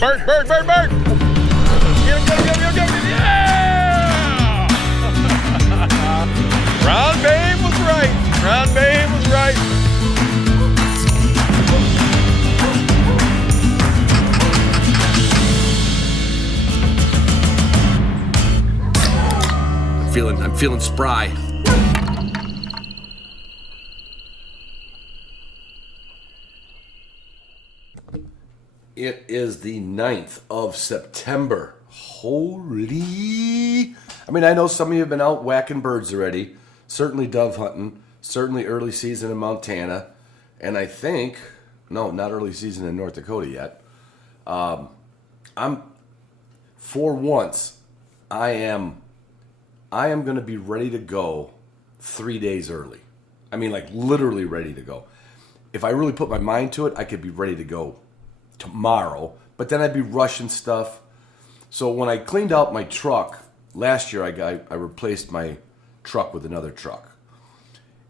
Bert! Get him! Yeah! Ron Babe was right. I'm feeling spry. It is the 9th of September. Holy... I mean, I know some of you have been out whacking birds already. Certainly dove hunting. Certainly early season in Montana. And I think... No, not early season in North Dakota yet. For once, I am going to be ready to go 3 days early. I mean, like literally ready to go. If I really put my mind to it, I could be ready to go tomorrow, but then I'd be rushing stuff. So when I cleaned out my truck last year, I replaced my truck with another truck.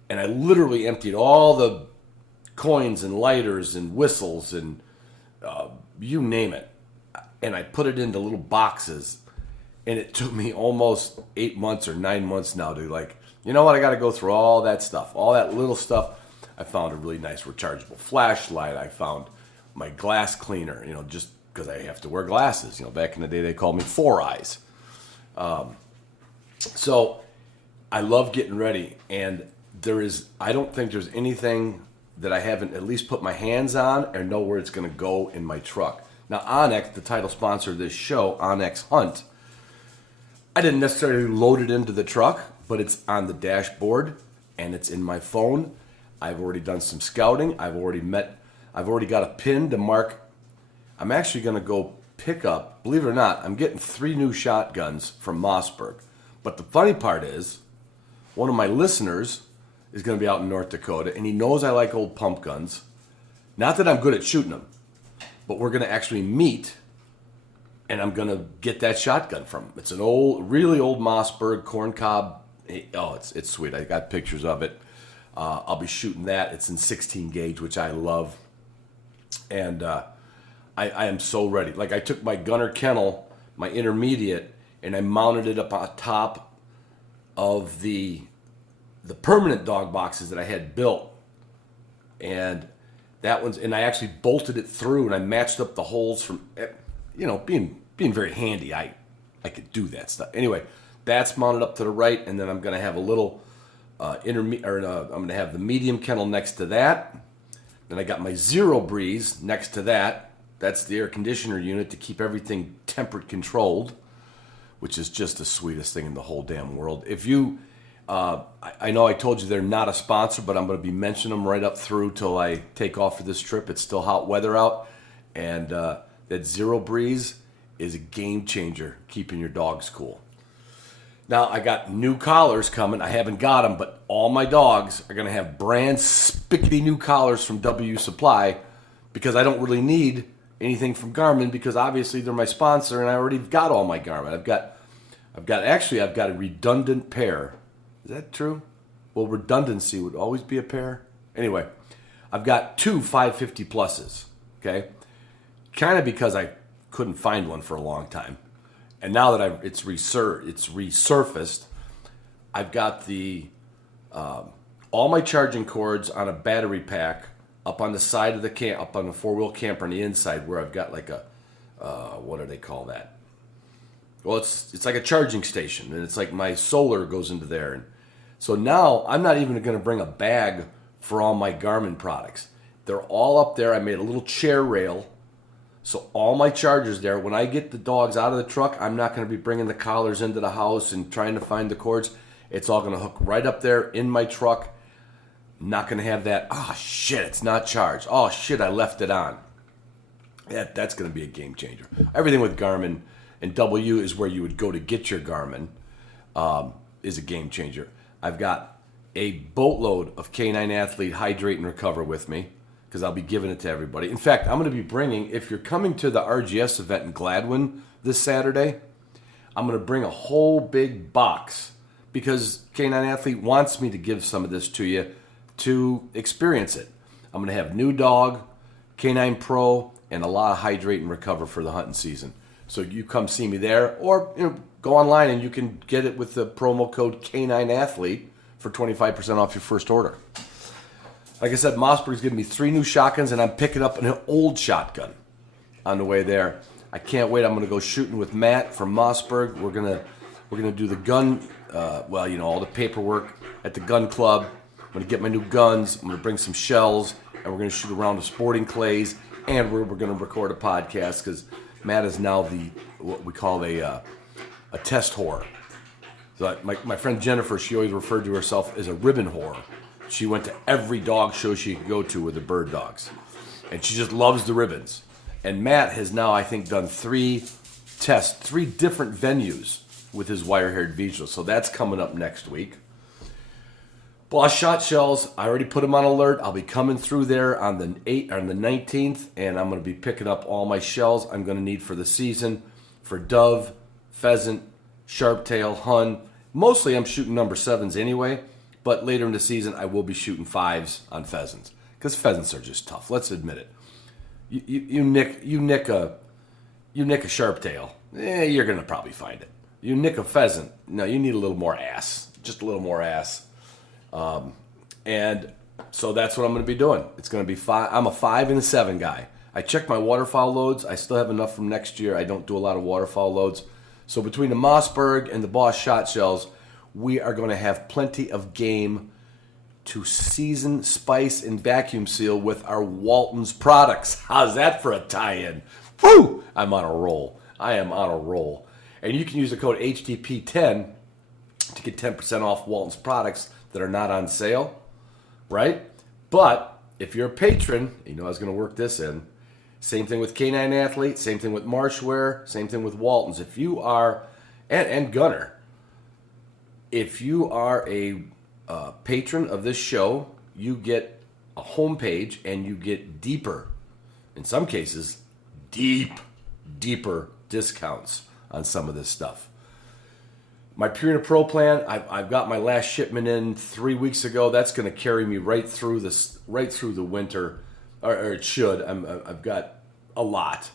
And I literally emptied all the coins and lighters and whistles and you name it. And I put it into little boxes. And it took me almost 8 months or 9 months now to like, you know what, I got to go through all that stuff, all that little stuff. I found a really nice rechargeable flashlight. I found my glass cleaner, just because I have to wear glasses. Back in the day they called me Four Eyes. So I love getting ready. And I don't think there's anything that I haven't at least put my hands on or know where it's going to go in my truck. Now, Onyx, the title sponsor of this show, Onyx Hunt, I didn't necessarily load it into the truck, but it's on the dashboard and it's in my phone. I've already done some scouting. I've already got a pin to mark. I'm actually going to go pick up, believe it or not, I'm getting 3 new shotguns from Mossberg. But the funny part is, one of my listeners is going to be out in North Dakota, and he knows I like old pump guns. Not that I'm good at shooting them, but we're going to actually meet, and I'm going to get that shotgun from him. It's an really old Mossberg corncob. Oh, it's sweet. I got pictures of it. I'll be shooting that. It's in 16 gauge, which I love. And I am so ready. Like, I took my Gunner Kennel, my intermediate, and I mounted it up on top of the permanent dog boxes that I had built. And and I actually bolted it through, and I matched up the holes from, being very handy. I could do that stuff. Anyway, that's mounted up to the right, and then I'm going to have a little I'm going to have the medium kennel next to that. Then I got my Zero Breeze next to that. That's the air conditioner unit to keep everything temperate controlled, which is just the sweetest thing in the whole damn world. If you, I know I told you they're not a sponsor, but I'm going to be mentioning them right up through till I take off for this trip. It's still hot weather out, and that Zero Breeze is a game changer keeping your dogs cool. Now, I got new collars coming. I haven't got them, but all my dogs are going to have brand spickety new collars from W Supply because I don't really need anything from Garmin because obviously they're my sponsor and I already got all my Garmin. I've got a redundant pair. Is that true? Well, redundancy would always be a pair. Anyway, I've got 2 550 pluses, okay? Kind of because I couldn't find one for a long time. And now that it's resurfaced, I've got all my charging cords on a battery pack up on the side of the up on the 4-wheel camper on the inside, where I've got like a what do they call that? Well, it's like a charging station, and it's like my solar goes into there. And so now I'm not even going to bring a bag for all my Garmin products. They're all up there. I made a little chair rail. So all my chargers there, when I get the dogs out of the truck, I'm not going to be bringing the collars into the house and trying to find the cords. It's all going to hook right up there in my truck. Not going to have that, shit, it's not charged. Oh, shit, I left it on. That's going to be a game changer. Everything with Garmin and W is where you would go to get your Garmin is a game changer. I've got a boatload of K9 Athlete Hydrate and Recover with me, because I'll be giving it to everybody. In fact, I'm going to be bringing, if you're coming to the RGS event in Gladwin this Saturday, I'm going to bring a whole big box because K9 Athlete wants me to give some of this to you to experience it. I'm going to have New Dog, K9 Pro, and a lot of hydrate and recover for the hunting season. So you come see me there, or go online and you can get it with the promo code K9Athlete for 25% off your first order. Like I said, Mossberg's giving me 3 new shotguns, and I'm picking up an old shotgun on the way there. I can't wait. I'm going to go shooting with Matt from Mossberg. We're gonna do the gun, all the paperwork at the gun club. I'm going to get my new guns. I'm going to bring some shells, and we're going to shoot around the sporting clays, and we're going to record a podcast because Matt is now what we call a test whore. So my friend Jennifer, she always referred to herself as a ribbon whore. She went to every dog show she could go to with the bird dogs, and she just loves the ribbons. And Matt has now, I think, done 3 tests, 3 different venues with his wire-haired Vizsla. So that's coming up next week. Boss shot shells, I already put them on alert. I'll be coming through there on the 19th, and I'm going to be picking up all my shells I'm going to need for the season for dove, pheasant, sharptail, hun. Mostly I'm shooting number 7s anyway, but later in the season I will be shooting 5s on pheasants because pheasants are just tough. Let's admit it. You nick a sharptail, you're going to probably find it. You nick a pheasant, no, you need a little more ass, just a little more ass. And so that's what I'm going to be doing. It's going to be 5. I'm a 5 and a 7 guy. I checked my waterfowl loads. I still have enough from next year. I don't do a lot of waterfowl loads. So between the Mossberg and the Boss shot shells, we are going to have plenty of game to season, spice, and vacuum seal with our Walton's products. How's that for a tie-in? Woo! I'm on a roll. I am on a roll. And you can use the code HDP10 to get 10% off Walton's products that are not on sale, right? But if you're a patron, I was going to work this in. Same thing with K9 Athlete, same thing with Marshwear, same thing with Walton's. If you are, and Gunner, if you are a patron of this show, you get a homepage and you get deeper, in some cases, deeper discounts on some of this stuff. My Purina Pro plan, I've got my last shipment in 3 weeks ago. That's going to carry me right through the winter, or it should. I've got a lot,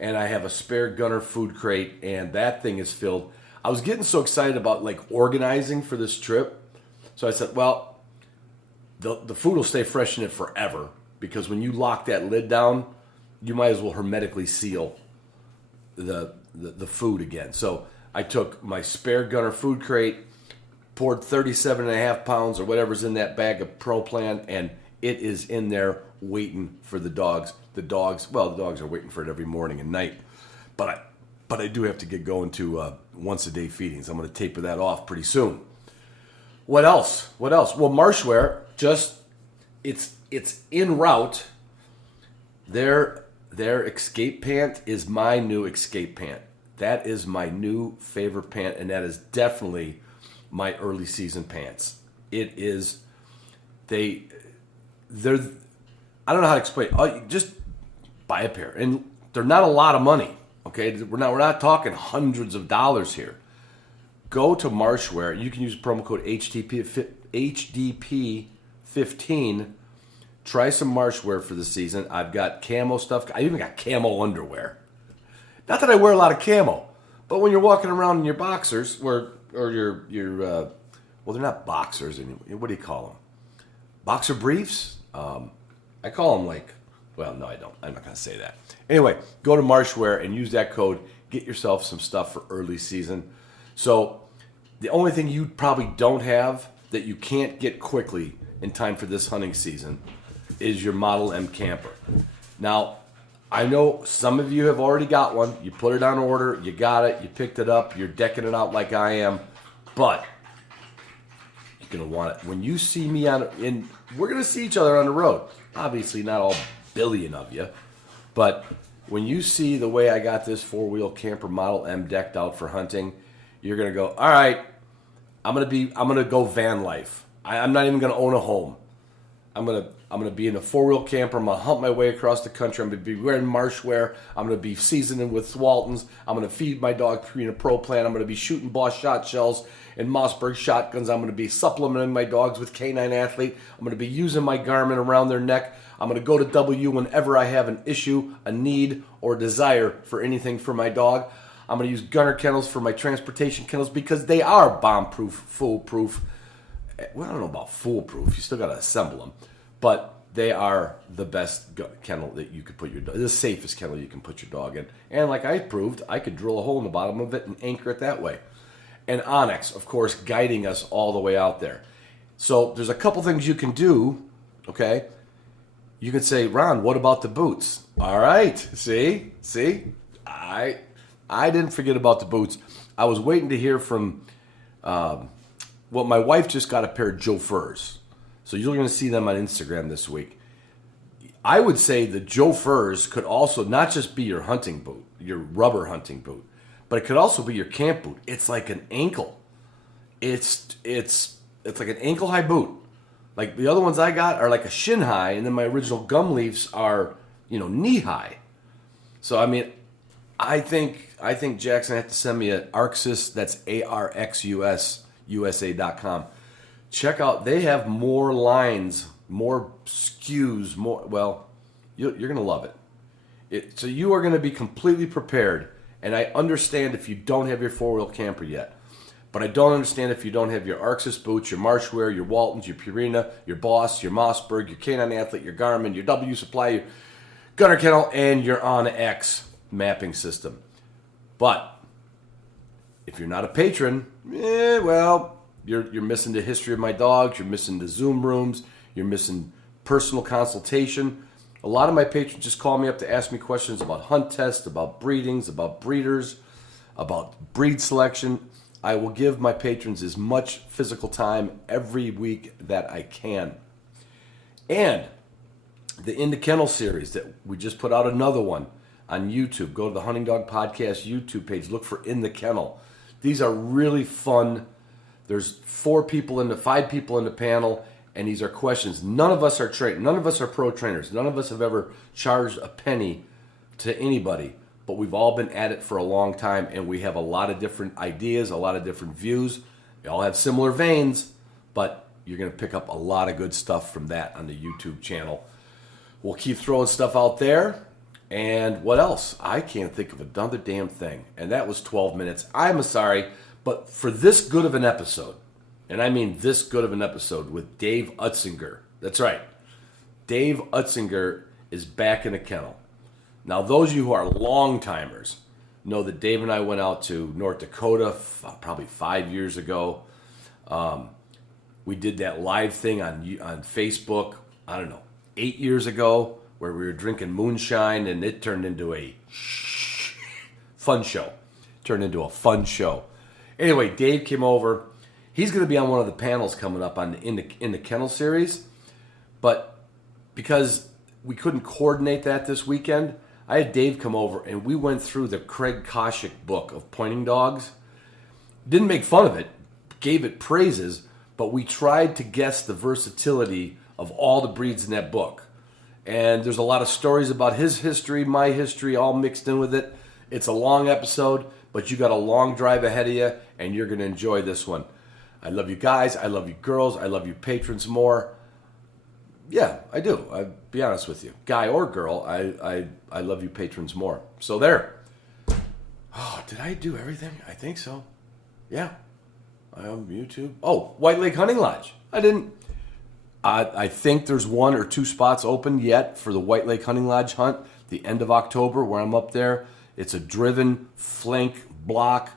and I have a spare Gunner food crate, and that thing is filled. I was getting so excited about organizing for this trip, so I said, well, the food will stay fresh in it forever because when you lock that lid down, you might as well hermetically seal the food again. So I took my spare Gunner food crate, poured 37.5 pounds or whatever's in that bag of Pro Plan, and it is in there waiting for the dogs. The dogs are waiting for it every morning and night. But I do have to get going to once-a-day feedings. I'm going to taper that off pretty soon. What else? Well, Marshwear, it's en route. Their escape pant is my new escape pant. That is my new favorite pant, and that is definitely my early season pants. It is, they're, I don't know how to explain it. Just buy a pair, and they're not a lot of money. Okay, we're not talking hundreds of dollars here. Go to Marshwear. You can use promo code HDP15. Try some Marshwear for the season. I've got camo stuff. I even got camo underwear. Not that I wear a lot of camo, but when you're walking around in your boxers, or your they're not boxers anymore. What do you call them? Boxer briefs? I call them no, I don't. I'm not going to say that. Anyway, go to Marshwear and use that code. Get yourself some stuff for early season. So the only thing you probably don't have that you can't get quickly in time for this hunting season is your Model M camper. Now, I know some of you have already got one. You put it on order, you got it, you picked it up, you're decking it out like I am, but you're going to want it. When you see me we're going to see each other on the road. Obviously not all billion of you, but when you see the way I got this 4-wheel camper Model M decked out for hunting, you're going to go, all right, I'm going to go van life. I'm not even going to own a home. I'm I'm going to be in a four-wheel camper. I'm going to hunt my way across the country. I'm going to be wearing marsh wear. I'm going to be seasoning with Waltons. I'm going to feed my dog Purina Pro Plan. I'm going to be shooting Boss shot shells and Mossberg shotguns. I'm going to be supplementing my dogs with Canine Athlete. I'm going to be using my Garmin around their neck. I'm going to go to W whenever I have an issue, a need, or desire for anything for my dog. I'm going to use gunner kennels for my transportation kennels because they are bomb-proof, foolproof. Well, I don't know about foolproof. You still got to assemble them. But they are the best kennel that you could put your dog, the safest kennel you can put your dog in. And like I proved, I could drill a hole in the bottom of it and anchor it that way. And Onyx, of course, guiding us all the way out there. So there's a couple things you can do, okay? You could say, Ron, what about the boots? All right, see? I didn't forget about the boots. I was waiting to hear from, my wife just got a pair of Joe Furs. So you're going to see them on Instagram this week. I would say the Joe Furs could also not just be your hunting boot, your rubber hunting boot, but it could also be your camp boot. It's like an ankle. It's like an ankle high boot. Like the other ones I got are like a shin high, and then my original gum leafs are, knee high. So I mean, I think Jackson had to send me an Arxus. That's ARXUS USA.com. Check out. They have more lines, more SKUs, more. Well, you're gonna love it. So you are gonna be completely prepared. And I understand if you don't have your four-wheel camper yet. But I don't understand if you don't have your Arxus boots, your Marshwear, your Waltons, your Purina, your Boss, your Mossberg, your Canine Athlete, your Garmin, your W Supply, your Gunner Kennel, and your OnX mapping system. But if you're not a patron, you're missing the history of my dogs, you're missing the Zoom rooms, you're missing personal consultation. A lot of my patrons just call me up to ask me questions about hunt tests, about breedings, about breeders, about breed selection. I will give my patrons as much physical time every week that I can. And the In the Kennel series that we just put out another one on YouTube. Go to the Hunting Dog Podcast YouTube page. Look for In the Kennel. These are really fun. There's 5 people in the panel, and these are questions. None of us are trained. None of us are pro trainers. None of us have ever charged a penny to anybody. But we've all been at it for a long time, and we have a lot of different ideas, a lot of different views. We all have similar veins, but you're going to pick up a lot of good stuff from that on the YouTube channel. We'll keep throwing stuff out there. And what else? I can't think of another damn thing. And that was 12 minutes. I'm sorry, but for this good of an episode, and I mean this good of an episode with Dave Utzinger. That's right. Dave Utzinger is back in the kennel. Now, those of you who are long-timers know that Dave and I went out to North Dakota probably 5 years ago. We did that live thing on Facebook, 8 years ago, where we were drinking moonshine, and it turned into a fun show. Anyway, Dave came over. He's going to be on one of the panels coming up on in the Kennel series, but because we couldn't coordinate that this weekend, I had Dave come over, and we went through the Craig Koshyk book of pointing dogs. Didn't make fun of it, gave it praises, but we tried to guess the versatility of all the breeds in that book. And there's a lot of stories about his history, my history, all mixed in with it. It's a long episode, but you got a long drive ahead of you, and you're going to enjoy this one. I love you guys. I love you girls. I love you patrons more. Yeah, I do. I'll be honest with you. Guy or girl, I love you patrons more. So there. Oh, did I do everything? I think so. Yeah. I'm on YouTube. Oh, White Lake Hunting Lodge. I didn't. I think there's 1 or 2 spots open yet for the White Lake Hunting Lodge hunt, the end of October, where I'm up there. It's a driven, flank, block,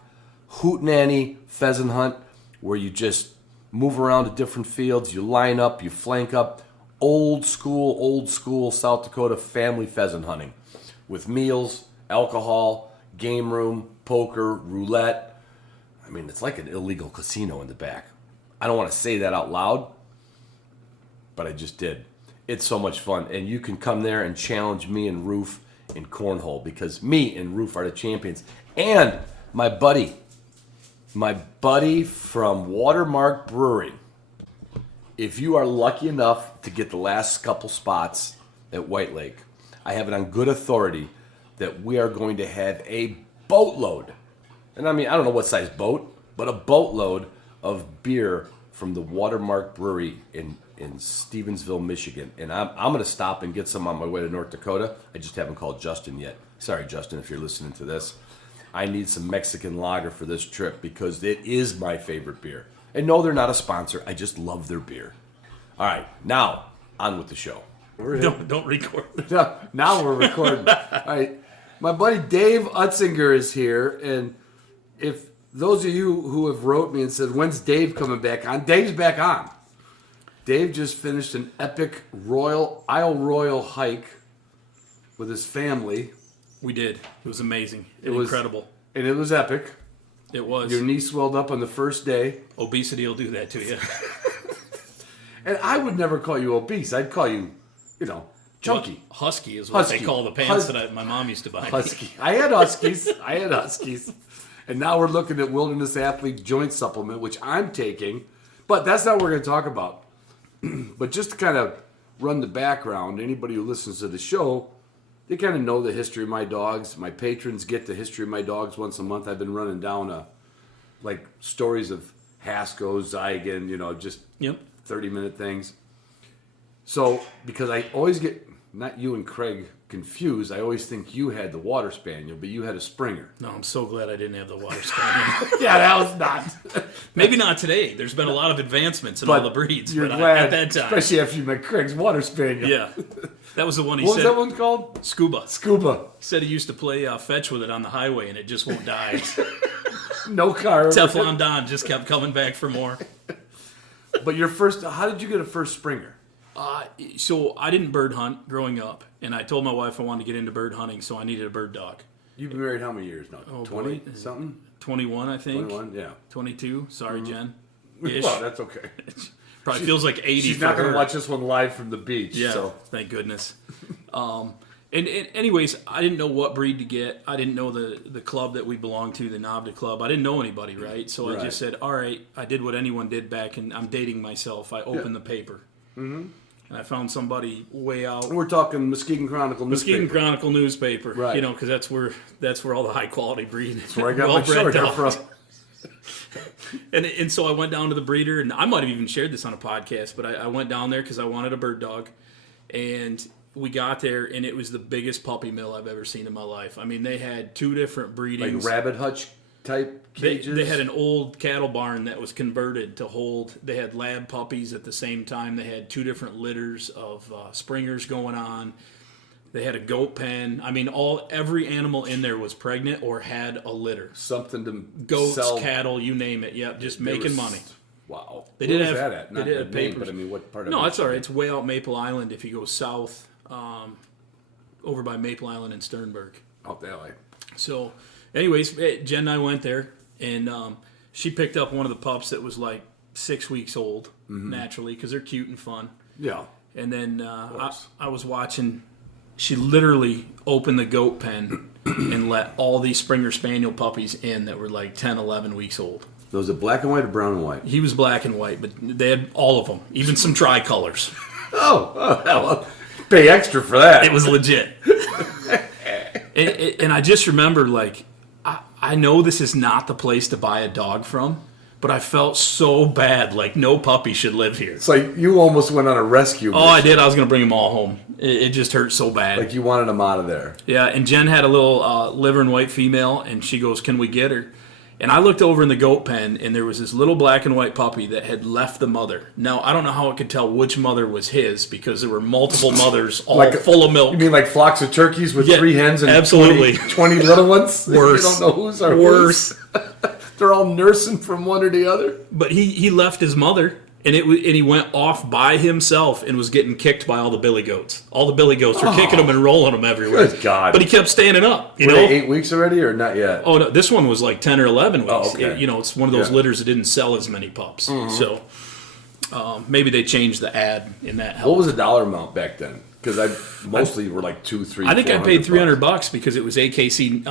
hootenanny pheasant hunt where you just move around to different fields, you line up, you flank up. Old school South Dakota family pheasant hunting with meals, alcohol, game room, poker, roulette. I mean, it's like an illegal casino in the back. I don't want to say that out loud, but I just did. It's so much fun, and you can come there and challenge me and Roof in cornhole because me and Roof are the champions. And my buddy from Watermark Brewing. If you are lucky enough to get the last couple spots at White Lake. I have it on good authority that we are going to have a boatload. And I mean, I don't know what size boat, but a boatload of beer from the Watermark Brewery in Stevensville, Michigan. And I'm going to stop and get some on my way to North Dakota. I just haven't called Justin yet. Sorry, Justin, if you're listening to this. I need some Mexican lager for this trip because it is my favorite beer. And no, they're not a sponsor. I just love their beer. All right, now, on with the show. Don't record. Now we're recording. All right. My buddy Dave Utzinger is here, and if those of you who have wrote me and said, when's Dave coming back on? Dave's back on. Dave just finished an epic Isle Royal hike with his family. We did. It was amazing. It was incredible. And it was epic. It was. Your knee swelled up on the first day. Obesity will do that to you. And I would never call you obese. I'd call you, chunky. Well, husky is what they call the pants that my mom used to buy. Husky. I had huskies. And now we're looking at Wilderness Athlete Joint Supplement, which I'm taking. But that's not what we're going to talk about. But just to kind of run the background, anybody who listens to the show, they kind of know the history of my dogs. My patrons get the history of my dogs once a month. I've been running down stories of Haskell, Zygon, just 30-minute things. So, because I always get, not you and Craig, confused, I always think you had the Water Spaniel, but you had a Springer. No, I'm so glad I didn't have the Water Spaniel. Yeah, that was not. Maybe not today. There's been a lot of advancements in all the breeds. You're but glad, at that time. especially after you met Craig's Water Spaniel. Yeah. That was the one he What said. was that one called? Scuba. Scuba. He said he used to play fetch with it on the highway and it just won't die. No car. Teflon Don just kept coming back for more. But how did you get a first Springer? So I didn't bird hunt growing up, and I told my wife I wanted to get into bird hunting, so I needed a bird dog. You've been married how many years now? 20 something? 21, I think. 21, yeah. 22. Sorry, Jen. Well, that's okay. Probably feels like 80 She's for not going her. to watch this one live from the beach. Yeah, so. Thank goodness. And anyways, I didn't know what breed to get. I didn't know the club that we belonged to, the Navda Club. I didn't know anybody, right? So I just said, all right, I did what anyone did back, and I'm dating myself. I opened the paper. Mm-hmm. And I found somebody way out. We're talking Muskegon Chronicle newspaper. Muskegon Chronicle newspaper, right? Because that's where all the high quality breed. That's where I got my short hair from. And so I went down to the breeder, and I might have even shared this on a podcast, but I went down there because I wanted a bird dog, and we got there, and it was the biggest puppy mill I've ever seen in my life. I mean, they had two different breedings, like rabbit hutch type cages. They had an old cattle barn that was converted to hold. They had lab puppies at the same time. They had two different litters of springers going on. They had a goat pen. I mean, every animal in there was pregnant or had a litter. Something to goats, sell. Cattle, you name it. Yep, just making money. Wow. They Where did was have that at? Not they did the have name, papers. but I mean, what part of No, it? it's all right. It's way out Maple Island if you go south, over by Maple Island and Sternberg. Out that way. So, anyways, Jen and I went there, and she picked up one of the pups that was like 6 weeks old, naturally, because they're cute and fun. Yeah. And then I was watching. She literally opened the goat pen and let all these Springer Spaniel puppies in that were like 10, 11 weeks old. Was it black and white or brown and white? He was black and white, but they had all of them, even some tricolors. Oh, well, pay extra for that. It was legit. And I just remember, like, I know this is not the place to buy a dog from, but I felt so bad, like no puppy should live here. It's like you almost went on a rescue mission. Oh, I did. I was going to bring them all home. It just hurt so bad. Like you wanted them out of there. Yeah, and Jen had a little liver and white female, and she goes, can we get her? And I looked over in the goat pen, and there was this little black and white puppy that had left the mother. Now, I don't know how it could tell which mother was his, because there were multiple mothers all Like full of milk. You mean like flocks of turkeys with 3 hens and absolutely. 20 little ones? Worse. You don't know whose are Worse. They're all nursing from one or the other? But he left his mother, and he went off by himself and was getting kicked by all the billy goats. All the billy goats were kicking him and rolling him everywhere. Good God. But he kept standing up. Were they 8 weeks already or not yet? Oh, no, this one was like 10 or 11 weeks. Oh, okay. It's one of those litters that didn't sell as many pups. So maybe they changed the ad in that. What was the dollar amount back then? Because I mostly were like 200, 300. I think I paid $300 because it was AKC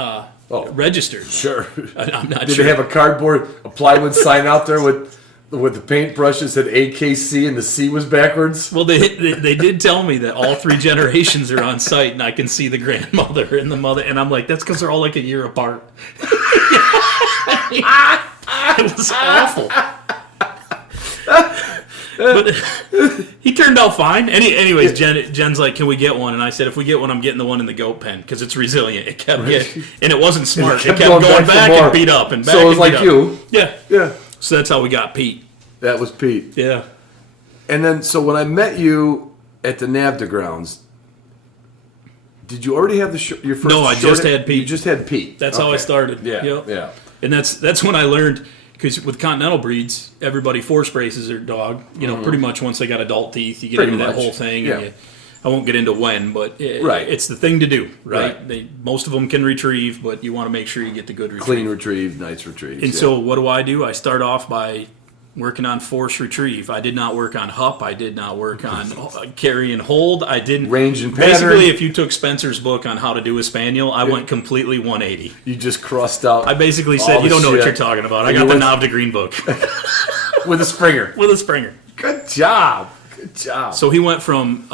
registered. Sure. I'm not Did sure. they have a plywood sign out there with with the paintbrushes said AKC and the C was backwards. Well, they did tell me that all 3 generations are on site, and I can see the grandmother and the mother, and I'm like, that's because they're all like a year apart. It was awful. But he turned out fine. Anyways, Jen's like, "Can we get one?" And I said, "If we get one, I'm getting the one in the goat pen because it's resilient." It kept getting, and it wasn't smart. It kept going back and beat up and back. So it was like you. Yeah. So that's how we got Pete. That was Pete. Yeah. And then, so when I met you at the NAVDA grounds, did you already have your first? No, I just had Pete. You just had Pete. That's how I started. Yeah. Yep. Yeah. And that's when I learned, because with continental breeds, everybody force braces their dog. You know, pretty much once they got adult teeth, you get into that whole thing. Yeah. And I won't get into when, but it's the thing to do, right? Most of them can retrieve, but you want to make sure you get the good retrieve. Clean retrieve, nice retrieve. And so what do? I start off by working on force retrieve. I did not work on hup. I did not work on carry and hold. I didn't. Range and pattern. Basically, if you took Spencer's book on how to do a spaniel, I went completely 180. You just crossed out. I basically said, you don't know what you're talking about. I got the NAVDA Green book. With a Springer. With a Springer. Good job. Good job. So he went from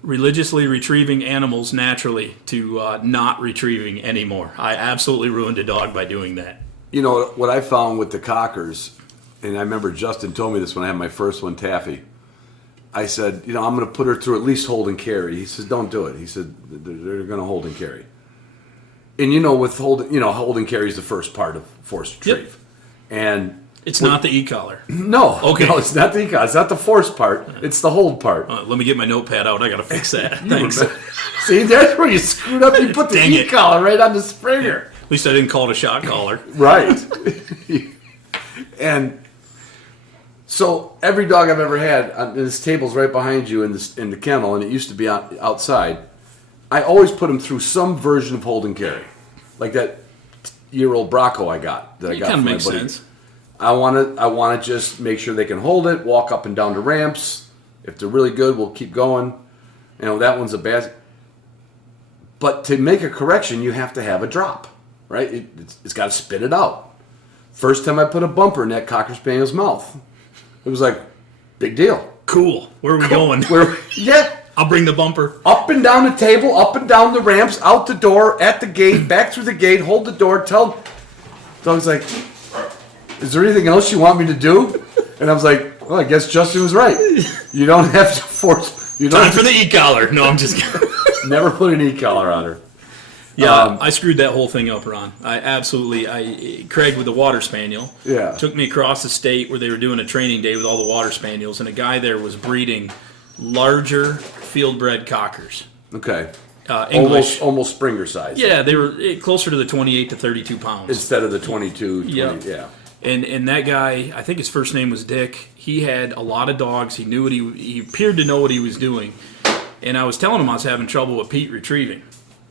religiously retrieving animals naturally to not retrieving anymore. I absolutely ruined a dog by doing that. You know, what I found with the cockers, and I remember Justin told me this when I had my first one, Taffy. I said, I'm going to put her through at least hold and carry. He says, don't do it. He said, they're going to hold and carry. And with hold and carry is the first part of force retrieve. Yep. And it's not the e-collar. No. Okay. No, it's not the e-collar. It's not the force part. It's the hold part. Let me get my notepad out. I got to fix that. Thanks. See, that's where you screwed up. You put the e-collar right on the Springer. At least I didn't call it a shot collar. Right. And so every dog I've ever had, this table's right behind you in the kennel, and it used to be outside. I always put them through some version of hold and carry, like that year-old Bracco I got from my buddy. Makes sense. I want to just make sure they can hold it, walk up and down the ramps. If they're really good, we'll keep going. That one's a bad. But to make a correction, you have to have a drop, right? It's got to spit it out. First time I put a bumper in that Cocker Spaniel's mouth, it was like, big deal. Cool. Where are we going? Yeah. I'll bring the bumper. Up and down the table, up and down the ramps, out the door, at the gate, back through the gate, hold the door, tell. Dog's like, is there anything else you want me to do? And I was like, well, I guess Justin was right. You don't have to force. Time for the e-collar. No, I'm just kidding. Never put an e-collar on her. Yeah, I screwed that whole thing up, Ron. Craig with the Water Spaniel took me across the state where they were doing a training day with all the Water Spaniels, and a guy there was breeding larger field-bred cockers. Okay. English. Almost Springer size. Yeah, they were closer to the 28 to 32 pounds. Instead of the 22, 20, yeah. And that guy, I think his first name was Dick, he had a lot of dogs. He knew he appeared to know what he was doing. And I was telling him I was having trouble with Pete retrieving.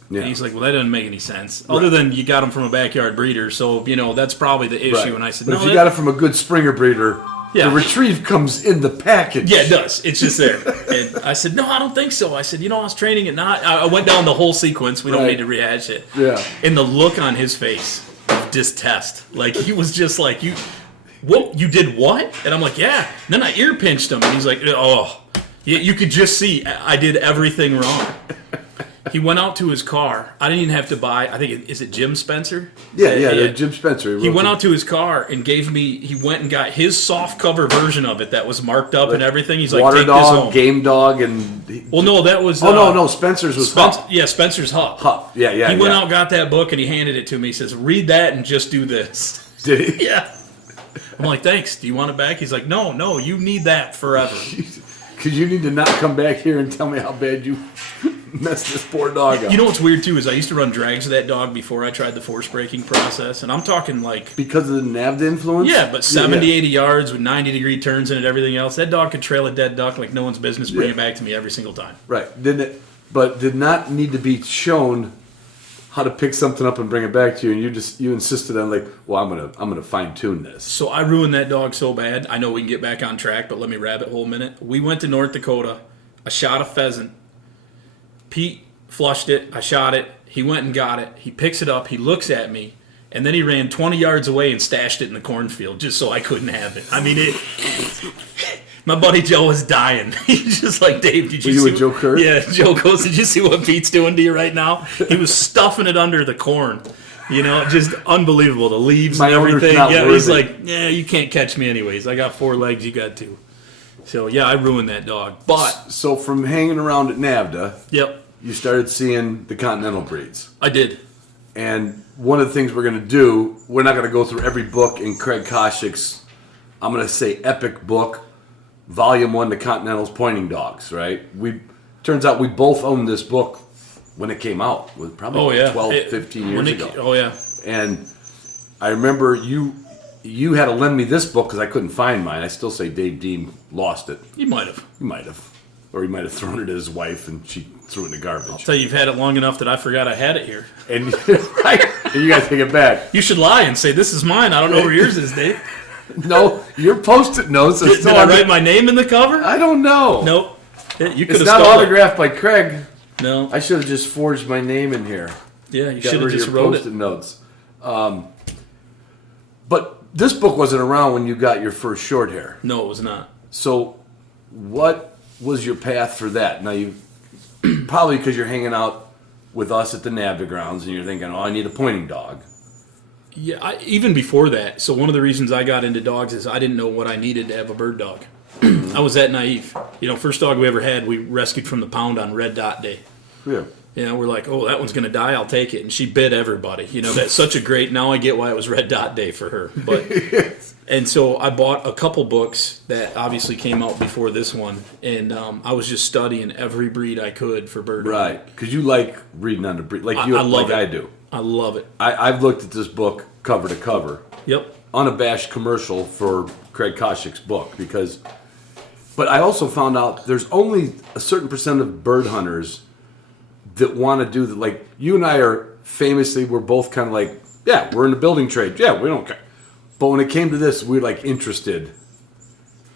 Yeah. And he's like, well, that doesn't make any sense. Other than you got him from a backyard breeder, so, that's probably the issue. Right. And I said, but if you got it from a good Springer breeder, the retrieve comes in the package. Yeah, it does. It's just there. And I said, no, I don't think so. I said, I was training it I went down the whole sequence. We don't need to rehash it. Yeah. And the look on his face of distest. Like, he was just like, you did what? And I'm like, yeah. And then I ear pinched him, and he's like, oh. You could just see I did everything wrong. He went out to his car. I didn't even have to buy. I think is it Jim Spencer? Yeah. Jim Spencer. He went out to his car and gave me. He went and got his soft cover version of it that was marked up and everything. He's like, Water take Dog, this home. Game Dog, and well, no, that was. No, Spencer's was Hup. Yeah, Spencer's Hup. Hup. Yeah. He went out, got that book, and he handed it to me. He says, "Read that and just do this." Did he? Yeah. I'm like, thanks. Do you want it back? He's like, no, you need that forever. Because you need to not come back here and tell me how bad you messed this poor dog up. You know what's weird, too, is I used to run drags of that dog before I tried the force breaking process, and I'm talking like... Because of the NAVDA influence? Yeah, but 70, 80 yards with 90-degree turns in it, everything else. That dog could trail a dead duck like no one's business, bring it back to me every single time. Right. But did not need to be shown how to pick something up and bring it back to you, and you insisted on like, well, I'm gonna fine tune this. So I ruined that dog so bad. I know we can get back on track, but let me rabbit hole a minute. We went to North Dakota. I shot a pheasant. Pete flushed it. I shot it. He went and got it. He picks it up. He looks at me, And then he ran 20 yards away and stashed it in the cornfield just so I couldn't have it. I mean, my buddy Joe was dying. He's just like, Dave, did you see? Were you with Joe Kerr? Yeah, Joe goes, did you see what Pete's doing to you right now? He was stuffing it under the corn. You know, just unbelievable. The leaves and everything. Yeah, he's like, yeah, you can't catch me anyways. I got 4 legs, you got 2. So, yeah, I ruined that dog. But So from hanging around at NAVDA, yep, you started seeing the Continental breeds. I did. And one of the things we're going to do, we're not going to go through every book in Craig Koshyk's, I'm going to say, epic book, Volume 1, The Continental's Pointing Dogs, right? Turns out we both owned this book when it came out, probably 15 years ago. Oh, yeah. And I remember you had to lend me this book because I couldn't find mine. I still say Dave Dean lost it. You might have. He might have. Or he might have thrown it at his wife and she threw it in the garbage. I'll tell you, you've had it long enough that I forgot I had it here. And, right, and you got to take it back. You should lie and say, this is mine. I don't know where yours is, Dave. No, your Post-it notes. Did I write my name in the cover? I don't know. Nope. You could It's have not stolen autographed by Craig. No. I should have just forged my name in here. Yeah, you Got should have rid of just your wrote Post-it it. notes. But this book wasn't around when you got your first short hair. No, it was not. So what was your path for that? Now, you probably because you're hanging out with us at the NAVDA grounds and you're thinking, oh, I need a pointing dog. Yeah, even before that. So one of the reasons I got into dogs is I didn't know what I needed to have a bird dog. I was that naive. You know, first dog we ever had, we rescued from the pound on Red Dot Day. Yeah. You know, we're like, oh, that one's going to die, I'll take it. And she bit everybody. You know, that's such a great, now I get why it was Red Dot Day for her. But and so I bought a couple books that obviously came out before this one. And I was just studying every breed I could for bird. Right, because you like reading on the breed, like you, I love like it. I do. I love it. I've looked at this book cover to cover. Yep. Unabashed commercial for Craig Koshyk's book because, but I also found out there's only a certain percent of bird hunters that want to do that. Like you and I are famously, we're both kind of like, yeah, we're in the building trade. Yeah, we don't care. But when it came to this, we're like interested.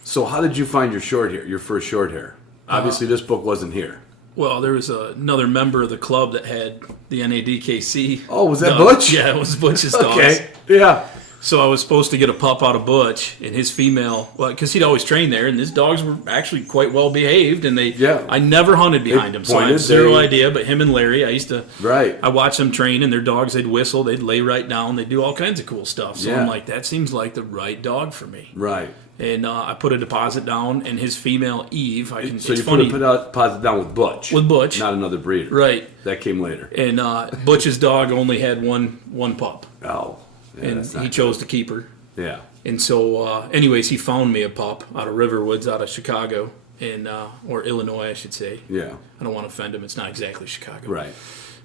So how did you find your short hair, your first short hair? Obviously, this book wasn't here. Well, there was another member of the club that had the NADKC. Oh, was that dog. Butch? Yeah, it was Butch's dogs. Okay, yeah. So I was supposed to get a pup out of Butch, and his female, well, because he'd always trained there, and his dogs were actually quite well behaved, and I never hunted behind him, so I have zero idea. But him and Larry, I watched them train, and their dogs, they'd whistle, they'd lay right down, they'd do all kinds of cool stuff. So I'm like, that seems like the right dog for me. Right. And I put a deposit down, and his female Eve. So it's you funny, put a deposit down with Butch. With Butch, not another breeder. Right. That came later. And Butch's dog only had one pup. Oh. Yeah, And he chose to keep her. Yeah. And so, anyways, he found me a pup out of Riverwoods, out of Chicago, or Illinois, I should say. Yeah. I don't want to offend him. It's not exactly Chicago. Right.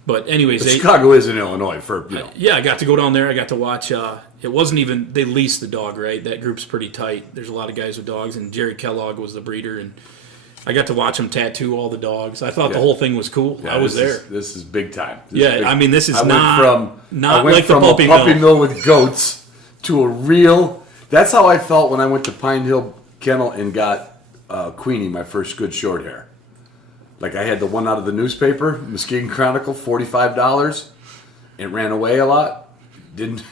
But anyways, Chicago is in Illinois for, yeah, I got to go down there. I got to watch. It wasn't even, they leased the dog, right? That group's pretty tight. There's a lot of guys with dogs, and Jerry Kellogg was the breeder, and I got to watch him tattoo all the dogs. I thought the whole thing was cool. Yeah, I was there. This is big time. I mean, this is I not like the a puppy mill with goats to a real. That's how I felt when I went to Pine Hill Kennel and got Queenie, my first good short hair. Like I had the one out of the newspaper, Muskegon Chronicle, $45. It ran away a lot. Didn't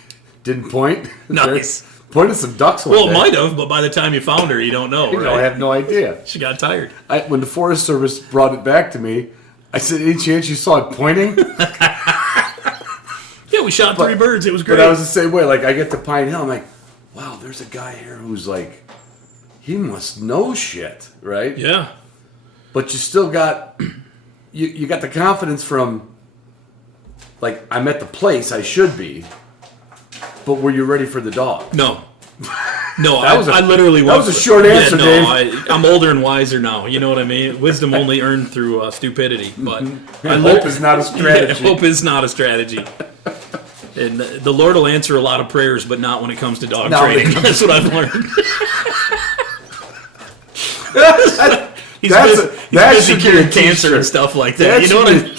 point. Nice. Pointed some ducks. Well, it might have, but by the time you found her, you don't know, right? I have no idea. She got tired. When the Forest Service brought it back to me, I said, "Any chance you saw it pointing?" Yeah, we shot 3 birds. It was great. But I was the same way. Like I get to Pine Hill, I'm like, "Wow, there's a guy here who's like, he must know shit, right?" Yeah. But you still got, you got the confidence from, like, I'm at the place I should be, but were you ready for the dog? No. No, I literally was. That was a short answer, Dave. I'm older and wiser now. You know what I mean? Wisdom only earned through stupidity. But hope is not a strategy. Hope is not a strategy. And the Lord will answer a lot of prayers, but not when it comes to dog training. That's what I've learned. He's busy curing cancer and stuff like that. You know what I mean?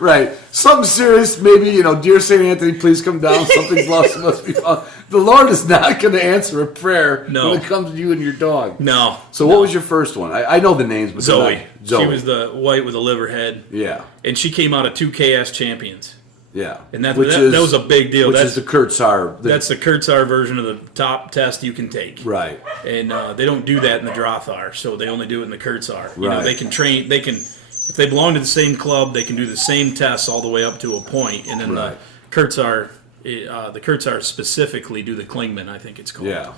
Right. Something serious, maybe, dear St. Anthony, please come down. Something's lost, must be found. The Lord is not going to answer a prayer when it comes to you and your dog. No. So what was your first one? I know the names, but Zoe. She was the white with a liver head. Yeah. And she came out of 2 KS champions. Yeah. And that was a big deal. That's the Kurtzar. That's the Kurtzar version of the top test you can take. Right. And they don't do that in the Drothar, so they only do it in the Kurtzar. You know, Right. they can train. They can, if they belong to the same club, they can do the same tests all the way up to a point. And then Right. the Kurtzar specifically do the Klingman, I think it's called. Yeah.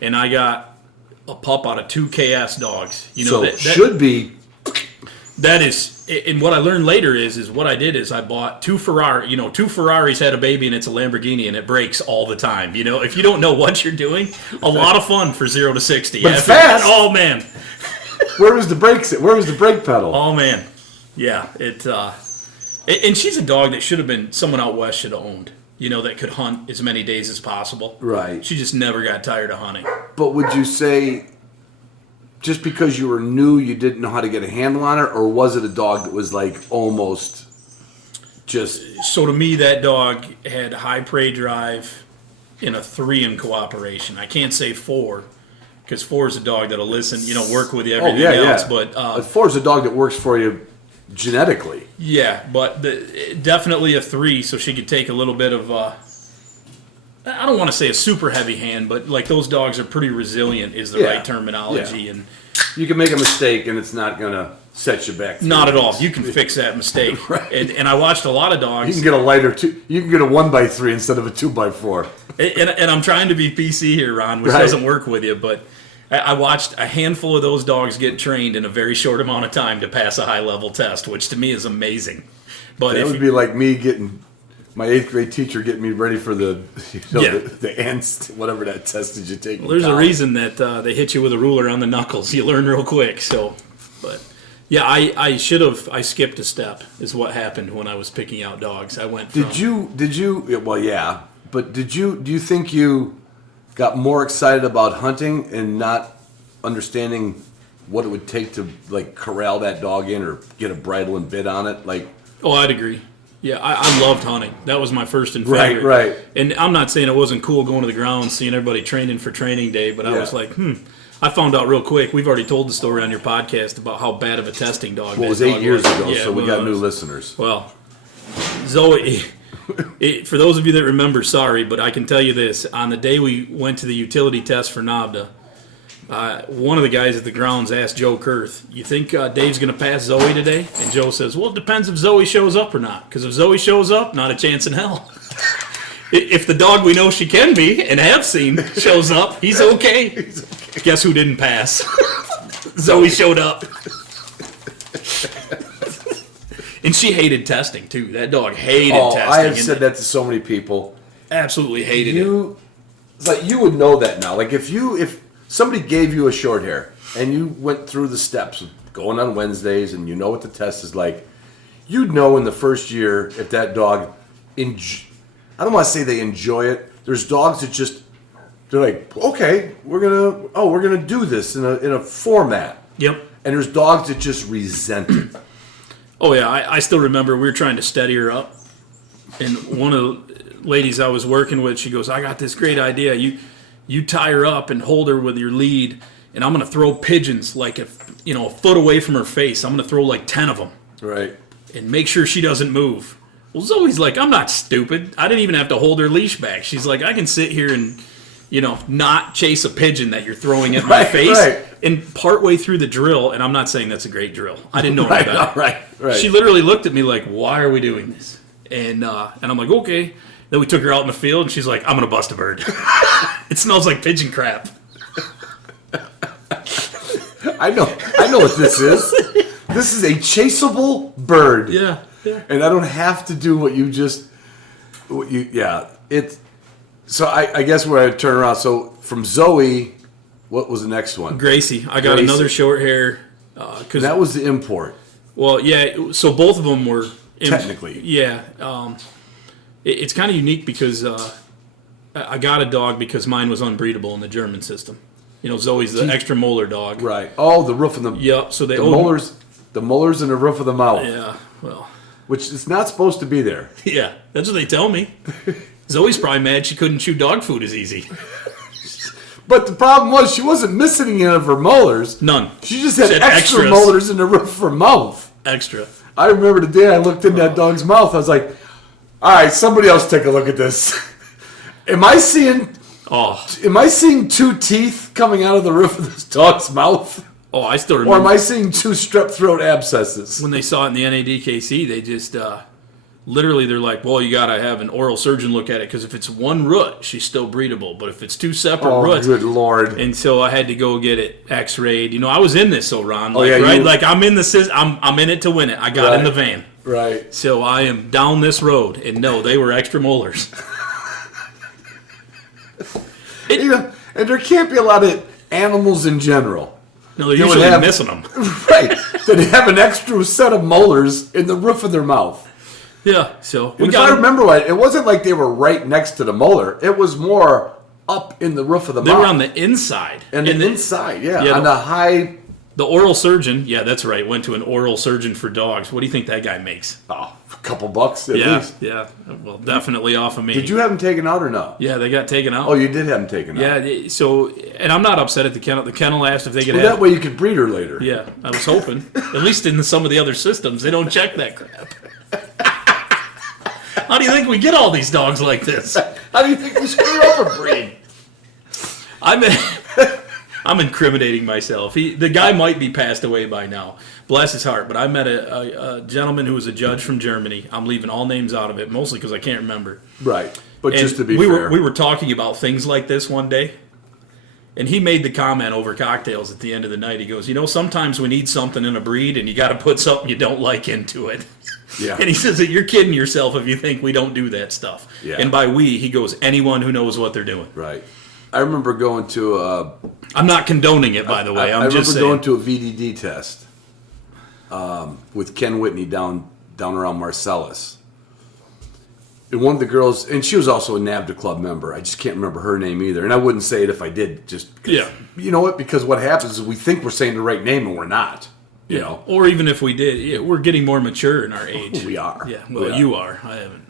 And I got a pup out of 2 KS dogs. You know, So that should be. that is, and what I learned later is what I did is I bought 2 Ferrari. You know, 2 Ferraris had a baby and it's a Lamborghini and it breaks all the time. You know, if you don't know what you're doing, a lot of fun for 0 to 60. But it's fast. Oh man. Where was the brakes? Where was the brake pedal? Oh man. Yeah. And she's a dog that should have been someone out west should have owned. You know, that could hunt as many days as possible. Right. She just never got tired of hunting. But would you say, just because you were new, you didn't know how to get a handle on her, or was it a dog that was like almost just? So to me, that dog had high prey drive and a 3 in cooperation. I can't say 4 because 4 is a dog that'll listen, you know, work with you, everything else. But 4 is a dog that works for you genetically. Yeah, but definitely a 3, so she could take a little bit of. I don't want to say a super heavy hand, but like those dogs are pretty resilient is the right terminology. Yeah. And you can make a mistake and it's not going to set you back. not at all. You can fix that mistake. Right. And I watched a lot of dogs. You can get a lighter you can get a 1x3 instead of a 2x4. And I'm trying to be PC here, Ron, which doesn't work with you, but I watched a handful of those dogs get trained in a very short amount of time to pass a high-level test, which to me is amazing. But That would be like me getting my 8th grade teacher getting me ready for the ants, whatever that test did you take. Well, there's a reason that they hit you with a ruler on the knuckles. You learn real quick. So, but yeah, I skipped a step is what happened when I was picking out dogs. I went from, Did you well, yeah, but do you think you got more excited about hunting and not understanding what it would take to like corral that dog in or get a bridle and bit on it? Like, oh, I'd agree. Yeah, I loved hunting. That was my first and favorite. Right. And I'm not saying it wasn't cool going to the ground, seeing everybody training for training day, but I was like, I found out real quick. We've already told the story on your podcast about how bad of a testing dog. Well, it was 8 years ago, so we got new listeners. Well, Zoe, for those of you that remember, sorry, but I can tell you this. On the day we went to the utility test for NAVDA, one of the guys at the grounds asked Joe Kurth, you think Dave's going to pass Zoe today? And Joe says, well, it depends if Zoe shows up or not. Because if Zoe shows up, not a chance in hell. If the dog we know she can be and have seen shows up, he's okay. Guess who didn't pass? Zoe showed up. And she hated testing, too. That dog hated testing. I have said that to so many people. Absolutely hated it. It's like you would know that now. Like if somebody gave you a short hair and you went through the steps of going on Wednesdays and you know what the test is like, you'd know in the first year if that dog, I don't want to say they enjoy it. There's dogs that just, they're like, okay, we're gonna do this in a format. Yep. And there's dogs that just resent it. Oh, yeah, I still remember we were trying to steady her up. And one of the ladies I was working with, she goes, I got this great idea. You tie her up and hold her with your lead, and I'm going to throw pigeons like a foot away from her face. I'm going to throw like 10 of them. Right. And make sure she doesn't move. Well, Zoe's like, I'm not stupid. I didn't even have to hold her leash back. She's like, I can sit here and, not chase a pigeon that you're throwing at my face. Right. And partway through the drill, and I'm not saying that's a great drill. I didn't know any better. Right. She literally looked at me like, why are we doing this? And I'm like, okay. Then we took her out in the field, and she's like, I'm going to bust a bird. It smells like pigeon crap. I know what this is. This is a chaseable bird. Yeah. And I don't have to do So I guess where I turn around. So from Zoe, what was the next one? Gracie. I got another short hair. That was the import. Well, yeah. So both of them were technically. Yeah. It's kind of unique because I got a dog because mine was unbreedable in the German system. Zoe's the extra molar dog. Right. Oh, the roof of the. Yep. So the molars and the roof of the mouth. Yeah. Well. Which is not supposed to be there. Yeah, that's what they tell me. Zoe's probably mad she couldn't chew dog food as easy. But the problem was she wasn't missing any of her molars. None. She just had extra extras. molars in the roof of her mouth. Extra. I remember the day I looked in that dog's mouth. I was like, All right, somebody else take a look at this. Am I seeing two teeth coming out of the roof of this dog's mouth? Oh, I still remember. Or am I seeing two strep throat abscesses? When they saw it in the NADKC, they just literally they're like, well, you got to have an oral surgeon look at it because if it's one root, she's still breedable. But if it's two separate roots, good Lord! And so I had to go get it X-rayed. You know, I was in this, so Ron, like, right? Like I'm in the I'm in it to win it. I got in the van, right? So I am down this road, and no, they were extra molars. And there can't be a lot of animals in general. No, they're usually missing them. Right. That have an extra set of molars in the roof of their mouth. Yeah, so if I remember right, it wasn't like they were right next to the molar. It was more up in the roof of the mouth. They were on the inside. And the inside, on the high... The oral surgeon, yeah, that's right, went to an oral surgeon for dogs. What do you think that guy makes? Oh, a couple bucks at least. Yeah, well, definitely off of me. Did you have them taken out or no? Yeah, they got taken out. Oh, you did have them taken out. Yeah, so, and I'm not upset at the kennel. The kennel asked if they could have... that way you could breed her later. Yeah, I was hoping. At least in some of the other systems, they don't check that crap. How do you think we get all these dogs like this? How do you think we screw up a breed? I'm incriminating myself. The guy might be passed away by now. Bless his heart. But I met a gentleman who was a judge from Germany. I'm leaving all names out of it, mostly because I can't remember. Right. But and just to be fair. fair. We were talking about things like this one day. And he made the comment over cocktails at the end of the night. He goes, sometimes we need something in a breed and you got to put something you don't like into it. Yeah. And he says that you're kidding yourself if you think we don't do that stuff. Yeah. And by we, he goes, anyone who knows what they're doing. Right. I remember going to I'm not condoning it, by the way. I just saying. going to a VDD test with Ken Whitney down around Marcellus. And one of the girls, and she was also a NAVDA club member. I just can't remember her name either. And I wouldn't say it if I did. Just because, yeah. You know what? Because what happens is we think we're saying the right name and we're not. You know? Or even if we did, we're getting more mature in our age. We are. Yeah. Well, you are. I haven't.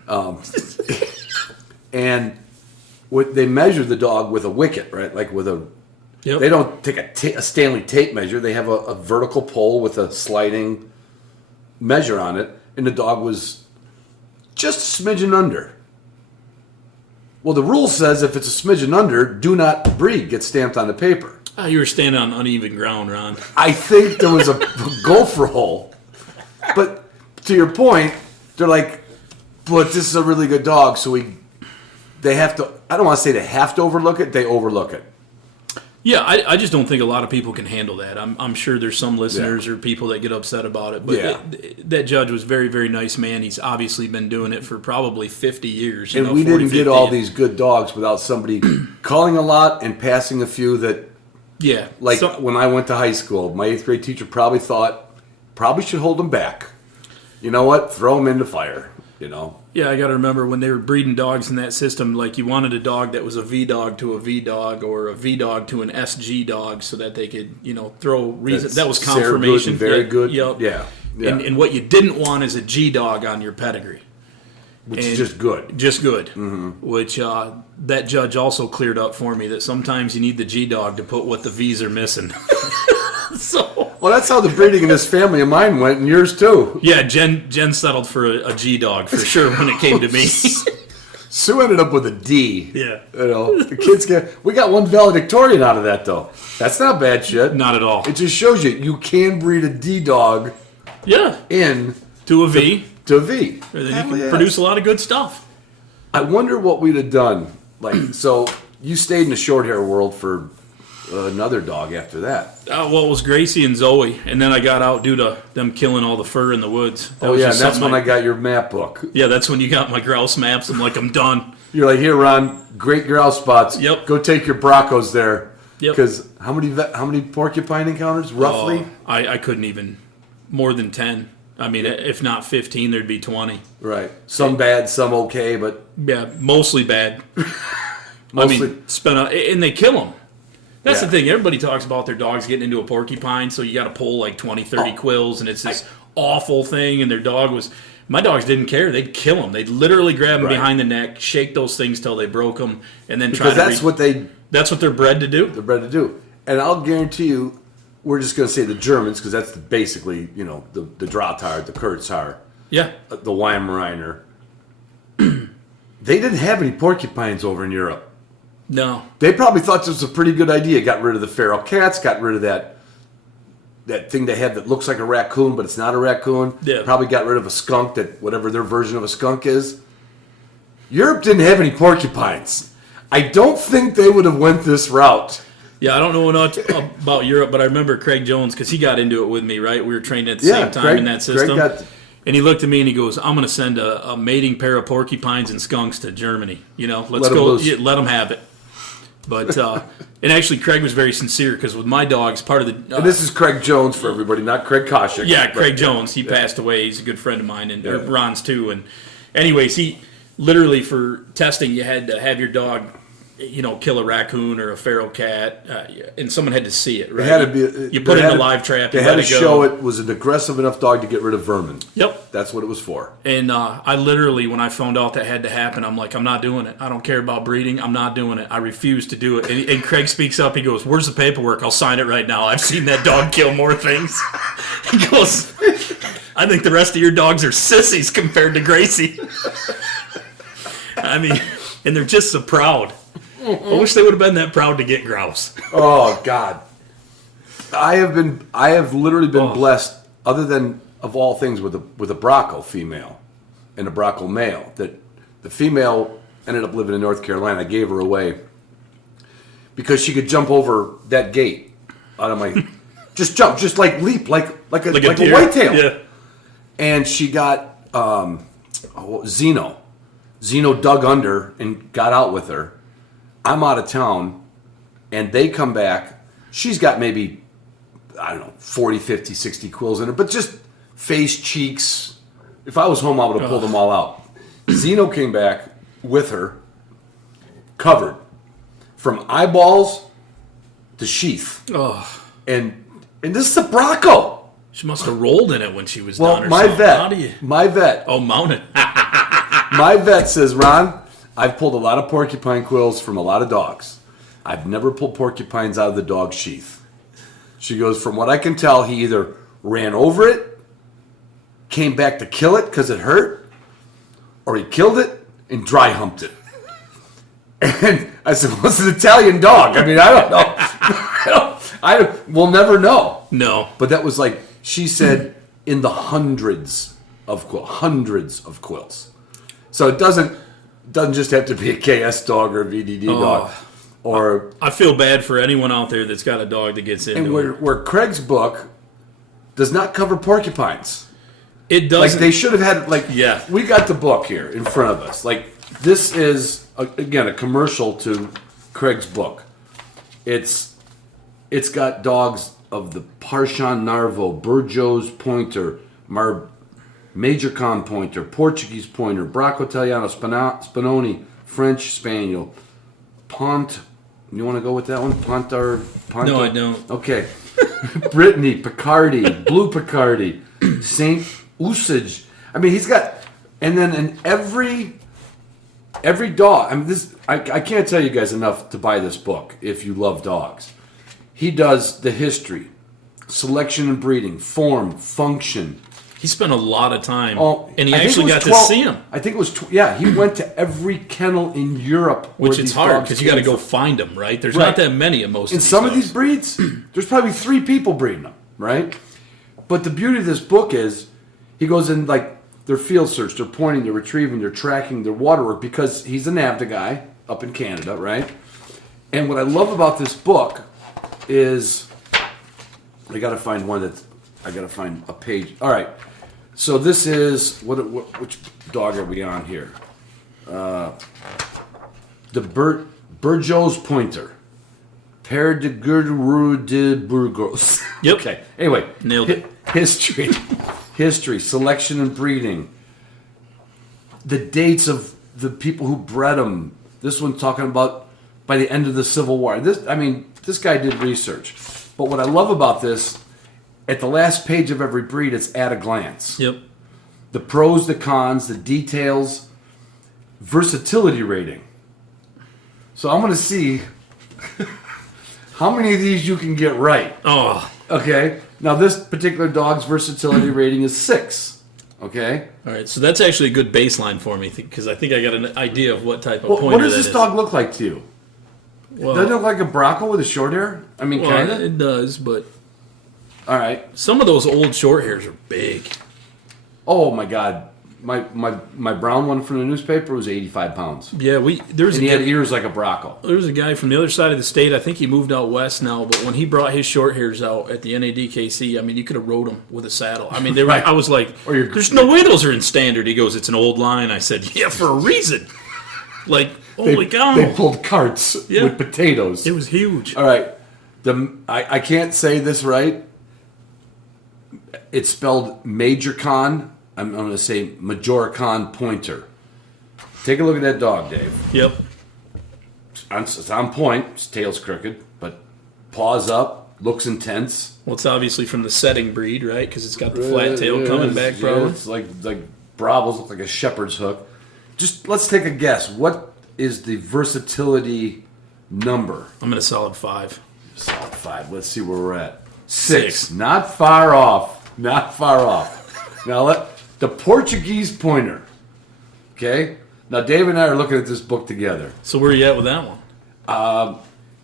And they measure the dog with a wicket, right? Like with a. Yep. They don't take a Stanley tape measure. They have a vertical pole with a sliding measure on it, and the dog was just a smidgen under. Well, the rule says if it's a smidgen under, do not breed, gets stamped on the paper. You were standing on uneven ground, Ron. I think there was a gopher hole. But to your point, they're like, but this is a really good dog, so they have to, I don't want to say they have to overlook it, they overlook it. Yeah, I just don't think a lot of people can handle that. I'm sure there's some listeners or people that get upset about it. But that judge was a very, very nice man. He's obviously been doing it for probably 50 years. And we didn't get all these good dogs without somebody calling a lot and passing a few that, when I went to high school, my 8th grade teacher probably should hold them back. You know what? Throw them in the fire, Yeah, I got to remember when they were breeding dogs in that system, like you wanted a dog that was a V dog to a V dog or a V dog to an SG dog so that they could, throw reason. That was confirmation. Very good. Yep. Yeah. And what you didn't want is a G dog on your pedigree. Which is just good. Just good. Mm-hmm. Which that judge also cleared up for me that sometimes you need the G dog to put what the V's are missing. Well, that's how the breeding in this family of mine went, and yours too. Yeah, Jen settled for a G dog for sure when it came to me. Sue ended up with a D. Yeah. The kids we got one valedictorian out of that though. That's not bad shit. Not at all. It just shows you can breed a D dog. Yeah. To a V. And then you can produce a lot of good stuff. I wonder what we'd have done. So you stayed in the short hair world for another dog after that. Well, it was Gracie and Zoe, and then I got out due to them killing all the fur in the woods. That's when I got your map book. Yeah, that's when you got my grouse maps. I'm like, I'm done. You're like, here, Ron, great grouse spots. Yep. Go take your Broncos there. Yep. Because how many porcupine encounters, roughly? I couldn't even, more than 10. I mean, if not 15, there'd be 20. Right. Some bad, some okay, but... Yeah, mostly bad. And they kill them. That's the thing. Everybody talks about their dogs getting into a porcupine, so you got to pull like 20, 30 quills, and it's this awful thing, and my dogs didn't care. They'd kill them. They'd literally grab them behind the neck, shake those things till they broke them, and then try to... Because that's what they're bred to do. They're bred to do. And I'll guarantee you, we're just going to say the Germans, because that's basically, the Drahthaar, the Kurzhaar, yeah, the Weimaraner. they didn't have any porcupines over in Europe. No. They probably thought this was a pretty good idea. Got rid of the feral cats, got rid of that thing they had that looks like a raccoon, but it's not a raccoon. Yeah. Probably got rid of a skunk, that whatever their version of a skunk is. Europe didn't have any porcupines. I don't think they would have went this route. Yeah, I don't know much about Europe, but I remember Craig Jones, because he got into it with me, right? We were trained at the same time in that system. And he looked at me and he goes, I'm going to send a mating pair of porcupines and skunks to Germany. Let's go, let them have it. But, and actually Craig was very sincere, because with my dogs, part of the... and this is Craig Jones for everybody, not Craig Koshyk. Yeah, Craig Jones. He passed away. He's a good friend of mine, and Ron's too. And anyways, he literally, for testing, you had to have your dog... kill a raccoon or a feral cat, and someone had to see it, right? It had to be. You put it in a live trap. They had to show it was an aggressive enough dog to get rid of vermin. Yep. That's what it was for. And I literally, when I found out that had to happen, I'm like, I'm not doing it. I don't care about breeding. I'm not doing it. I refuse to do it. And Craig speaks up. He goes, where's the paperwork? I'll sign it right now. I've seen that dog kill more things. He goes, I think the rest of your dogs are sissies compared to Gracie. I mean, and they're just so proud. I wish they would have been that proud to get grouse. Oh God, I have literally been blessed. Other than of all things, with a Brocco female and a Brocco male. That the female ended up living in North Carolina. I gave her away because she could jump over that gate out of my, just jump, just like leap, like a whitetail. Yeah. And she got Zeno. Zeno dug under and got out with her. I'm out of town, and they come back. She's got maybe, 40, 50, 60 quills in her, but just face, cheeks. If I was home, I would have pulled them all out. Zeno came back with her, covered, from eyeballs to sheath. Oh. And this is a Brocco. She must have rolled in it when she was Well, done or my something. vet, How do you... my vet. Oh, mounted. My vet says, Ron, I've pulled a lot of porcupine quills from a lot of dogs. I've never pulled porcupines out of the dog's sheath. She goes, from what I can tell, he either ran over it, came back to kill it because it hurt, or he killed it and dry humped it. And I said, well, it's an Italian dog. I mean, I don't know. We'll never know. No. But that was like, she said, in the hundreds of quills. So it doesn't just have to be a KS dog or a VDD dog. Or I feel bad for anyone out there that's got a dog that gets into and where Craig's book does not cover porcupines. It doesn't. Like they should have had, Yeah. We got the book here in front of us. Like this is again a commercial to Craig's book. It's got dogs of the Parshan Narvo, Burjo's Pointer, Major Con Pointer, Portuguese Pointer, Bracco Italiano, Spinoni, French Spaniel, Pont. You want to go with that one? Ponto? No, I don't. Okay. Brittany, Picardy, Blue Picardy, Saint Usage. I mean, he's got, and then in every dog. I mean, this. I can't tell you guys enough to buy this book if you love dogs. He does the history, selection and breeding, form, function. He spent a lot of time, Oh, and he I think actually it was got 12 to see him. I think it was, he went to every kennel in Europe. Which is hard, because you got to go find them, right? There's not that many of most of in these some dogs. of these breeds, there's probably 3 people breeding them, right? But the beauty of this book is, he goes in, like, their field search, they're pointing, they're retrieving, they're tracking, their waterwork, because he's a NAVDA guy up in Canada, right? And what I love about this book is, I got to find a page. All right. So this is, which dog are we on here? The Burjo's Pointer. Père de Guru de Burgos. Yep. Okay. Anyway. Nailed it. History, selection and breeding. The dates of the people who bred them. This one's talking about by the end of the Civil War. This guy did research. But what I love about this, at the last page of every breed, it's at a glance. Yep. The pros, the cons, the details, versatility rating. So I'm going to see how many of these you can get right. Oh. Okay. Now this particular dog's versatility rating is 6. Okay. All right, so that's actually a good baseline for me because I think I got an idea of what type of pointer What does that this is. dog look like to you? Well, Doesn't it look like a Bronco with a short hair? I mean, kind of. it does, but All right. some of those old short hairs are big. Oh my God, my brown one from the newspaper was 85 pounds, Yeah, and he had ears like a Bronco. There was a guy from the other side of the state. I think he moved out west now, but when he brought his short hairs out at the NADKC, I mean, you could have rode them with a saddle. I mean, they were. Right. I was like, "There's no way those are in standard." He goes, "It's an old line." I said, "Yeah, for a reason." Like, holy cow! They pulled carts Yeah. with potatoes. It was huge. All right. I can't say this right. It's spelled Major Con. I'm going to say Majoricon Pointer. Take a look at that dog, Dave. Yep. It's on point. Its tail's crooked, but paws up, looks intense. Well, it's obviously from the setting breed, right? Because it's got the flat tail coming back, Yeah, probably. it's like Bravos look like a shepherd's hook. Just let's take a guess. What is the versatility number? I'm at a solid 5. Solid 5. Let's see where we're at. 6. Not far off. Not far off. Now the Portuguese pointer. Okay. Now Dave and I are looking at this book together. So where are you at with that one?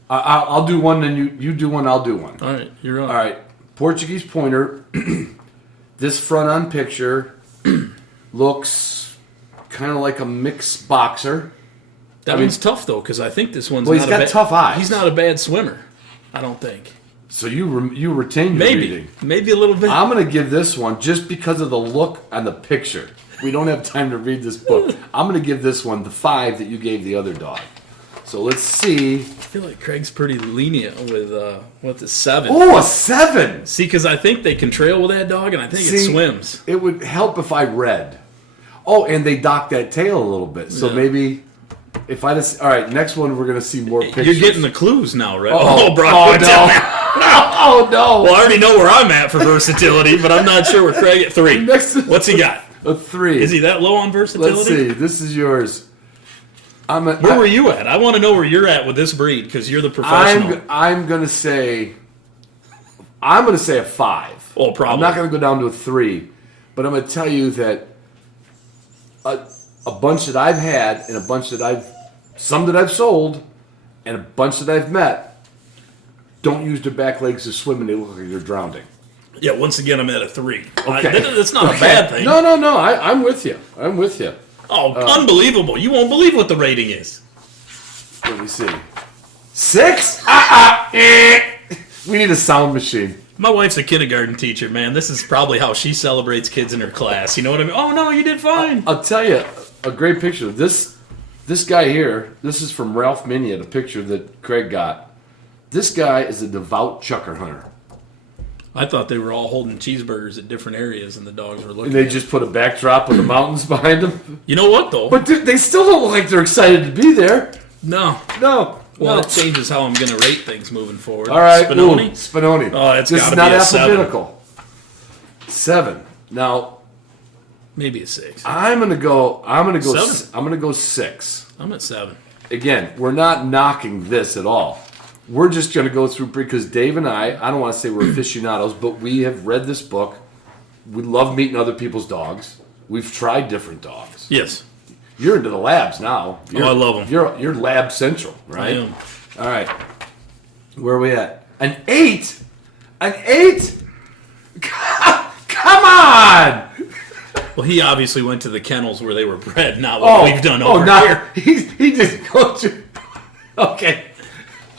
I'll do one, then you do one. I'll do one. All right, you're on. All right. Portuguese pointer. This front on picture looks kind of like a mixed boxer. That one's tough though, because I think this one's. Well, he's got tough eyes. He's not a bad swimmer. I don't think. So you retain your reading. Maybe a little bit. I'm going to give this one just because of the look on the picture. We don't have time to read this book. I'm going to give this one the 5 that you gave the other dog. So let's see. I feel like Craig's pretty lenient with the 7. Oh, a 7. See, because I think they can trail with that dog, and I think it swims. It would help if I read. Oh, and they dock that tail a little bit. So maybe if I just... All right, next one we're going to see more pictures. You're getting the clues now, right? Oh, Brock. no. Oh, no. Well, I already know where I'm at for versatility, but I'm not sure where Craig at 3. What's he got? A 3. Is he that low on versatility? Let's see. This is yours. Where were you at? I want to know where you're at with this breed because you're the professional. I'm gonna say a 5. Oh, probably. I'm not gonna go down to a 3, but I'm gonna tell you that a bunch that I've had and a bunch that some that I've sold and a bunch that I've met don't use their back legs to swim and they look like they're drowning. Yeah, once again, I'm at a 3. Okay. That's not a bad thing. No. I'm with you. Oh, unbelievable. You won't believe what the rating is. Let me see. 6? We need a sound machine. My wife's a kindergarten teacher, man. This is probably how she celebrates kids in her class. You know what I mean? Oh, no, you did fine. I'll tell you, a great picture. This guy here, this is from Ralph Miniot, a picture that Craig got. This guy is a devout chucker hunter. I thought they were all holding cheeseburgers at different areas and the dogs were looking And they at just put a backdrop with the mountains behind them. You know what, though? But they still don't look like they're excited to be there. No. No. Well, that changes how I'm going to rate things moving forward. All right. Spinoni? Ooh, Spinoni. Oh, it's this got is to not be a 7. alphabetical. 7. Now, maybe a 6. I'm gonna go 7. I'm gonna go 6. I'm at 7. Again, we're not knocking this at all. We're just going to go through because Dave and I don't want to say we're aficionados, but we have read this book. We love meeting other people's dogs. We've tried different dogs. Yes. You're into the labs now. I love them. You're lab central, right? I am. All right. Where are we at? An 8? An 8? Come on! Well, he obviously went to the kennels where they were bred, not what we've done over here. He didn't go to... Okay.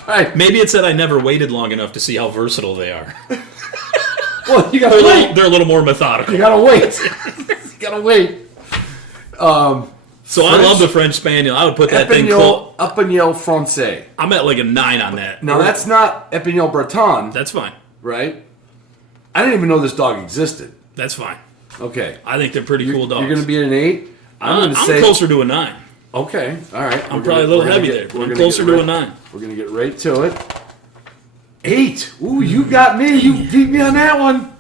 All right. Maybe it's that I never waited long enough to see how versatile they are. Well, you gotta wait. They're a little more methodical. You gotta wait. You gotta wait. So I love the French Spaniel. I would put that thing close. Epagneul Francais. I'm at like a 9 on that. Now, that's not Epagneul Breton, That's fine. right? I didn't even know this dog existed. That's fine. Okay. I think they're pretty cool dogs. You're going to be at an 8? I'm closer to a 9. Okay, all right. I'm probably a little heavy there. I'm closer to a 9. We're going to get right to it. 8. Ooh, you got me. You beat me on that one.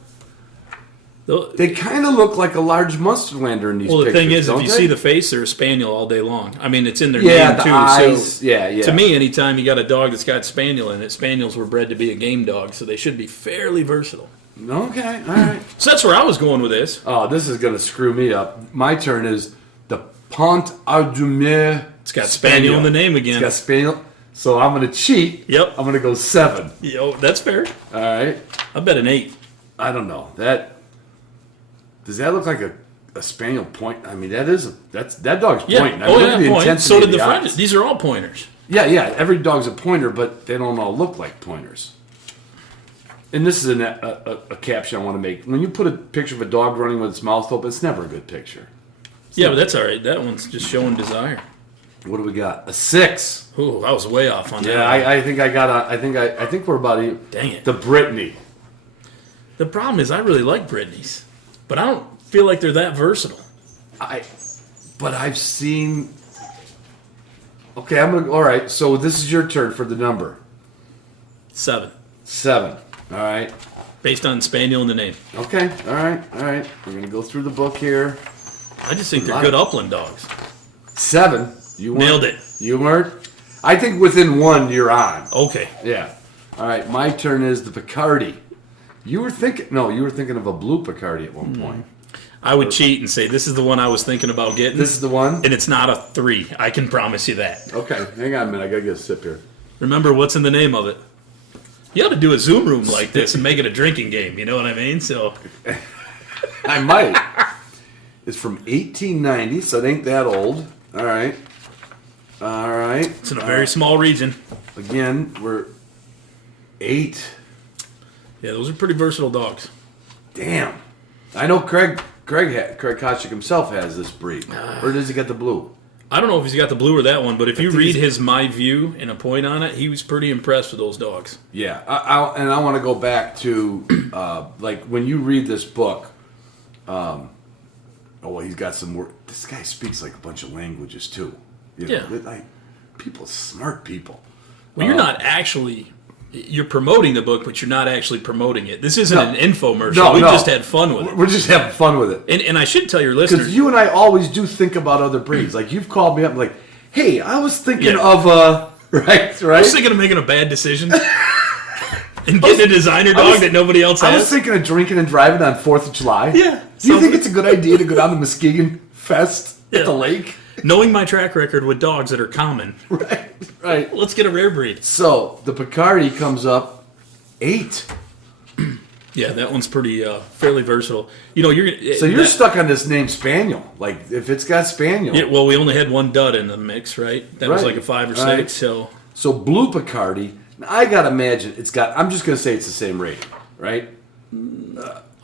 They kind of look like a large Mustardlander in these pictures. Well, the thing is, if you see the face, they're a Spaniel all day long. I mean, it's in their name, the too. eyes. So, yeah. To me, anytime you got a dog that's got Spaniel in it, Spaniels were bred to be a game dog, so they should be fairly versatile. Okay, all right. So that's where I was going with this. Oh, this is going to screw me up. My turn is the Pont Ardumir. It's got Spaniel in the name It's again. got Spaniel. So I'm going to cheat. Yep. I'm going to go 7. Yo, that's fair. All right. I bet an 8. I don't know. Does that look like a Spaniel point? I mean, that dog's Yeah. pointing. I mean, look at the point. intensity So of did the eyes. French. These are all pointers. Yeah. Every dog's a pointer, but they don't all look like pointers. And this is a caption I want to make. When you put a picture of a dog running with its mouth open, it's never a good picture. Yeah, but that's all right. That one's just showing desire. What do we got? A 6. Ooh, I was way off on that. Yeah, I think I got a. I think we're about even. Dang it. The Brittany. The problem is I really like Brittany's, but I don't feel like they're that versatile. But I've seen. Okay, I'm gonna. All right, so this is your turn for the number 7. 7. All right. Based on Spaniel in the name. Okay. All right. We're gonna go through the book here. I just think they're good upland dogs. 7. You weren't. Nailed it. You weren't. I think within 1 you're on. Okay. Yeah. All right. My turn is the Picardy. You were thinking of a blue Picardy at one point. I would cheat and say this is the one I was thinking about getting. This is the one? And it's not a 3. I can promise you that. Okay. Hang on a minute. I got to get a sip here. Remember what's in the name of it. You ought to do a Zoom room like this and make it a drinking game. You know what I mean? So I might. It's from 1890, so it ain't that old. All right. it's in a very small region. Again, we're 8. Yeah, those are pretty versatile dogs. Damn. I know Craig Koshyk himself has this breed. Or does he get the blue? I don't know if he's got the blue or that one, but if you read his My View and a point on it, he was pretty impressed with those dogs. Yeah. I want to go back to, like, when you read this book, he's got some work. This guy speaks like a bunch of languages, too. You know, Yeah. like, smart people. Well, you're not actually... You're promoting the book, but you're not actually promoting it. This isn't an infomercial. No, we no. just had fun with it. We're just having fun with it. And I should tell your listeners... Because you and I always do think about other breeds. Like, you've called me up and like, hey, I was thinking Yeah. of right? I was thinking of making a bad decision and getting a designer dog that nobody else has. I was thinking of drinking and driving on 4th of July. Yeah. Do you think it's a good idea to go down to Muskegon Fest at the lake? Knowing my track record with dogs that are common, Right. let's get a rare breed. So, the Picardy comes up 8. Yeah, that one's pretty fairly versatile. You know, You're stuck on this name Spaniel. Like, if it's got Spaniel. Yeah, well, we only had one dud in the mix, right? That was Right. like a 5 or 6. Right. So blue Picardy, I gotta imagine I'm just gonna say it's the same rating, right?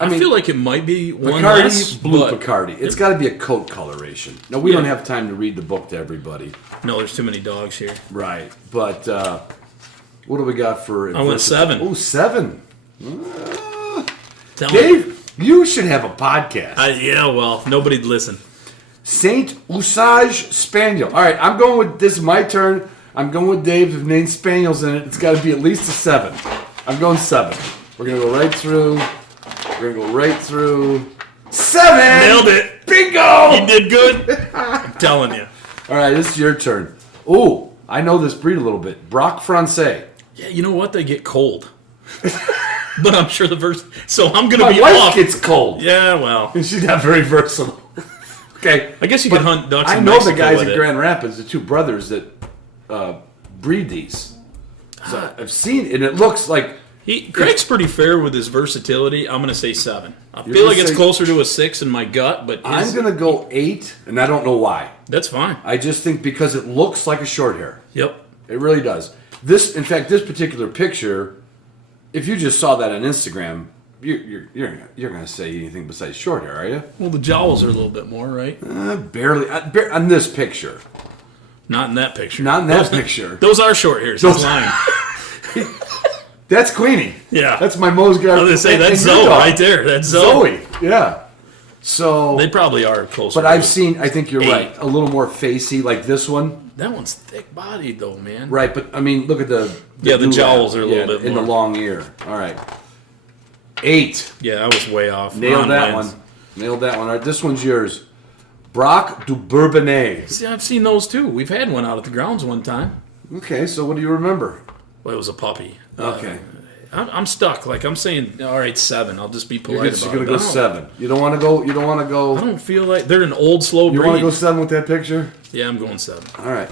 I feel like it might be one Picardy, less, blue but Picardy. It's got to be a coat coloration. No, we don't have time to read the book to everybody. no, there's too many dogs here. Right. But what do we got for... I went 7. Oh, 7. Tell me. Dave, you should have a podcast. Yeah, well, nobody'd listen. Saint Usage Spaniel. All right, I'm going with... This is my turn. I'm going with Dave. If named Spaniel's in it, it's got to be at least a 7. I'm going 7. We're going to go right through... 7! Nailed it. Bingo! You did good. I'm telling you. All right, this is your turn. Ooh, I know this breed a little bit. Braque Francais. Yeah, you know what? They get cold. But I'm sure the verse. So I'm going to My be wife off. gets cold. Yeah, well. And she's not very versatile. Okay. I guess you could hunt ducks I in know Mexico the guys with in it. Grand Rapids, the 2 brothers that breed these. So I've seen, and it looks like... Craig's pretty fair with his versatility. I'm going to say 7. I You're feel like gonna it's say- closer to a 6 in my gut, but I'm going to go 8, and I don't know why. that's fine. I just think because it looks like a short hair. Yep. It really does. In fact, this particular picture, if you just saw that on Instagram, you're going to say anything besides short hair, are you? Well, the jowls are a little bit more, right? Barely. On this picture. Not in that picture. Not in that picture. Those are short hairs. That's lying. That's Queenie. Yeah. That's my Mosgar. I was going to say, that's Zoe right there. That's Zoe. Yeah. So. They probably are closer. But I've seen, I think you're 8. right, a little more facey, like this one. That one's thick-bodied, though, man. Right, but I mean, look at the Yeah, the dewlap. jowls are a little bit in more. the long ear. All right. 8. Yeah, I was way off. Nailed Ron that Lenz. one. Nailed that one. All right, this one's yours. Braque du Bourbonnais. See, I've seen those, too. We've had one out at the grounds one time. Okay, so what do you remember? Well, it was a puppy. Okay. I'm stuck. Like I'm saying, all right, 7. I'll just be polite about it. You're going to go 7. You don't want to go. You don't want to go. I don't feel like they're an old slow breed. You want to go 7 with that picture? Yeah, I'm going 7. All right.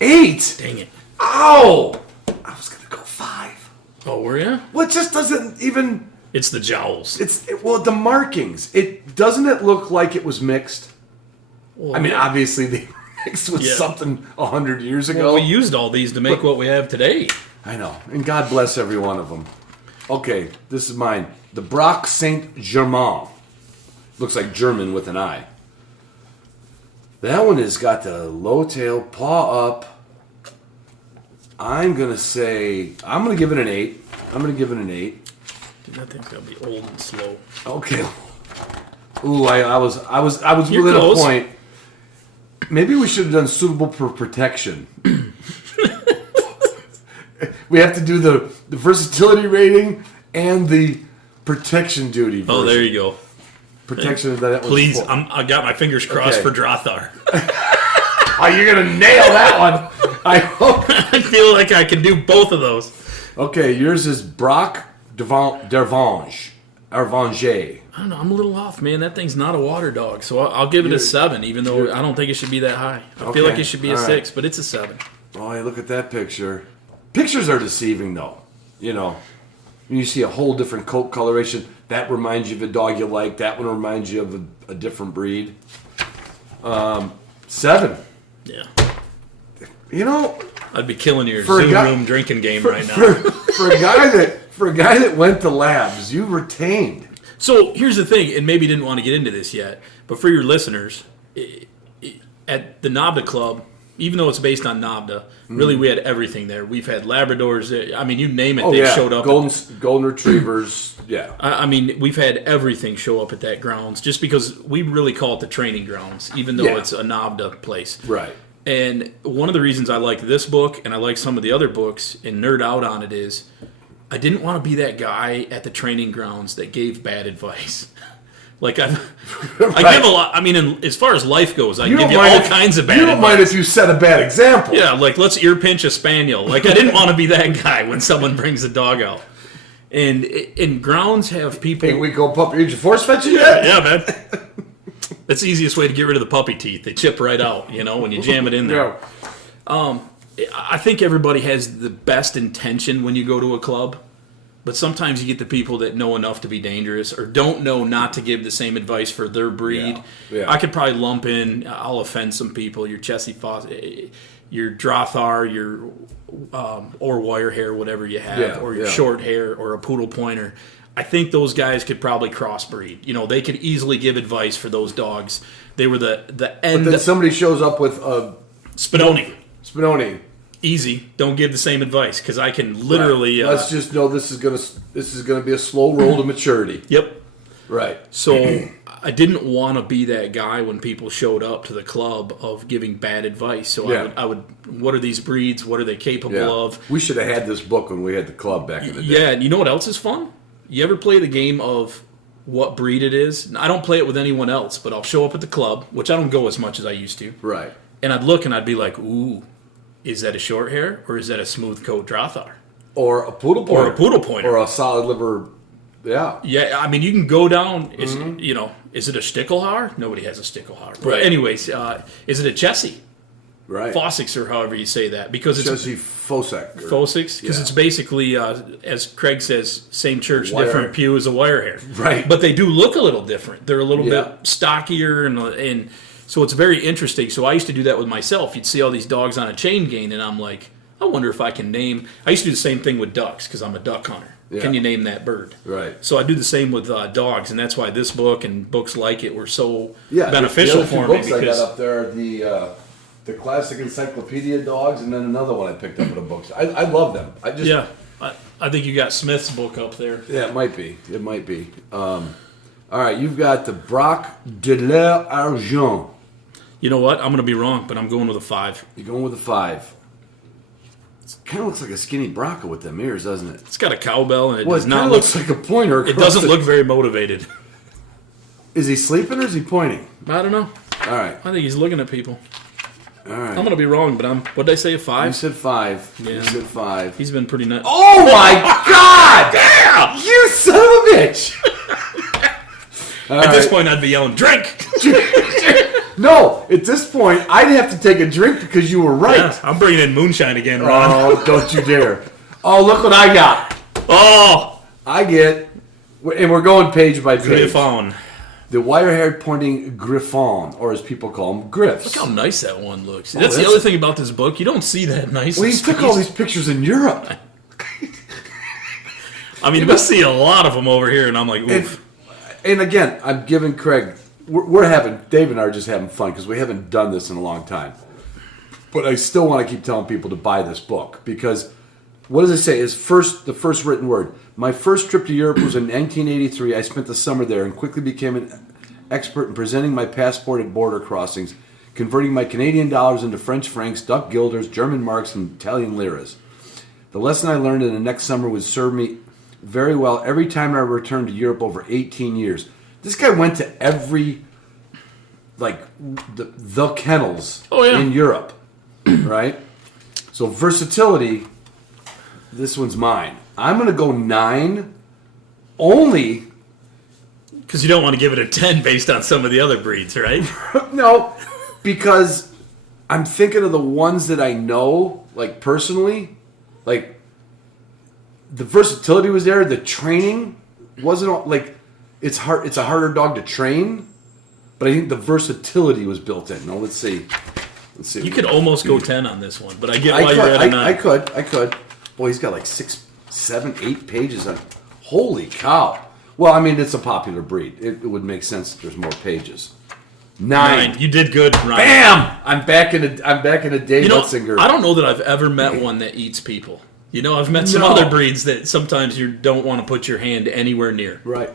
8. Dang it. Ow! I was going to go 5. Oh, were you? Well, it just doesn't even. It's the jowls. The markings. Doesn't it look like it was mixed? Well, I mean, yeah. obviously they mixed with something 100 years ago. Well, we used all these to make what we have today. I know, and God bless every one of them. Okay, this is mine. The Brock Saint Germain. Looks like German with an I. That one has got the low tail, paw up. I'm gonna give it an 8. Dude, that thing's gonna be old and slow. Okay. Ooh, I was You're within close. a point. Maybe we should have done suitable for protection. We have to do the versatility rating and the protection duty version. Oh, there you go. Protection of that. Please, I got my fingers crossed Okay. for Drothar. Oh, you're gonna nail that one. I hope. I feel like I can do both of those. Okay, yours is Brock d'Arvange. Arvange. I don't know. I'm a little off, man. That thing's not a water dog, so I'll give it a 7, even though I don't think it should be that high. I feel like it should be a 6, but it's a 7. Oh, hey, look at that picture. Pictures are deceiving, though. You know, when you see a whole different coat coloration, that reminds you of a dog you like. That one reminds you of a different breed. 7. Yeah. You know, I'd be killing your For a Zoom guy- room drinking game right now. for a guy that went to labs, you retained. So here's the thing, and maybe you didn't want to get into this yet, but for your listeners, at the NAVDA Club, even though it's based on NAVDA, really we had everything there. We've had Labradors. I mean, you name it, they showed up. Golden Retrievers. Yeah. I mean, we've had everything show up at that grounds just because we really call it the training grounds, even though it's a NAVDA place. Right. And one of the reasons I like this book and I like some of the other books and nerd out on it is I didn't want to be that guy at the training grounds that gave bad advice. Like I give a lot. I mean, as far as life goes, I give you all kinds of bad advice. You don't mind if you set a bad example. Yeah, like let's ear pinch a spaniel. Like I didn't want to be that guy when someone brings a dog out. And grounds have people. Hey, we go puppy. Did you force fetch it yet? Yeah, man. That's the easiest way to get rid of the puppy teeth. They chip right out, when you jam it in there. Yeah. I think everybody has the best intention when you go to a club, but sometimes you get the people that know enough to be dangerous or don't know not to give the same advice for their breed. Yeah. I could probably lump in, I'll offend some people, your Chessie Foss, your Drothar, your or wire hair, whatever you have, or your short hair or a poodle pointer. I think those guys could probably crossbreed. They could easily give advice for those dogs. They were the end. But then somebody shows up with a Spinoni. Easy. Don't give the same advice because I can literally. Right. Let's just know this is gonna be a slow roll to maturity. Yep. Right. So I didn't want to be that guy when people showed up to the club of giving bad advice. So I would. What are these breeds? What are they capable of? We should have had this book when we had the club back in the day. Yeah, and you know what else is fun? You ever play the game of what breed it is? I don't play it with anyone else, but I'll show up at the club, which I don't go as much as I used to. Right. And I'd look and I'd be like, ooh, is that a short hair or is that a smooth coat Drothar? Or a poodle pointer. Or a solid liver. Yeah. Yeah, I mean, you can go down, is it a Stickelhaar? Nobody has a Stickelhaar. But Right. anyways, is it a Chessie? Right. Fossix or however you say that. Because it's Chessie Fossek. Fossix? Because it's basically, as Craig says, same church, Wire. different pew as a wire hair. Right. But they do look a little different. They're a little bit stockier, and so it's very interesting. So I used to do that with myself. You'd see all these dogs on a chain gain, and I'm like, I wonder if I can name... I used to do the same thing with ducks, because I'm a duck hunter. Yeah. Can you name that bird? Right. So I do the same with dogs, and that's why this book and books like it were so beneficial for me. Books I got up there are the classic encyclopedia dogs, and then another one I picked up at a book. I love them. I think you got Smith's book up there. Yeah, it might be. All right, you've got the Brock de l'Argent. You know what? I'm going to be wrong, but I'm going with a 5. You're going with a 5. It kind of looks like a skinny Bronco with them ears, doesn't it? It's got a cowbell, and it Well, does it not kind of look... looks like a pointer. It doesn't look very motivated. Is he sleeping or is he pointing? I don't know. All right. I think he's looking at people. All right. I'm going to be wrong, but what did I say, a 5? You said 5. Yeah. You said 5. He's been pretty nuts. Oh my God! Damn! You son of a bitch! At this point, I'd be yelling, drink! No, at this point, I'd have to take a drink because you were right. Yeah, I'm bringing in moonshine again, Ron. Oh, don't you dare. Oh, look what I got. Oh! I get, and we're going page by page. Griffon. The wire-haired pointing griffon, or as people call them, griffs. Look how nice that one looks. That's the other thing about this book. You don't see that nice. Well, he took all these pictures in Europe. I mean, you must see a lot of them over here, and I'm like, oof. And again, I'm giving Craig, we're having, Dave and I are just having fun because we haven't done this in a long time. But I still want to keep telling people to buy this book because, what does it say? Is the first written word. My first trip to Europe was in 1983. I spent the summer there and quickly became an expert in presenting my passport at border crossings, converting my Canadian dollars into French francs, Dutch guilders, German marks, and Italian liras. The lesson I learned in the next summer would serve me very well every time I returned to Europe over 18 years. This guy went to every, like, the kennels in Europe, right? So versatility, this one's mine. I'm going to go 9 only. Because you don't want to give it a 10 based on some of the other breeds, right? No, because I'm thinking of the ones that I know, like, personally. Like, the versatility was there. The training wasn't, like, it's hard. It's a harder dog to train. But I think the versatility was built in. Now, let's see. You could almost go 10 on this one, but I get why you're at a 9. I could. Boy, he's got like 6, 7, 8 pages on. Holy cow! Well, I mean, it's a popular breed. It would make sense if there's more pages. 9. You did good, Ryan. Bam! I'm back in a Dave Utzinger. I don't know that I've ever met one that eats people. You know, I've met some other breeds that sometimes you don't want to put your hand anywhere near. Right.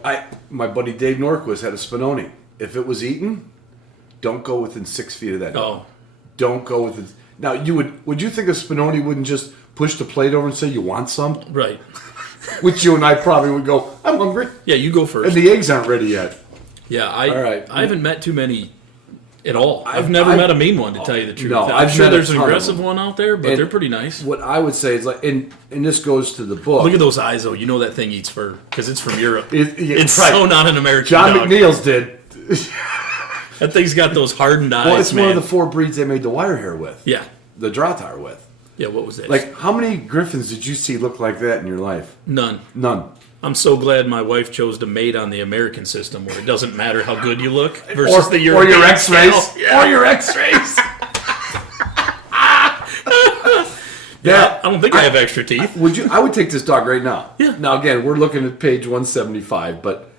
My buddy Dave Norquist had a Spinoni. If it was eaten, don't go within 6 feet of that. Oh. Don't go within. Now, would you think a Spinoni wouldn't just push the plate over and say, you want some? Right. Which you and I probably would go, I'm hungry. Yeah, you go first. And the eggs aren't ready yet. Yeah, all right. I haven't met too many at all. I've never met a mean one, to tell you the truth. No, I'm sure there's an aggressive them. one out there, but they're pretty nice. What I would say is, like, and this goes to the book. Look at those eyes, though. You know that thing eats fur, because it's from Europe. It's right. so not an American John dog. McNeil's did. That thing's got those hardened eyes, Well, it's man. one of the 4 breeds they made the wire hair with. Yeah. The Drahthaar with. Yeah, what was that? Like, how many griffins did you see look like that in your life? None. I'm so glad my wife chose to mate on the American system, where it doesn't matter how good you look versus the European or your X-rays. Yeah. Or your X-rays. Yeah, I don't think I have extra teeth. I would take this dog right now. Yeah. Now, again, we're looking at page 175, but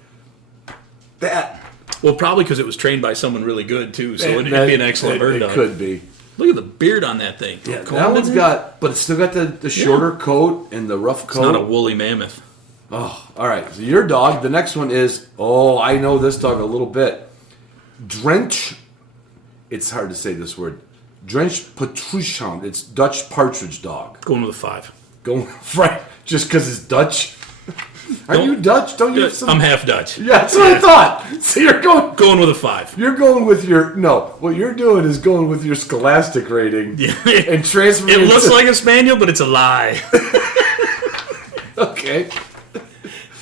that... Well, probably because it was trained by someone really good, too, so it'd be an excellent bird dog. It could be. Look at the beard on that thing. Yeah, that one's got... But it's still got the shorter coat and the rough coat. It's not a woolly mammoth. Oh, all right. So your dog, the next one is... Oh, I know this dog a little bit. Drench... It's hard to say this word. Drench Patrouchon. It's Dutch partridge dog. Going with a 5. Going right, just because it's Dutch. Are you Dutch? Don't you have some? I'm half Dutch. Yeah, that's what I thought. So you're going with a 5. You're going with your What you're doing is going with your scholastic rating. Yeah. And transferring. It looks like a spaniel, but it's a lie. Okay.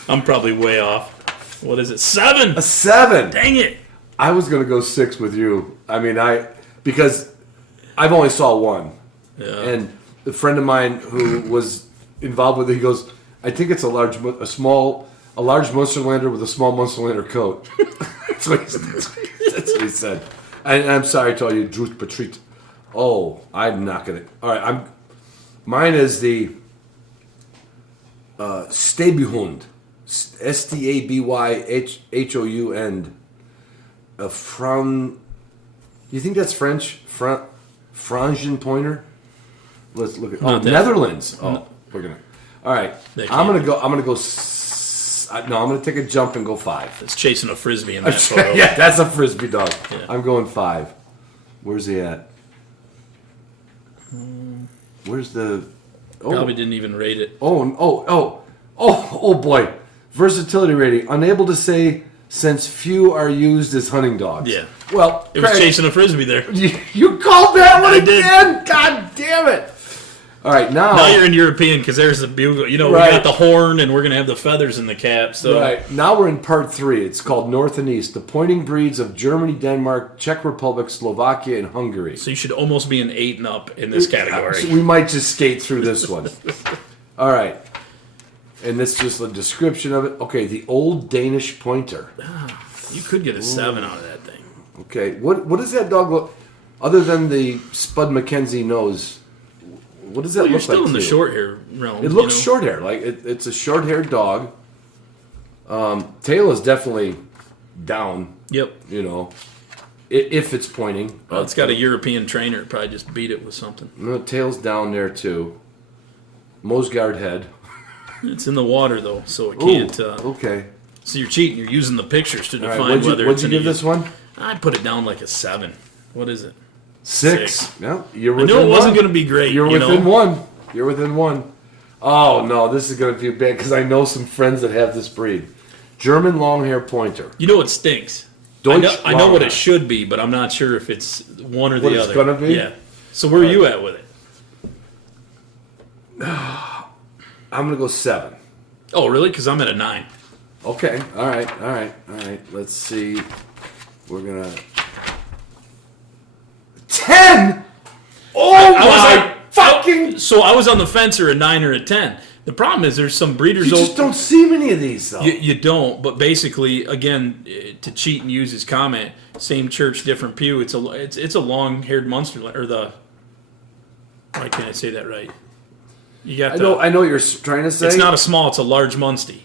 I'm probably way off. What is it? 7. A 7. Dang it. I was gonna go 6 with you. I mean, because I've only saw one. Yeah. And a friend of mine who was involved with it, he goes, I think it's a large Munsterlander with a small Munsterlander coat. that's what he said. And I'm sorry to all you Droot Patrit. Oh, I'm not going to. All right, mine is the Stabyhund. Stabyhhoun. You think that's French? Frangian Pointer? Let's look at. Oh, Netherlands. Oh, we're gonna. All right, I'm gonna go. I'm gonna take a jump and go 5. It's chasing a frisbee in that photo. Yeah, that's a frisbee dog. Yeah. I'm going 5. Where's he at? Where's the? Oh. Probably didn't even rate it. Oh boy! Versatility rating: unable to say since few are used as hunting dogs. Yeah. Well, It was Craig, chasing a frisbee there. You called that one I did. again? God damn it. All right, Now you're in European because there's the bugle. You know, Right. we got the horn and we're going to have the feathers in the cap. So Right. Now we're in part 3. It's called North and East. The pointing breeds of Germany, Denmark, Czech Republic, Slovakia, and Hungary. So you should almost be an 8 and up in this category. So we might just skate through this one. All right. And this is just a description of it. Okay, the old Danish pointer. You could get a 7 out of that thing. Okay, what does that dog look, other than the Spud McKenzie nose, what does that Well, you're look like still in the to you? short hair realm. It looks short hair, like it's a short-haired dog. Tail is definitely down, Yep. you know, if it's pointing. Well, it's got a European trainer. It probably just beat it with something. No, tail's down there too. Mosgard head. It's in the water, though, so it Ooh, can't. okay. So you're cheating. You're using the pictures to All right, define whether what'd it's you an give idiot. this one? I'd put it down like a 7. What is it? 6. No, you're I within knew it wasn't one. going to be great. You're you within know? one. You're within one. Oh, no, this is going to be bad because I know some friends that have this breed. German long hair pointer. You know what stinks? Deutsch I know what Longhorn. it should be, but I'm not sure if it's one or What the it's other. gonna be? Yeah. So where are you at with it? I'm going to go 7. Oh, really? Because I'm at a 9. Okay. All right. Let's see. We're going to... 10? Oh, I my was like, fucking... So I was on the fence or a 9 or a 10. The problem is there's some breeders... You just don't see many of these, though. You don't, but basically, again, to cheat and use his comment, same church, different pew. It's a long-haired Munster, or the... Why can't I say that right? You got I know what you're trying to say. It's not a small, it's a large Munstie.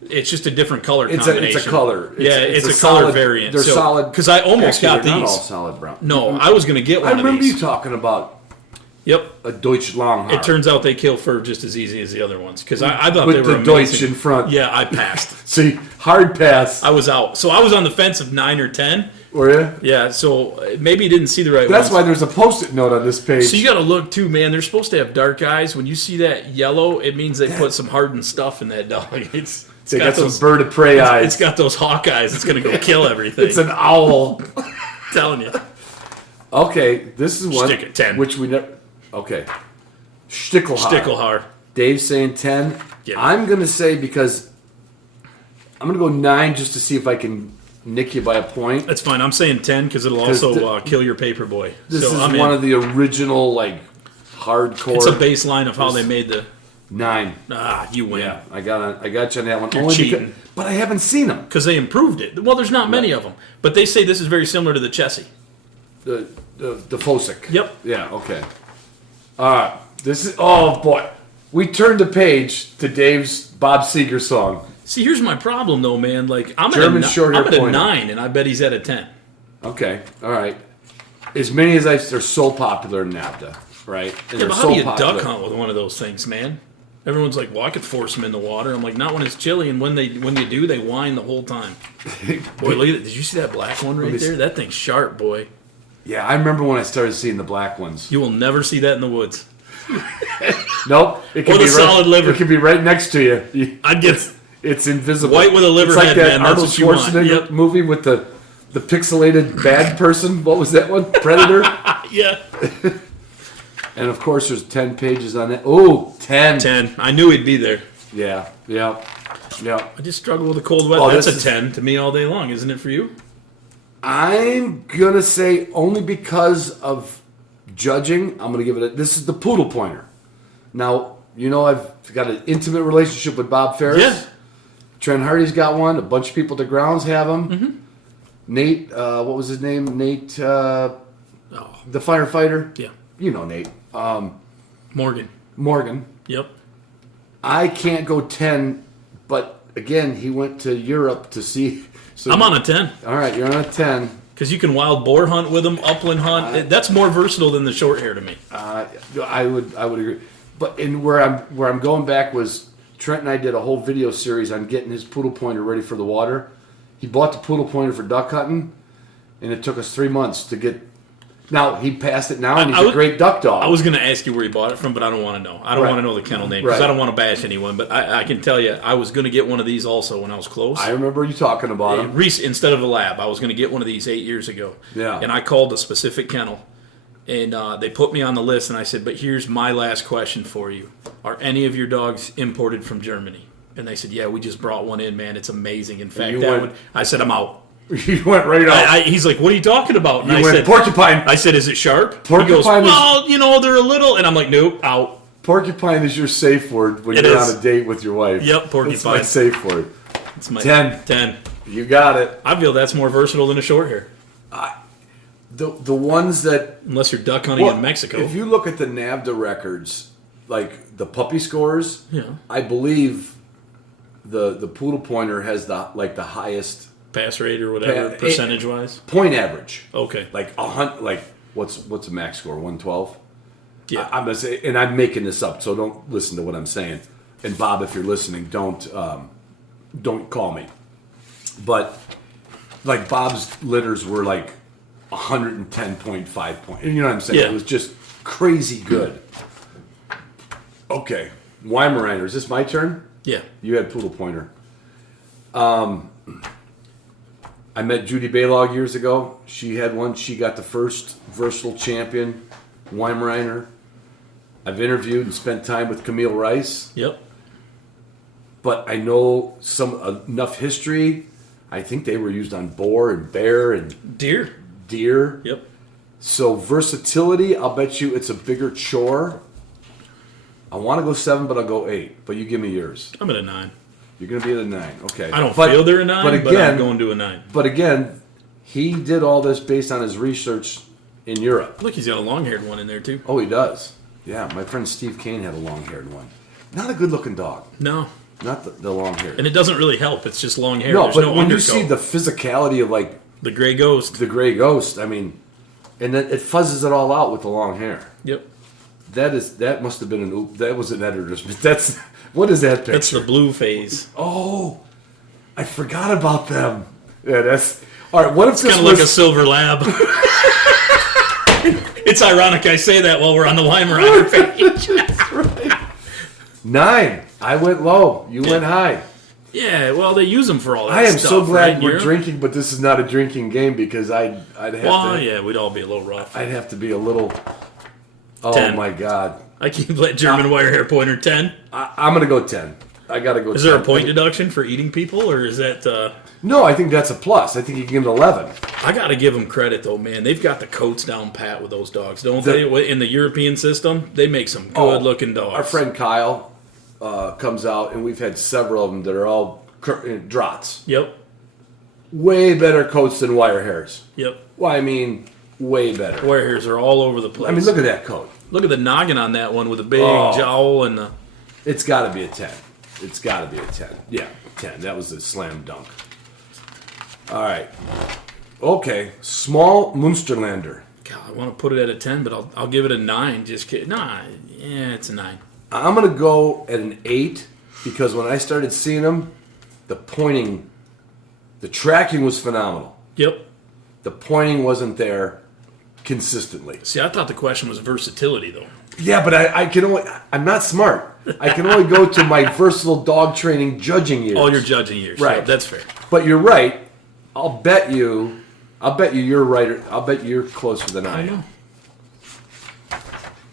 It's just a different color combination. It's a color. It's a solid, color variant. They're solid. Because I almost Actually, got they're these. not all solid brown. No, I was going to get one I of remember these. you talking about Yep. a Deutsch Longhorn. It turns out they kill fur just as easy as the other ones. Because I thought they with were the Deutsch amazing. in front. Yeah, I passed. See, hard pass. I was out. So I was on the fence of 9 or 10. Were you? Yeah, so maybe you didn't see the right That's ones. why there's a post-it note on this page. So you got to look too, man. They're supposed to have dark eyes. When you see that yellow, it means they put some hardened stuff in that dog. They got some bird of prey eyes. It's got those hawk eyes. It's going to go kill everything. It's an owl. telling you. Okay, this is one. Stick it 10. Which we never. Okay. Stickelhaar. Stickelhaar. Dave's saying 10. Yeah. I'm going to say because I'm going to go 9 just to see if I can nick you by a point. That's fine. I'm saying 10 because it'll 'Cause also kill your paper boy. This so is I'm one in. of the original, like, hardcore. It's a baseline of how they made the. 9. You win. Yeah, I got you on that one. You're Only cheating. because, but I haven't seen them. Because they improved it. Well, there's not many of them. But they say this is very similar to the Chessie. The Koshyk. Yep. Yeah. Okay. All right. This is. Oh boy. We turned the page to Dave's Bob Seger song. See, here's my problem, though, man. Like I'm German at short hair a pointer. 9, and I bet he's at a 10. Okay. All right. As many as they're so popular in NAVDA, right? And Yeah, they're but how so do you popular. duck hunt with one of those things, man? Everyone's like, well, I could force them in the water. I'm like, not when it's chilly, and when you do, they whine the whole time. Boy, look at it. Did you see that black one right me there? see. That thing's sharp, boy. Yeah, I remember when I started seeing the black ones. You will never see that in the woods. Nope. It could Or the be solid liver. It could be right next to you. I'd get It's invisible. White with a liver It's like head, that man. That's Arnold what you want. Schwarzenegger Yep. movie with the pixelated bad person. What was that one? Predator. yeah. And of course, there's 10 pages on that. Oh, 10. 10. I knew he'd be there. Yeah. I just struggle with the cold wet. Oh, That's a this is- 10 to me all day long, isn't it for you? I'm gonna say only because of judging. I'm gonna give it. This is the poodle pointer. Now you know I've got an intimate relationship with Bob Ferris. Yeah. Trent Hardy's got one. A bunch of people at the grounds have them. Mm-hmm. Nate, what was his name? Nate, the Oh, firefighter. yeah. You know Nate. Morgan. Morgan. Yep. I can't go 10, but again, he went to Europe to see. So I'm on a 10. All right, you're on a 10. Because you can wild boar hunt with them, upland hunt. That's more versatile than the short hair to me. I would agree. But where I'm going back was Trent and I did a whole video series on getting his poodle pointer ready for the water. He bought the poodle pointer for duck hunting, and it took us 3 months to get Now, he passed it now, and he's I a was- great duck dog. I was going to ask you where you bought it from, but I don't want to know. I don't Right. want to know the kennel name because Right. I don't want to bash anyone. But I can tell you, I was going to get one of these also when I was close. I remember you talking about him. Instead of a lab, I was going to get one of these 8 years ago. Yeah. And I called a specific kennel, and they put me on the list, and I said, but here's my last question for you. Are any of your dogs imported from Germany? And they said, yeah, we just brought one in, man. It's amazing. In fact, you went- I said, I'm out. You went right out. He's like, what are you talking about? And You I went said, porcupine. I said, is it sharp? Porcupine He goes, is- well, they're a little. And I'm like, nope, out. Porcupine is your safe word when It you're is. on a date with your wife. Yep, porcupine. That's my safe word. It's my 10. 10. You got it. I feel that's more versatile than a short hair. The ones that... Unless you're duck hunting in Mexico. If you look at the NAVDA records, like the puppy scores, Yeah. I believe the poodle pointer has the highest Pass rate or whatever, percentage-wise. point average. Okay. Like what's a max score? 112. Yeah. I'm gonna say, and I'm making this up, so don't listen to what I'm saying. And Bob, if you're listening, don't call me. But like Bob's litters were like 110.5 point. You know what I'm saying? Yeah. It was just crazy good. Okay, Weimaraner. Is this my turn? Yeah. You had poodle pointer. I met Judy Baylog years ago. She had one. She got the first versatile champion Weimaraner. I've interviewed and spent time with Camille Rice, Yep. but I know enough history. I think they were used on boar and bear and Deer. deer. Yep. So versatility, I'll bet you it's a bigger chore. I want to go 7, but I'll go 8. But you give me yours. I'm at a 9. You're going to be at a 9. Okay. I don't feel they're a 9, but again, I'm going to a 9. But again, he did all this based on his research in Europe. Look, he's got a long-haired one in there, too. Oh, he does. Yeah, my friend Steve Kane had a long-haired one. Not a good-looking dog. No. Not the long-haired. And it doesn't really help. It's just long hair. No, There's but no when undercoat. you see the physicality of like The gray ghost. the gray ghost, I mean, and then it fuzzes it all out with the long hair. Yep. That must have been that was an editor's. That's what is that picture? That's the blue phase. Oh, I forgot about them. Yeah, that's all right. What if this Kind of was like a silver lab. It's ironic I say that while we're on the Weimaraner page. 9? I went low. You went high. Yeah, well, they use them for all that I am stuff, so glad right? we're Europe? drinking, but this is not a drinking game because I'd have Well, to. yeah, we'd all be a little rough. I'd have to be a little. Oh 10. my God! I keep that German wire hair pointer 10. I'm gonna go 10. I gotta go. Is there a 10. point deduction for eating people, or is that... No, I think that's a plus. I think you can give it 11. I got to give them credit, though, man. They've got the coats down pat with those dogs, don't The- they? In the European system, they make some good-looking dogs. Our friend Kyle comes out, and we've had several of them that are all draughts. Yep, Way better coats than wire hairs. yep. Well, I mean, way better. Wire hairs are all over the place. I mean, look at that coat. Look at the noggin on that one with the big Oh. jowl and the... It's got to be a 10. It's got to be a 10. Yeah, 10. That was a slam dunk. All right. Okay. Small Munsterlander. God, I want to put it at a 10, but I'll give it a 9. Just kidding. Nah, yeah, it's a 9. I'm going to go at an 8 because when I started seeing them, the pointing, the tracking was phenomenal. Yep. The pointing wasn't there consistently. See, I thought the question was versatility, though. Yeah, but I can only, I'm not smart. I can only go to my versatile dog training judging years. All your judging years. Right. Yep, that's fair. But you're right. I'll bet you you're right. I'll bet you're closer than I I am. know.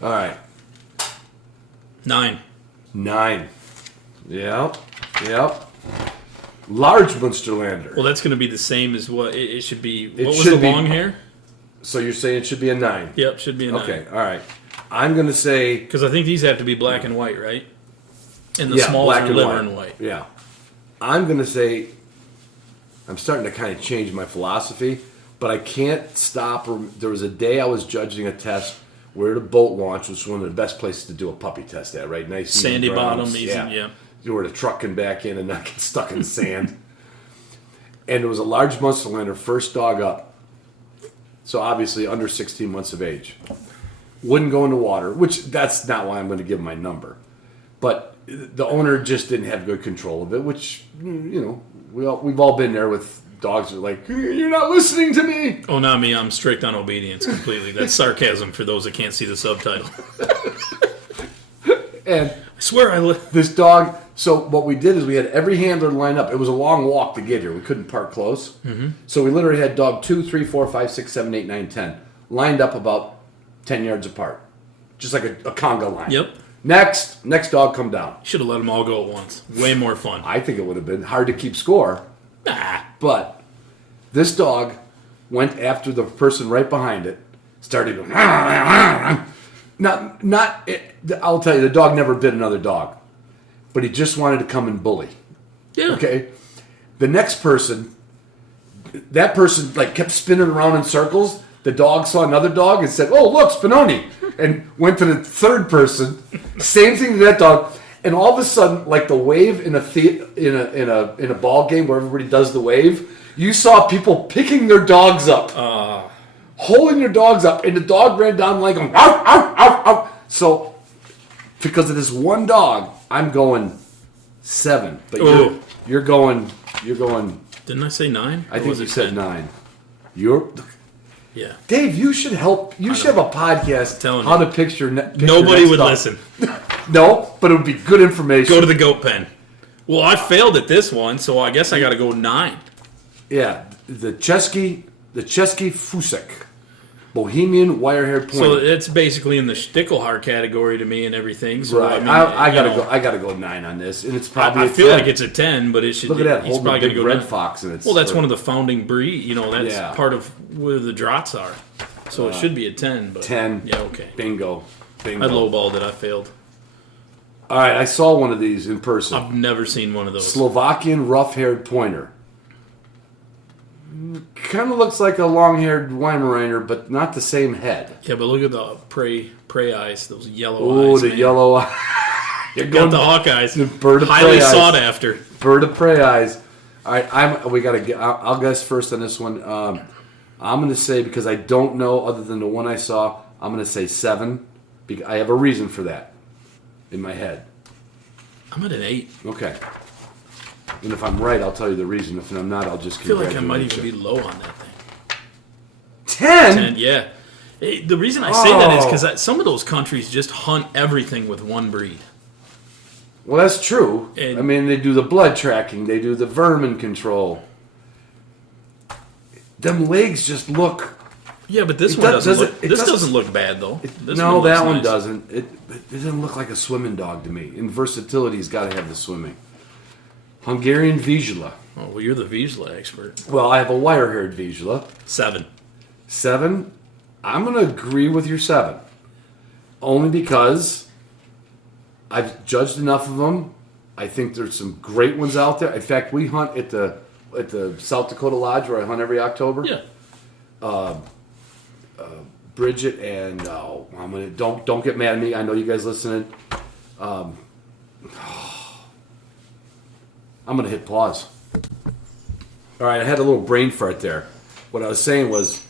All right. 9. 9. Yep. Large Munsterlander. Well, that's going to be the same as what it should be. What was should the be- long hair? So you're saying it should be a 9. Yep, should be a 9. Okay. All right. I'm going to say Because I think these have to be black and white, right? And the yeah, smalls black are and liver white. and white. Yeah. I'm going to say I'm starting to kind of change my philosophy, but I can't stop. There was a day I was judging a test. We're at a boat launch, which is one of the best places to do a puppy test at, right? Nice Sandy even grounds. bottom, easy, yeah. You were to trucking back in and not get stuck in the sand. And it was a large Munsterlander, first dog up. So obviously under 16 months of age. Wouldn't go into water, which that's not why I'm going to give my number. But the owner just didn't have good control of it, which, you know, we've all been there with dogs are like, "You're not listening to me." Oh, not me. I'm strict on obedience completely. That's sarcasm for those that can't see the subtitle. And I swear this dog. So what we did is we had every handler lined up. It was a long walk to get here. We couldn't park close. Mm-hmm. So we literally had dog 2, 3, 4, 5, 6, 7, 8, 9, 10 lined up about 10 yards apart. Just like a conga line. Yep. Next dog come down. Should have let them all go at once. Way more fun. I think it would have been hard to keep score. Nah. But this dog went after the person right behind it, started going, I'll tell you, the dog never bit another dog. But he just wanted to come and bully. Yeah. Okay? The next person, that person like kept spinning around in circles. The dog saw another dog and said, "Oh, look, Spinoni," and went to the third person. Same thing to that dog. And all of a sudden, like the wave in a ball game where everybody does the wave, you saw people picking their dogs up, holding your dogs up, and the dog ran down like going, "Ow, ow, ow, ow." So, because of this one dog, I'm going 7. But you're going. Didn't I say 9? I think you said 9. You're. Yeah. Dave, you should help. You should have a podcast how to picture nobody would listen. No, but it would be good information. Go to the goat pen. Well, I failed at this one, so I guess I got to go 9. Yeah, the Chesky Fusek, Bohemian wire-haired pointer. So it's basically in the Stickelhaar category to me and everything. So right. I gotta go 9 on this, and it's probably. I feel like it's a 10, but it should. Look at that! He's Holding a big go red 9. fox in its. Well, that's one of the founding breed. That's part of where the draughts are. So it should be a 10. But 10. Yeah. Okay. Bingo. I lowballed it. I failed. All right, I saw one of these in person. I've never seen one of those. Slovakian rough-haired pointer. Kind of looks like a long-haired Weimaraner, but not the same head. Yeah, but look at the prey eyes, those yellow eyes. Oh, the yellow eyes. You got the hawk eyes. The bird of highly prey eyes. sought after. Bird of prey eyes. All right, I'll guess first on this one. I'm going to say, because I don't know other than the one I saw, I'm going to say 7. I have a reason for that in my head. I'm at an 8. Okay. And if I'm right, I'll tell you the reason. If I'm not, I'll just I feel like I might even be low on that thing. 10? 10, yeah. Hey, the reason I say that is because some of those countries just hunt everything with one breed. Well, that's true. And, I mean, they do the blood tracking. They do the vermin control. Them legs just look... Yeah, but this one doesn't look bad, though. No, that one doesn't. It doesn't look like a swimming dog to me. And versatility's got to have the swimming. Hungarian Vizsla. Oh, well, you're the Vizsla expert. Well, I have a wire-haired Vizsla. 7. 7? I'm going to agree with your 7. Only because I've judged enough of them. I think there's some great ones out there. In fact, we hunt at the South Dakota Lodge where I hunt every October. Yeah. Bridget and don't get mad at me. I know you guys listening. I'm gonna hit pause. All right, I had a little brain fart there. What I was saying was,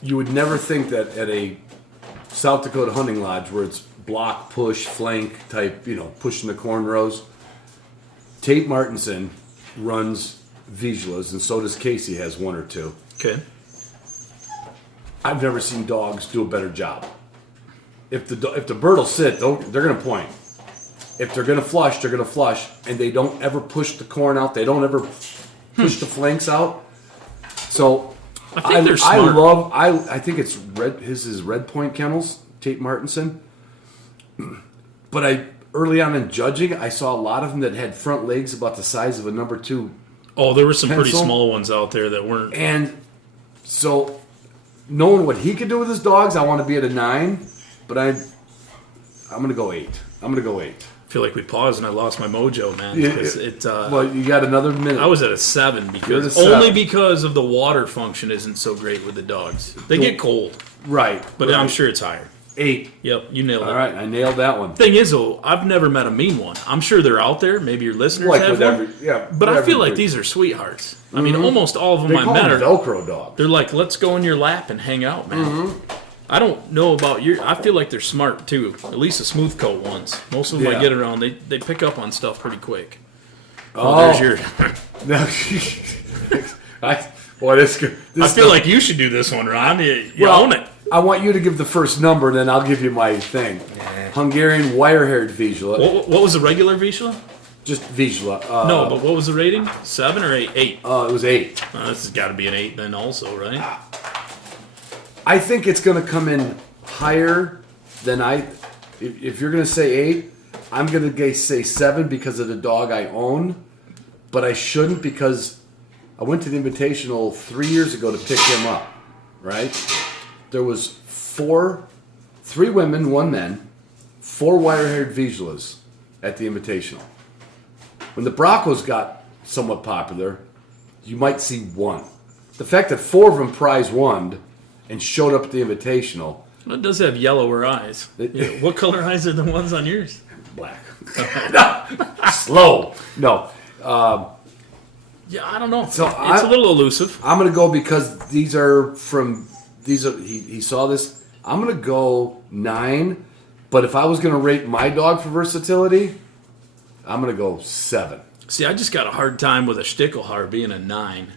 you would never think that at a South Dakota hunting lodge where it's block, push, flank type, pushing the corn rows. Tate Martinson runs Vizslas, and so does Casey. Has 1 or 2. Okay. I've never seen dogs do a better job. If the bird will sit, they're going to point. If they're going to flush, they're going to flush, and they don't ever push the corn out. They don't ever push the flanks out. So I think they're smart. I think it's red. His is Red Point Kennels, Tate Martinson. But early on in judging, I saw a lot of them that had front legs about the size of a number 2. Oh, there were some pencil. pretty small ones out there that weren't. And so, knowing what he could do with his dogs, I want to be at a 9. But I'm going to go 8. I feel like we paused and I lost my mojo, man. Well, you got another minute. I was at a 7 because of the water function isn't so great with the dogs. They get cold, right? But I'm sure it's higher. 8. Yep, you nailed it. All right, I nailed that one. Thing is, though, I've never met a mean one. I'm sure they're out there. Maybe your listeners have one. But I feel like these are sweethearts. I mean, almost all of them I met are Velcro dogs. They're like, let's go in your lap and hang out, man. Mm-hmm. I don't know about I feel like they're smart too. At least the smooth coat ones. Most of them I get around, they pick up on stuff pretty quick. Oh, there's your. This I feel like you should do this one, Ron. You own it. I want you to give the first number, and then I'll give you my thing. Hungarian wire-haired Vizsla. What was the regular Vizsla? Just Vizsla. No, but what was the rating? 7 or 8? 8. It was 8. This has got to be an 8 then also, right? I think it's going to come in higher than if you're going to say 8, I'm going to say 7 because of the dog I own. But I shouldn't because I went to the Invitational 3 years ago to pick him up, right? There was 3 women, 1 man, 4 wire-haired Vizslas at the Invitational. When the Broncos got somewhat popular, you might see 1. The fact that 4 of them prize won and showed up at the Invitational. Well, it does have yellower eyes. What color eyes are the ones on yours? Black. Slow. No. Yeah, I don't know. So it's a little elusive. I'm going to go because these are he saw this. I'm going to go 9. But if I was going to rate my dog for versatility, I'm going to go 7. See, I just got a hard time with a Stickelhaar being a 9.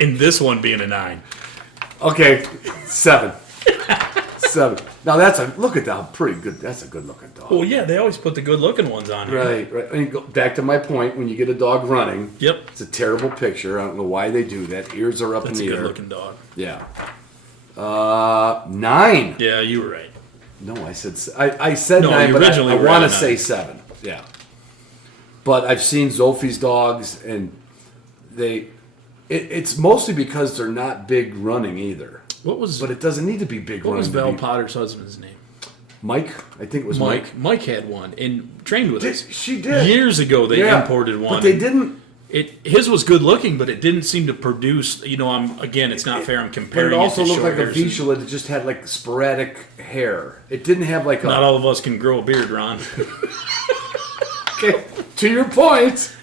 And this one being a 9. Okay, 7. 7. Now look at that, pretty good. That's a good looking dog. Well, yeah, they always put the good looking ones on here. Right. And you go back to my point, when you get a dog running, Yep. It's a terrible picture. I don't know why they do that. Ears are up That's in the a air. good looking dog. Yeah. 9. Yeah, you were right. No, I said I said No, 9, you but originally I were want at to 9. say 7. Yeah. But I've seen Zolfi's dogs, and it's mostly because they're not big running either. But it doesn't need to be big running. What was Val Potter's husband's name? Mike? I think it was Mike. Mike had one and trained with us. She did. Years ago, they imported one. But they didn't. His was good looking, but it didn't seem to produce. It's not fair. I'm But comparing. it also to looked like a short hairs. Vizsla that just had like sporadic hair. It didn't have like a. Not all of us can grow a beard, Ron. Okay, to your point.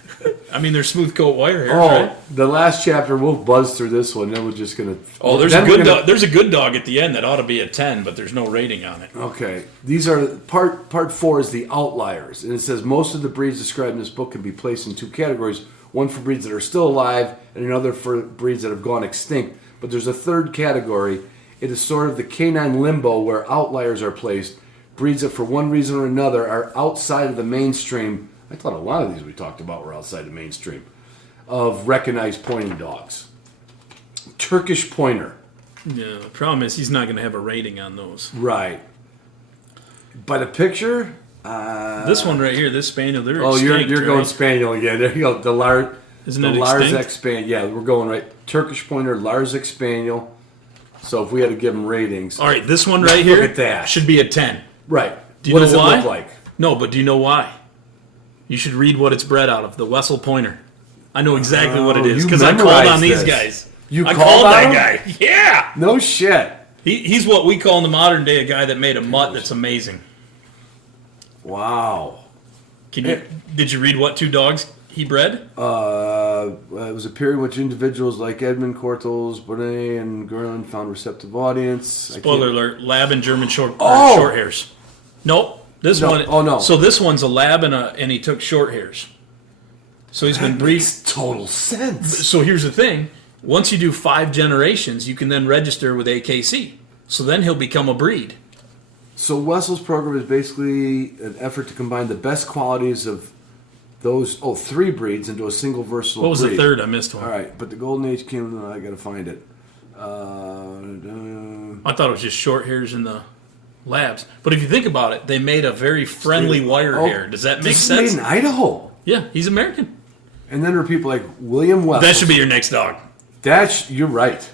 I mean, they're smooth coat wire hairs, Oh, right? the last chapter, we'll buzz through this one. Then we're just gonna. Oh, there's a good dog at the end that ought to be a 10, but there's no rating on it. Okay, these are part 4 is the outliers, and it says most of the breeds described in this book can be placed in 2 categories: one for breeds that are still alive, and another for breeds that have gone extinct. But there's a third category. It is sort of the canine limbo where outliers are placed, breeds that for one reason or another are outside of the mainstream. I thought a lot of these we talked about were outside the mainstream of recognized pointing dogs. Turkish Pointer. Yeah, the problem is he's not going to have a rating on those. Right. By the picture, this one right here, this Spaniel, they're extinct, extinct, you're going right? Spaniel again. There you go. Isn't the it Larzak extinct? Spaniel. Yeah, we're going right. Turkish Pointer, Larzak Spaniel. So if we had to give them ratings. All right, this one right here Look at that. should be a 10. Right. Do you What know does why? it look like? No, but do you know why? You should read what it's bred out of, the Wessel Pointer. I know exactly what it is you because I called memorized on these this. guys. You I called that on him? guy. Yeah. No shit. He's what we call in the modern day a guy that made a mutt that's amazing. Wow. Did you read what 2 dogs he bred? It was a period in which individuals like Edmund Cortels, Bonet, and Gerlin found receptive audience. Spoiler alert: lab and German short hairs. Nope. This No. one. Oh, no. So this one's a lab and he took short hairs. So he's been breeding. Makes total sense. So here's the thing: once you do 5 generations, you can then register with AKC. So then he'll become a breed. So Wessel's program is basically an effort to combine the best qualities of those 3 breeds into a single versatile breed. What was the third? I missed one. All right, but the golden age came. I got to find it. I thought it was just short hairs in the labs. But if you think about it, they made a very friendly wire hair. Does that make this sense? is made in Idaho. Yeah, he's American. And then there are people like William Wessel. That should be your next dog. You're right.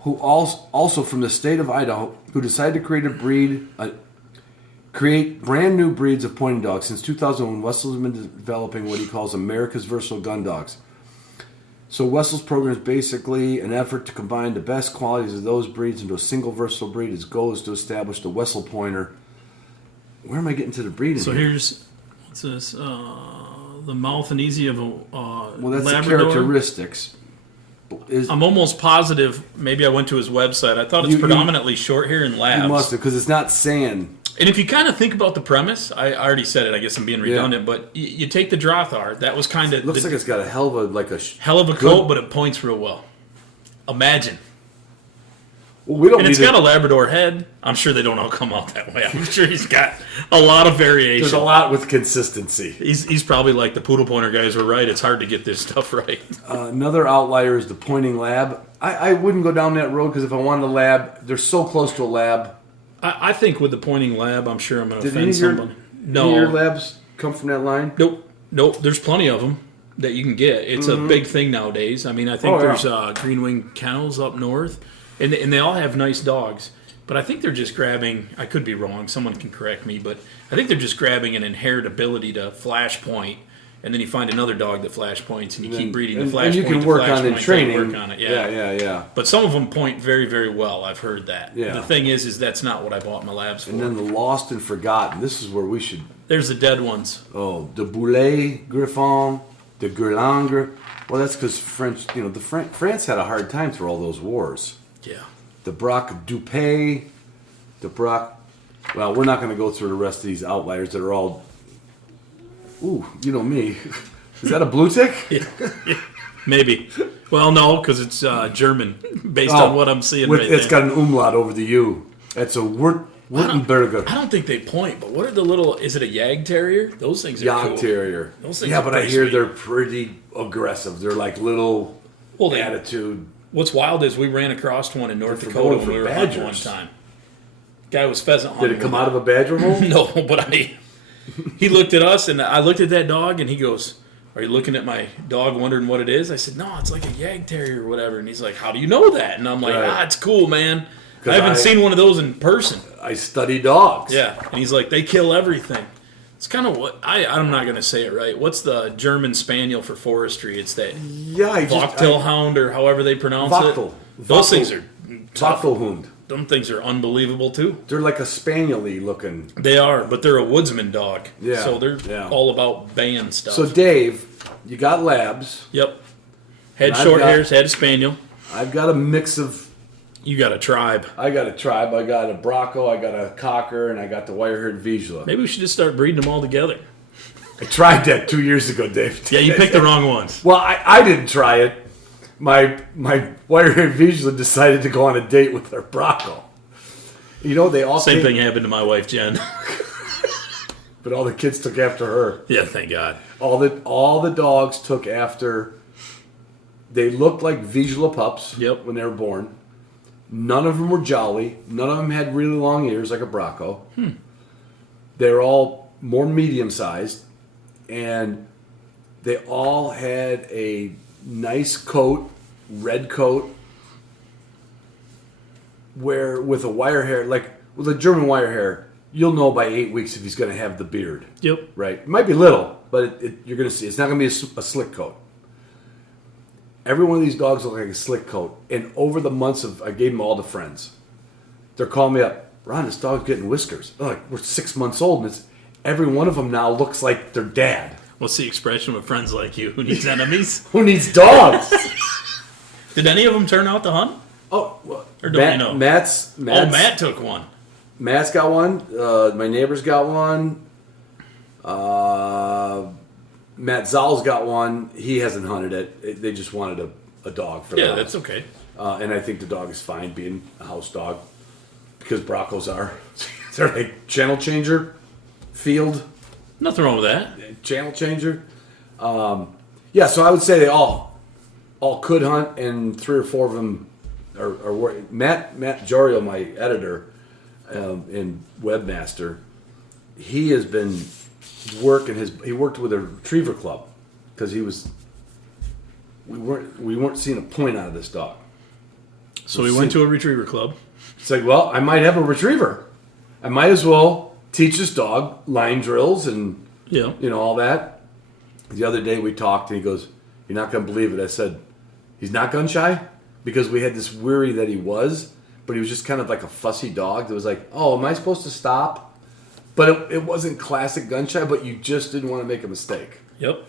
Who also from the state of Idaho, who decided to create brand new breeds of pointing dogs. Since 2001, Wessel has been developing what he calls America's versatile gun dogs. So Wessel's program is basically an effort to combine the best qualities of those breeds into a single versatile breed. His goal is to establish the Wessel Pointer. Where am I getting to the breeding? So here? here's what's this? The mouth and easy of a Well, that's Labrador. the characteristics. I'm almost positive. Maybe I went to his website. I thought it's predominantly short hair and labs. You must have, because it's not saying. And if you kind of think about the premise, I already said it. I guess I'm being redundant, but you take the Drothar. That was kind of looks like it's got a hell of a hell of a coat, but it points real well. Imagine. Well, we don't. And it's got a Labrador head. I'm sure they don't all come out that way. I'm sure he's got a lot of variation. There's a lot with consistency. He's probably like the poodle pointer guys were right. It's hard to get this stuff right. Another outlier is the pointing lab. I wouldn't go down that road because if I wanted a lab, they're so close to a lab. I think with the pointing lab, I'm sure I'm going to Did any offend of someone. any of your labs come from that line? Nope. There's plenty of them that you can get. It's a big thing nowadays. I mean, I think there's Green Wing Kennels up north, and they all have nice dogs. But I think they're just grabbing, I could be wrong, someone can correct me, but I think they're just grabbing an inherent ability to flash point, and then you find another dog that flash points, and you keep breeding the flash point. And you can work on it in training. Work on it, Yeah. But some of them point very, very well. I've heard that. Yeah. The thing is that's not what I bought my labs for. And then the lost and forgotten. This is where we should. There's the dead ones. Oh, the Boulet Griffon, the Guerlain. Well, that's because French. France had a hard time through all those wars. Yeah. The Braque Dupé, the Braque. Well, we're not going to go through the rest of these outliers that are all. Ooh, you know me. Is that a blue tick? Yeah. Maybe. Well, no, because it's German, based on what I'm seeing right It's there. got an umlaut over the U. It's a Württemberger. I don't think they point, but what are the little... Is it a Yag Terrier? Those things are cool. Yag Terrier. Those things yeah, are but I pretty hear sweet. they're pretty aggressive. They're like little attitude. What's wild is we ran across one in North They're Dakota going when we for were hunting one badgers. time. Guy was pheasant hunting. Did it come out of a badger hole? No, but he looked at us, and I looked at that dog, and he goes, "Are you looking at my dog wondering what it is?" I said, "No, it's like a Yag Terrier or whatever." And he's like, "How do you know that?" And I'm like, Right. it's cool, man. I haven't seen one of those in person. I study dogs. Yeah, and he's like, they kill everything. It's kind of what I'm not going to say it right. What's the German Spaniel for forestry? It's that Wachtelhound or however they pronounce Wachtel. it. Those things are tough. Wachtelhund. Them things are unbelievable too. They're like a spaniel-y looking. They are, but they're a woodsman dog. Yeah, So they're all about baying stuff. So Dave, you got labs. Yep. Had And short hairs, had a spaniel. I've got a mix of. You got a tribe. I got a tribe. I got a Bracco. I got a Cocker, and I got the wire-haired Vizsla. Maybe we should just start breeding them all together. I tried that 2 years ago, Dave. Yeah, you picked the wrong ones. Well, I didn't try it. My wire-haired Vizsla decided to go on a date with her Bracco. You know, they all Same thing happened to my wife, Jen. But all the kids took after her. Yeah, thank God. All the dogs took after. They looked like Vizsla pups when they were born. None of them were jolly. None of them had really long ears like a Bracco. They're all more medium-sized. And they all had a nice coat, red coat, where with a wire hair, like with a German wire hair, you'll know by 8 weeks if he's going to have the beard. Yep. Right? It might be little, but you're going to see. It's not going to be a slick coat. Every one of these dogs look like a slick coat. And over the months I gave them all to friends. They're calling me up, "Ron, this dog's getting whiskers." They're like, "We're 6 months old, and every one of them now looks like their dad." What's the expression with friends like you? Who needs enemies? Who needs dogs? Did any of them turn out to hunt? Oh, well, Or don't you know? Matt took one. Matt's got one. My neighbor's got one. Matt Zal's got one. He hasn't hunted it. They just wanted a dog for Yeah, the house. that's okay. And I think the dog is fine being a house dog because Braccos are. They're like channel changer, field Nothing wrong with that. channel changer. Yeah, so I would say they all could hunt, and 3 or 4 of them are Matt Jorio, my editor and webmaster. He has been he worked with a retriever club because we weren't seeing a point out of this dog. So we went to a retriever club. It's like, well, I might have a retriever. I might as well teach this dog line drills and all that. The other day we talked and he goes, "You're not going to believe it." I said, "He's not gun shy?" Because we had this worry that he was, but he was just kind of like a fussy dog that was like, "Oh, am I supposed to stop?" But it wasn't classic gun shy, but you just didn't want to make a mistake. Yep.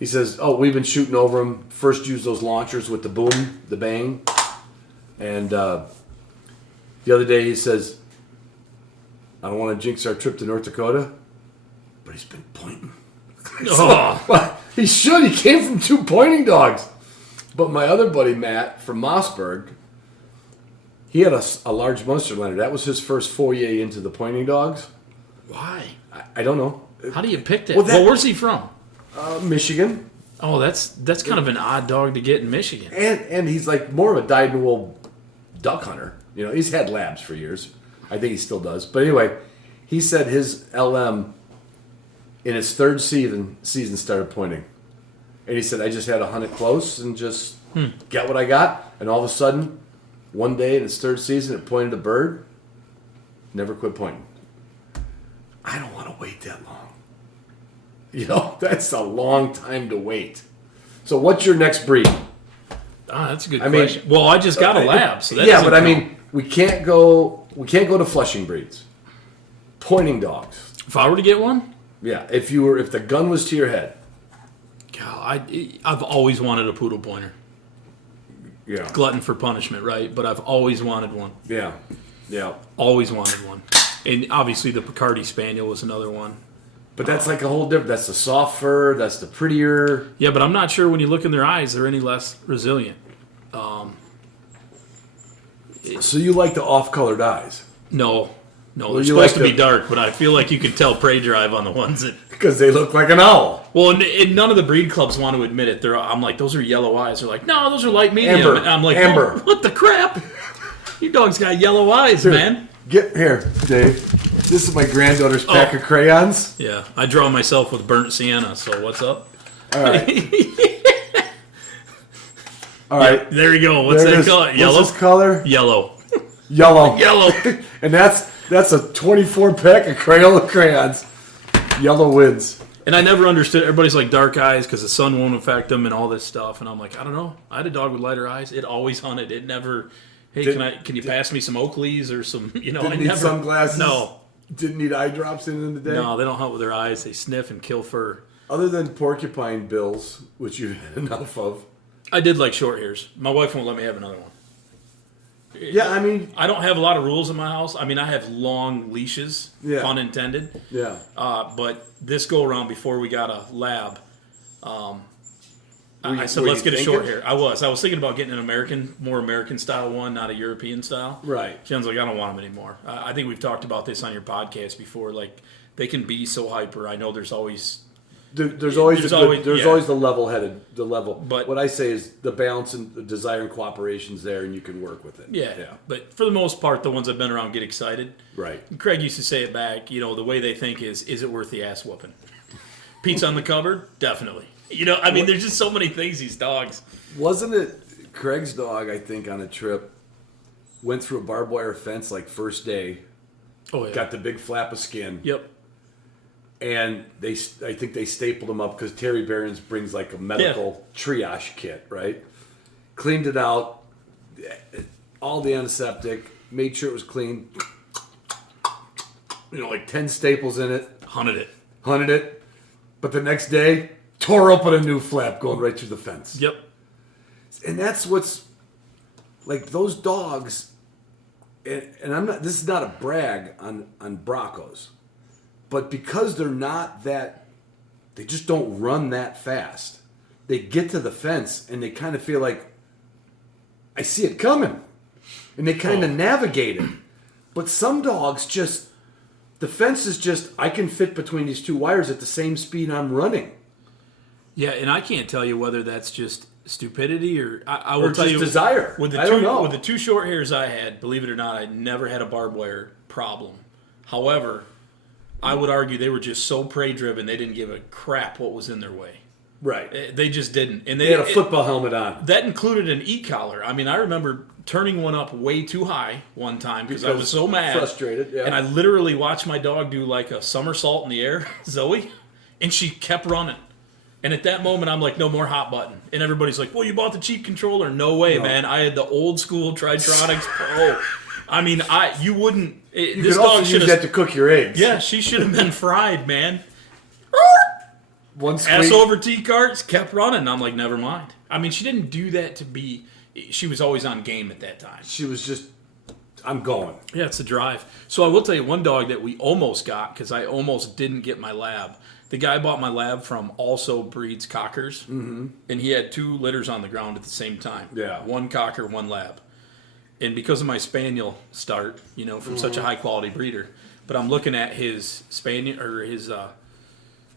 He says, "Oh, we've been shooting over him. First use those launchers with the boom, the bang." And the other day he says, I don't want to jinx our trip to North Dakota, but he's been pointing. Oh. Well, he should. He came from 2 pointing dogs. But my other buddy, Matt, from Mossberg, he had a large Munsterländer. That was his first foray into the pointing dogs. Why? I don't know. How do you pick that? Well, Well, where's he from? Michigan. Oh, that's kind of an odd dog to get in Michigan. And he's like more of a dyed-in-the-wool duck hunter. You know, he's had labs for years. I think he still does. But anyway, he said his LM in his 3rd season started pointing. And he said, I just had to hunt it close and just get what I got. And all of a sudden, one day in his 3rd season, it pointed a bird. Never quit pointing. I don't want to wait that long. You know, that's a long time to wait. So what's your next breed? Ah, that's a good question. Well, I just got a lab, so that yeah, but I count. mean, we can't go to Flushing breeds. Pointing dogs. If I were to get one, Yeah, if the gun was to your head. God, I've always wanted a poodle pointer. Yeah. Glutton for punishment, right? But I've always wanted one. Yeah. Yeah. Always wanted one. And obviously the Picardy Spaniel was another one. But that's like a whole different. That's the soft fur. That's the prettier. Yeah, but I'm not sure when you look in their eyes, they're any less resilient. So you like the off-colored eyes No, Well, they're you supposed like to be the- dark, but I feel like you could tell prey drive on the ones that. because they look like an owl. Well, and none of the breed clubs want to admit it. I'm like, those are yellow eyes. They're like, no, those are light medium. Amber. And I'm like, Amber. oh, what the crap? You dog's got yellow eyes, man. Get here, Dave. This is my granddaughter's pack of crayons. Yeah, I draw myself with burnt sienna. So what's up? All right. All right. There you go. What's There it that is. color? Yellow. What's this color? Yellow. Yellow. Yellow. And that's a 24 pack of Crayola crayons. Yellow wins. And I never understood. Everybody's like dark eyes because the sun won't affect them and all this stuff. And I'm like, I don't know. I had a dog with lighter eyes. It always hunted. It never. Hey, can you pass me some Oakleys or some? You know, Didn't I need never. sunglasses? No, Didn't need eye drops in the day? no, they don't hunt with their eyes. They sniff and kill fur. Other than porcupine bills, which you've had enough of. I did like short hairs. My wife won't let me have another one. Yeah, I mean, I don't have a lot of rules in my house. I mean, I have long leashes, Yeah. pun intended. yeah. But this go around before we got a lab, I said were let's you get a short thinking? hair. I was thinking about getting an more American style one, not a European style. Right. Jen's like, I don't want them anymore. I think we've talked about this on your podcast before. Like, they can be so hyper. I know there's always. There's always There's the always- there's yeah. always the level-headed, the level. But- what I say is the balance and the desire and cooperation's there, and you can work with it. Yeah. But for the most part, the ones I've been around get excited. Right. Craig used to say it back, you know, the way they think is it worth the ass whooping? Pizza on the cupboard? Definitely. You know, I mean, there's just so many things, these dogs. Wasn't it Craig's dog? I think on a trip went through a barbed wire fence like first day, Oh, yeah. got the big flap of skin, Yep. and I think they stapled him up because Terry Barron's brings like a medical triage kit, right? Cleaned it out, all the antiseptic, made sure it was clean. You know, like 10 staples in it, Hunted it. hunted it, but the next day tore open a new flap going right through the fence. Yep. And that's what's like those dogs. And I'm not. This is not a brag on Broncos, but because they're not that, they just don't run that fast. They get to the fence and they kind of feel like, I see it coming, and they kind of navigate it. But some dogs just, the fence is just, I can fit between these two wires at the same speed I'm running. Yeah, and I can't tell you whether that's just stupidity or I will Or tell just you desire. With the I two don't know. with the two short hairs I had, believe it or not, I never had a barbed wire problem. However, I would argue they were just so prey driven they didn't give a crap what was in their way. Right. They just didn't. And They had a football helmet on. That included an e-collar. I mean, I remember turning one up way too high one time because I was so mad. Frustrated, yeah. And I literally watched my dog do like a somersault in the air, Zoe, and she kept running. And at that moment, I'm like, no more hot button. And everybody's like, well, you bought the cheap controller. No way, man. I had the old school Tritronics Pro. I mean, you wouldn't. You This could also dog use should that have. to cook your eggs. Yeah, she should have been fried, man. One squeak. Ass over T carts, kept running. I'm like, never mind. I mean, she didn't do that to be. She was always on game at that time. She was just I'm going. Yeah, it's a drive. So I will tell you one dog that we almost got, because I almost didn't get my lab. The guy bought my lab from also breeds cockers, and he had 2 litters on the ground at the same time. Yeah. 1 cocker, 1 lab. And because of my spaniel start, from such a high quality breeder, but I'm looking at his spaniel or his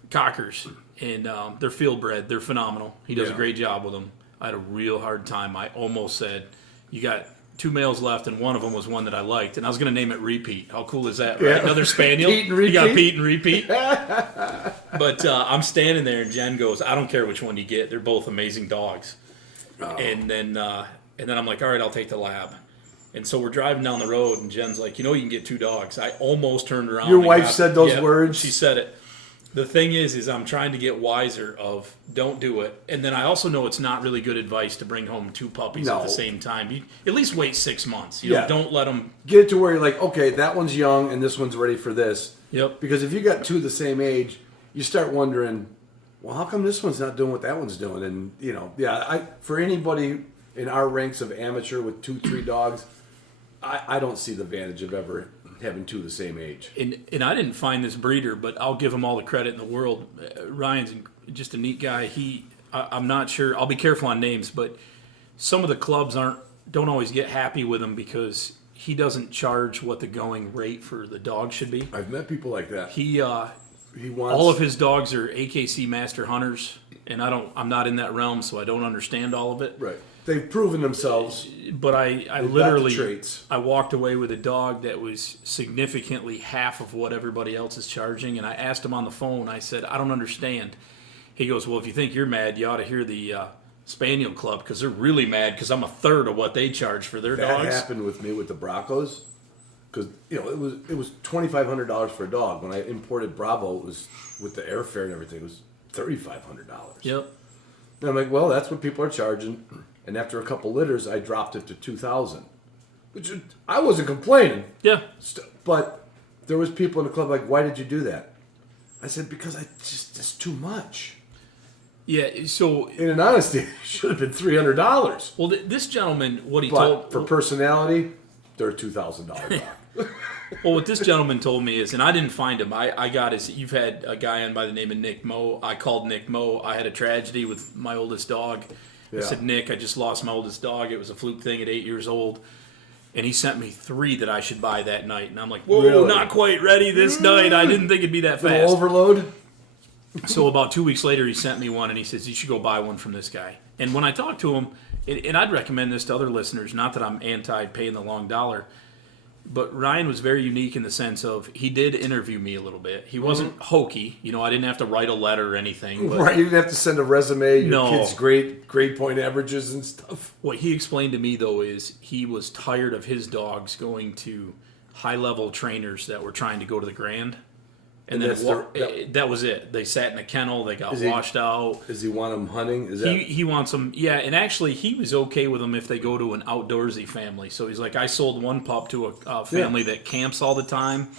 cockers, and they're field bred. They're phenomenal. He does a great job with them. I had a real hard time. I almost said, "You got 2 males left," and one of them was one that I liked, and I was going to name it Repeat. How cool is that? Right? Another spaniel. Pete and Repeat. You got Pete and Repeat. But I'm standing there, and Jen goes, "I don't care which one you get. They're both amazing dogs." Oh. And then I'm like, "All right, I'll take the lab." And so we're driving down the road, and Jen's like, "You can get 2 dogs." I almost turned around. Your wife said those words? She said it. The thing is I'm trying to get wiser of don't do it. And then I also know it's not really good advice to bring home 2 puppies at the same time. You at least wait 6 months. Don't let them... Get it to where you're like, okay, that one's young, and this one's ready for this. Yep. Because if you got 2 the same age, you start wondering, well, how come this one's not doing what that one's doing? And, for anybody in our ranks of amateur with 2, 3 dogs... I don't see the advantage of ever having 2 the same age. And I didn't find this breeder, but I'll give him all the credit in the world. Ryan's just a neat guy. I'm not sure. I'll be careful on names, but some of the clubs don't always get happy with him because he doesn't charge what the going rate for the dog should be. I've met people like that. He wants all of his dogs are AKC master hunters, and I'm not in that realm, so I don't understand all of it. Right. They've proven themselves. But I literally I walked away with a dog that was significantly half of what everybody else is charging, and I asked him on the phone. I said, "I don't understand." He goes, "Well, if you think you're mad, you ought to hear the Spaniel Club because they're really mad because I'm a third of what they charge for their dogs." That happened with me with the Broncos because it was $2,500 for a dog. When I imported Bravo, it was with the airfare and everything. It was $3,500. Yep. And I'm like, well, that's what people are charging. And after a couple litters, I dropped it to $2,000, which I wasn't complaining. Yeah. But there was people in the club like, "Why did you do that?" I said, "Because it's too much." Yeah. So in honesty, it should have been $300. Well, this gentleman, what he but told for personality, they're $2,000 dog. Well, what this gentleman told me is, and I didn't find him. I got his. You've had a guy on by the name of Nick Moe. I called Nick Moe. I had a tragedy with my oldest dog. I said, "Nick, I just lost my oldest dog. It was a fluke thing at 8 years old." And he sent me 3 that I should buy that night. And I'm like, "Whoa, really? Not quite ready this night. I didn't think it'd be that fast." Overload? So about 2 weeks later, he sent me one, and he says, "You should go buy one from this guy." And when I talked to him, and I'd recommend this to other listeners, not that I'm anti-paying the long dollar, but Ryan was very unique in the sense of he did interview me a little bit. He wasn't hokey. I didn't have to write a letter or anything. But right, you didn't have to send a resume, your kids' grade point averages and stuff. What he explained to me, though, is he was tired of his dogs going to high-level trainers that were trying to go to the Grand. And then that was it. They sat in a kennel. They got washed out. Does he want them hunting? He wants them, yeah. And actually, he was okay with them if they go to an outdoorsy family. So he's like, I sold one pup to a family that camps all the time,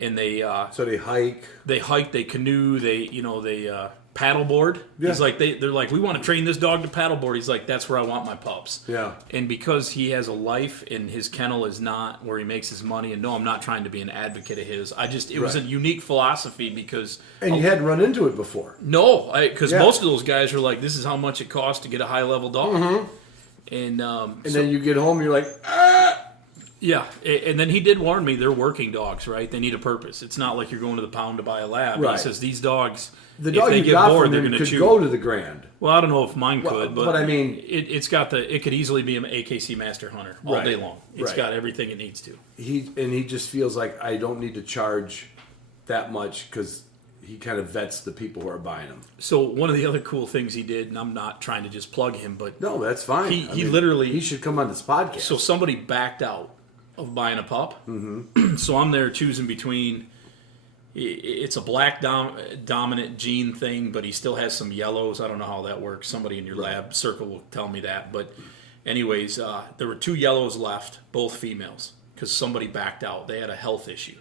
and they so they hike. They hike. They canoe. They paddleboard. Yeah. He's like they're like, we want to train this dog to paddleboard. He's like, that's where I want my pups. Yeah. And because he has a life and his kennel is not where he makes his money, and no, I'm not trying to be an advocate of his. It was a unique philosophy because. And you hadn't run into it before. No, because most of those guys are like, this is how much it costs to get a high level dog. Mm-hmm. And then you get home, you're like, ah. Yeah, and then he did warn me they're working dogs, right? They need a purpose. It's not like you're going to the pound to buy a lab. Right. He says these dogs, the dog you got from him could go to the Grand. Well, I don't know if mine could, but I mean, it could easily be an AKC Master Hunter all day long. It's got everything it needs to. He just feels like I don't need to charge that much because he kind of vets the people who are buying them. So one of the other cool things he did, and I'm not trying to just plug him, but no, that's fine. He should come on this podcast. So somebody backed out of buying a pup. Mm-hmm. So I'm there choosing between. It's a black dominant gene thing, but he still has some yellows. I don't know how that works. Somebody in your lab circle will tell me that. But anyways, there were 2 yellows left, both females, because somebody backed out. They had a health issue.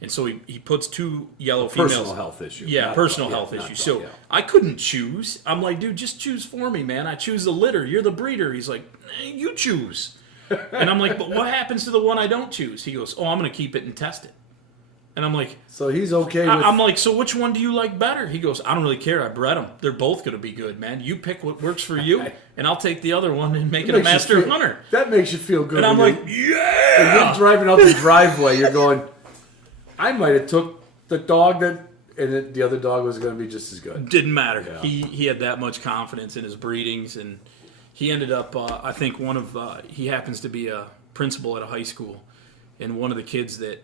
And so he puts 2 yellow females. Personal health issue. Yeah, personal health issue. So I couldn't choose. I'm like, dude, just choose for me, man. I choose the litter. You're the breeder. He's like, you choose. And I'm like, but what happens to the one I don't choose? He goes, oh, I'm going to keep it and test it. And I'm like, so he's okay with... I'm like, so which one do you like better? He goes, I don't really care. I bred them. They're both going to be good, man. You pick what works for you, and I'll take the other one and make it a master hunter. That makes you feel good. And I'm like, yeah! And you're driving out the driveway, you're going, I might have took the dog that... And then the other dog was going to be just as good. Didn't matter. Yeah. He had that much confidence in his breedings, and he ended up, I think he happens to be a principal at a high school, and one of the kids that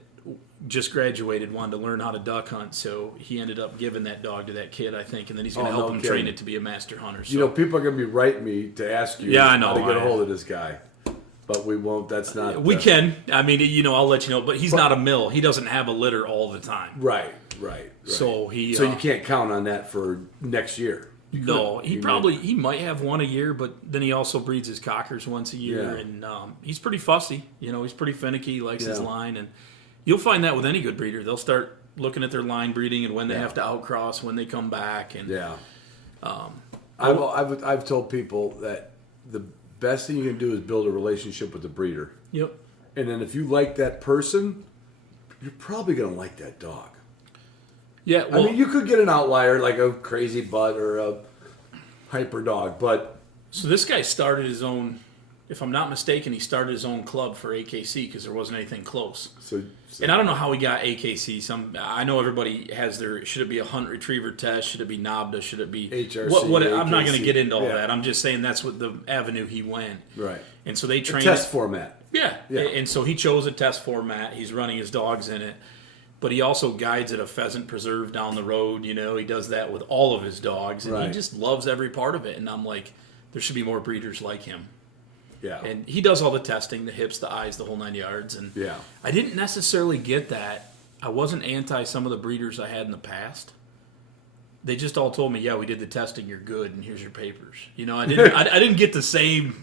just graduated wanted to learn how to duck hunt, so he ended up giving that dog to that kid, I think, and then he's going to help him train it to be a master hunter. So. You know, people are going to be writing me to ask you I know, how to get a hold of this guy. But we won't. That's not... We can. I mean, I'll let you know. But he's not a mill. He doesn't have a litter all the time. Right. So you can't count on that for next year. No, he might have one a year, but then he also breeds his cockers once a year, and he's pretty fussy. He's pretty finicky. He likes his line, and you'll find that with any good breeder. They'll start looking at their line breeding and when they have to outcross, when they come back, and I've told people that the best thing you can do is build a relationship with the breeder. Yep. And then if you like that person, you're probably going to like that dog. Yeah, well, I mean, you could get an outlier like a crazy butt or a hyper dog, but... So this guy started his own, if I'm not mistaken, he started his own club for AKC because there wasn't anything close. And I don't know how he got AKC. I know everybody has should it be a hunt retriever test? Should it be NAVDA? Should it be... HRC, I'm not going to get into all that. I'm just saying that's what the avenue he went. Right. And so they trained... Test format. Yeah. And so he chose a test format. He's running his dogs in it. But he also guides at a pheasant preserve down the road. He does that with all of his dogs. And he just loves every part of it. And I'm like, there should be more breeders like him. Yeah. And he does all the testing, the hips, the eyes, the whole 9 yards. And I didn't necessarily get that. I wasn't anti some of the breeders I had in the past. They just all told me, yeah, we did the testing, you're good, and here's your papers. I didn't get the same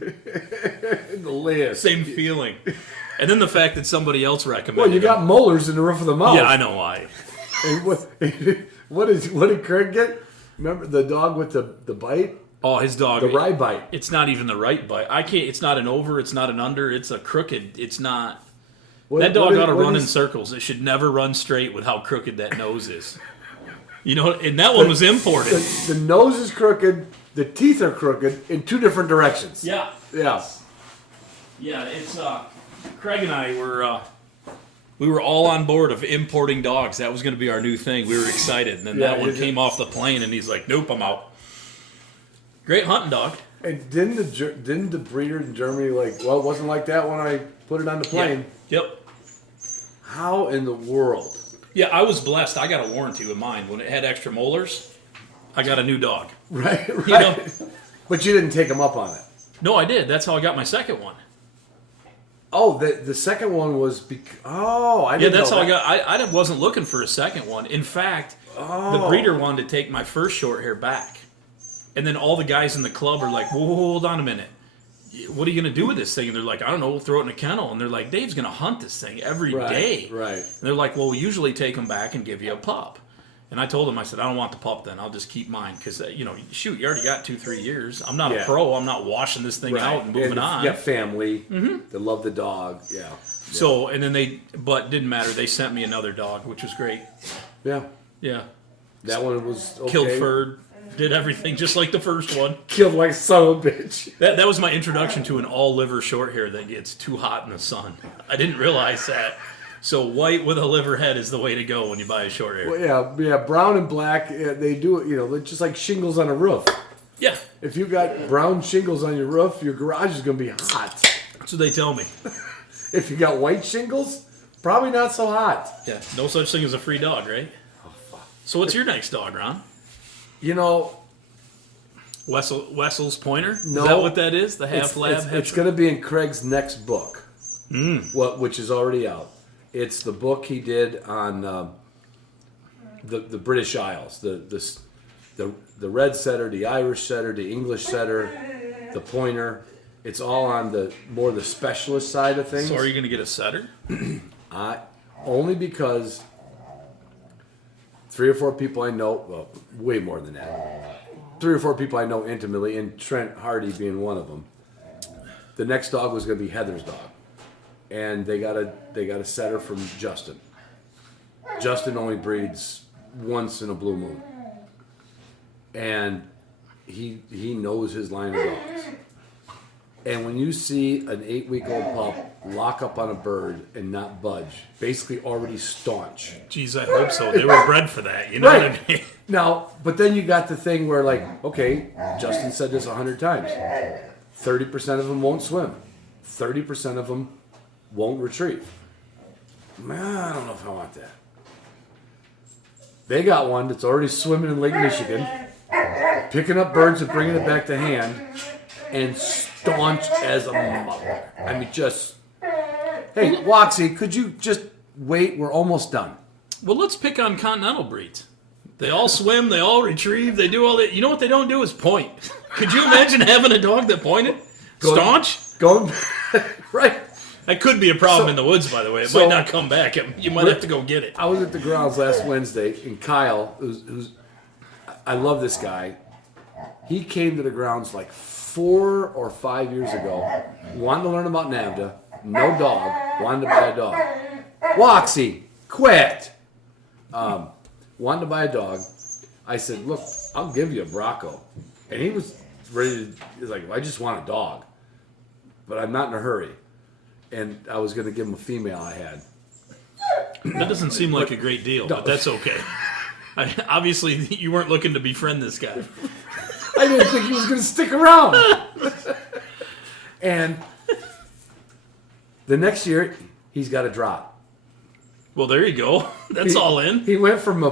same feeling. And then the fact that somebody else recommended. Well, you got molars in the roof of the mouth. Yeah, I know why. And what did Craig get? Remember the dog with the bite? Oh, his dog. The right bite. It's not even the right bite. I can't. It's not an over. It's not an under. It's a crooked. It's not. That dog ought to run in circles. It should never run straight with how crooked that nose is. And that one was imported. The nose is crooked. The teeth are crooked in two different directions. Yeah. Yeah. Yeah. It's Craig and I we were all on board of importing dogs. That was going to be our new thing. We were excited, and then that one came off the plane, and he's like, "Nope, I'm out." Great hunting dog. And didn't the breeder in Germany it wasn't like that when I put it on the plane? Yep. How in the world? Yeah, I was blessed. I got a warranty with mine. When it had extra molars, I got a new dog. Right. But you didn't take them up on it. No, I did. That's how I got my second one. Oh, the second one was I didn't know that. Yeah, that's how I got. I wasn't looking for a second one. In fact, the breeder wanted to take my first short hair back, and then all the guys in the club are like, "Whoa, hold on a minute. What are you going to do with this thing?" And they're like, "I don't know. We'll throw it in a kennel." And they're like, "Dave's going to hunt this thing every day." Right. And they're like, "Well, we usually take them back and give you a pup." And I told him, I said, "I don't want the pup then. I'll just keep mine because, shoot, you already got 2-3 years. I'm not a pro. I'm not washing this thing out and moving on." You got family. They love the dog. Yeah. So, and then but didn't matter. They sent me another dog, which was great. Yeah. Yeah. That one was okay. Killed furred. Did everything just like the first one. Killed like son of a bitch. That was my introduction to an all-liver short hair that gets too hot in the sun. I didn't realize that. So white with a liver head is the way to go when you buy a short hair. Well, yeah, brown and black, they do it, they're just like shingles on a roof. Yeah. If you got brown shingles on your roof, your garage is going to be hot. That's what they tell me. If you got white shingles, probably not so hot. Yeah, no such thing as a free dog, right? Oh, fuck. So what's your next dog, Ron? Wessel's Pointer? No. Is that what that is? The half-lab? It's going to be in Craig's next book, which is already out. It's the book he did on the British Isles, the red setter, the Irish setter, the English setter, the pointer. It's all on the specialist side of things. So are you going to get a setter? Only because 3 or 4 people I know, well, way more than that. 3 or 4 people I know intimately, and Trent Hardy being one of them. the next dog was going to be Heather's dog, and they got a setter from Justin. Justin only breeds once in a blue moon, and he knows his line of dogs. And when you see an 8-week-old pup lock up on a bird and not budge, basically already staunch. Geez, I hope so. They were bred for that. You know what I mean? Now, but then you got the thing where, like, okay, Justin said this 100 times. 30% of them won't swim. 30% of them won't retrieve. Man, I don't know if I want that. They got one that's already swimming in Lake Michigan, picking up birds and bringing it back to hand, and staunch as a mother. I mean, just... Hey, Waxy, could you just wait? We're almost done. Well, let's pick on continental breeds. They all swim, they all retrieve, they do all that. You know what they don't do is point. Could you imagine having a dog that pointed? Staunch? Going right. That could be a problem in the woods, by the way. It might not come back. You might have to go get it. I was at the grounds last Wednesday, and Kyle, who's I love this guy. He came to the grounds like 4 or 5 years ago, wanted to learn about NAVDA, no dog, wanted to buy a dog. Waxy, quit! Wanted to buy a dog. I said, look, I'll give you a Bronco. And he was ready to, he's like, well, I just want a dog. But I'm not in a hurry. And I was going to give him a female I had. That doesn't seem like a great deal, but that's okay. Obviously, you weren't looking to befriend this guy. I didn't think he was going to stick around. And the next year, he's got a drop. Well, there you go. That's all in. He went from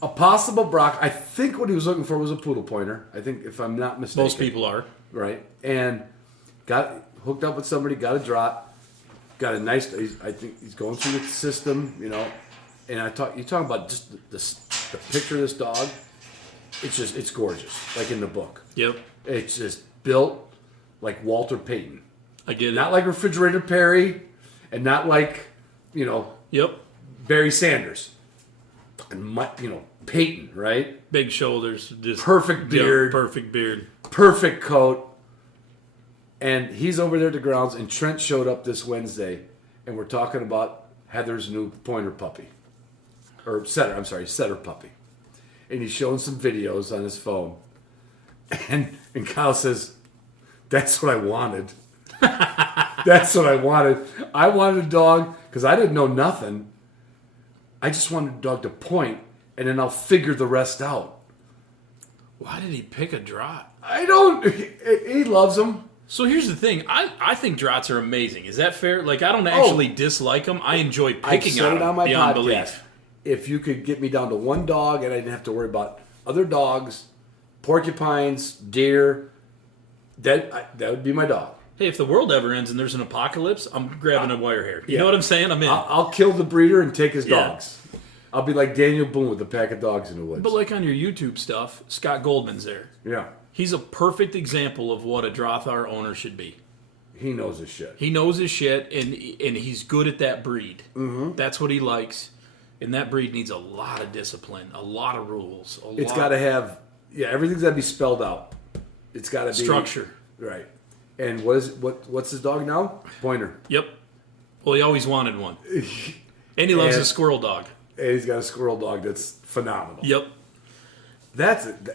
a possible Brock. I think what he was looking for was a poodle pointer. I think, if I'm not mistaken. Most people are. Right. And got hooked up with somebody, got a drop, got a nice, I think he's going through the system, you know. And you talk about just the picture of this dog. It's gorgeous, like in the book. Yep. It's just built like Walter Payton. I get it. Not like Refrigerator Perry, and not like, you know, Yep. Barry Sanders. And, you know, Payton, right? Big shoulders. Just perfect beard. Yeah, perfect beard. Perfect coat. And he's over there at the grounds, and Trent showed up this Wednesday, and we're talking about Heather's new pointer puppy. Or setter puppy. And he's showing some videos on his phone. And Kyle says, that's what I wanted. That's what I wanted. I wanted a dog, because I didn't know nothing. I just wanted a dog to point, and then I'll figure the rest out. Why did he pick a drop? I don't. He loves them. So here's the thing. I think draughts are amazing. Is that fair? Like, I don't actually dislike them. I enjoy picking on them beyond belief. If you could get me down to one dog and I didn't have to worry about other dogs, porcupines, deer, that would be my dog. Hey, if the world ever ends and there's an apocalypse, I'm grabbing a wire hair. You know what I'm saying? I'm in. I'll kill the breeder and take his dogs. I'll be like Daniel Boone with a pack of dogs in the woods. But like on your YouTube stuff, Scott Goldman's there. Yeah. He's a perfect example of what a Drothar owner should be. He knows his shit. He knows his shit, and he's good at that breed. Mm-hmm. That's what he likes. And that breed needs a lot of discipline, a lot of rules. It's got to have, everything's got to be spelled out. It's got to be structure. Right. And what's his dog now? Pointer. Yep. Well, he always wanted one. And he loves a squirrel dog. And he's got a squirrel dog that's phenomenal. Yep.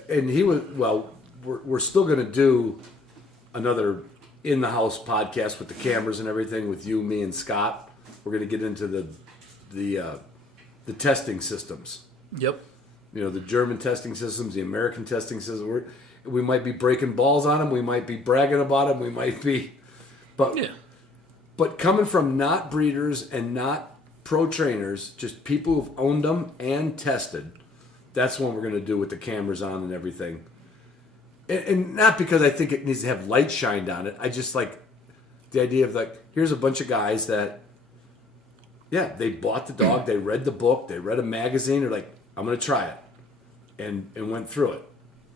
And he was, well, we're still going to do another in-the-house podcast with the cameras and everything with you, me, and Scott. We're going to get into the testing systems. Yep. You know, the German testing systems, the American testing systems. We might be breaking balls on them. We might be bragging about them. We might be, but coming from not breeders and not pro trainers, just people who've owned them and tested. That's what we're going to do with the cameras on and everything. And not because I think it needs to have light shined on it. I just like the idea of like, here's a bunch of guys that, they bought the dog, they read the book, they read a magazine, they're like, I'm going to try it, and went through it.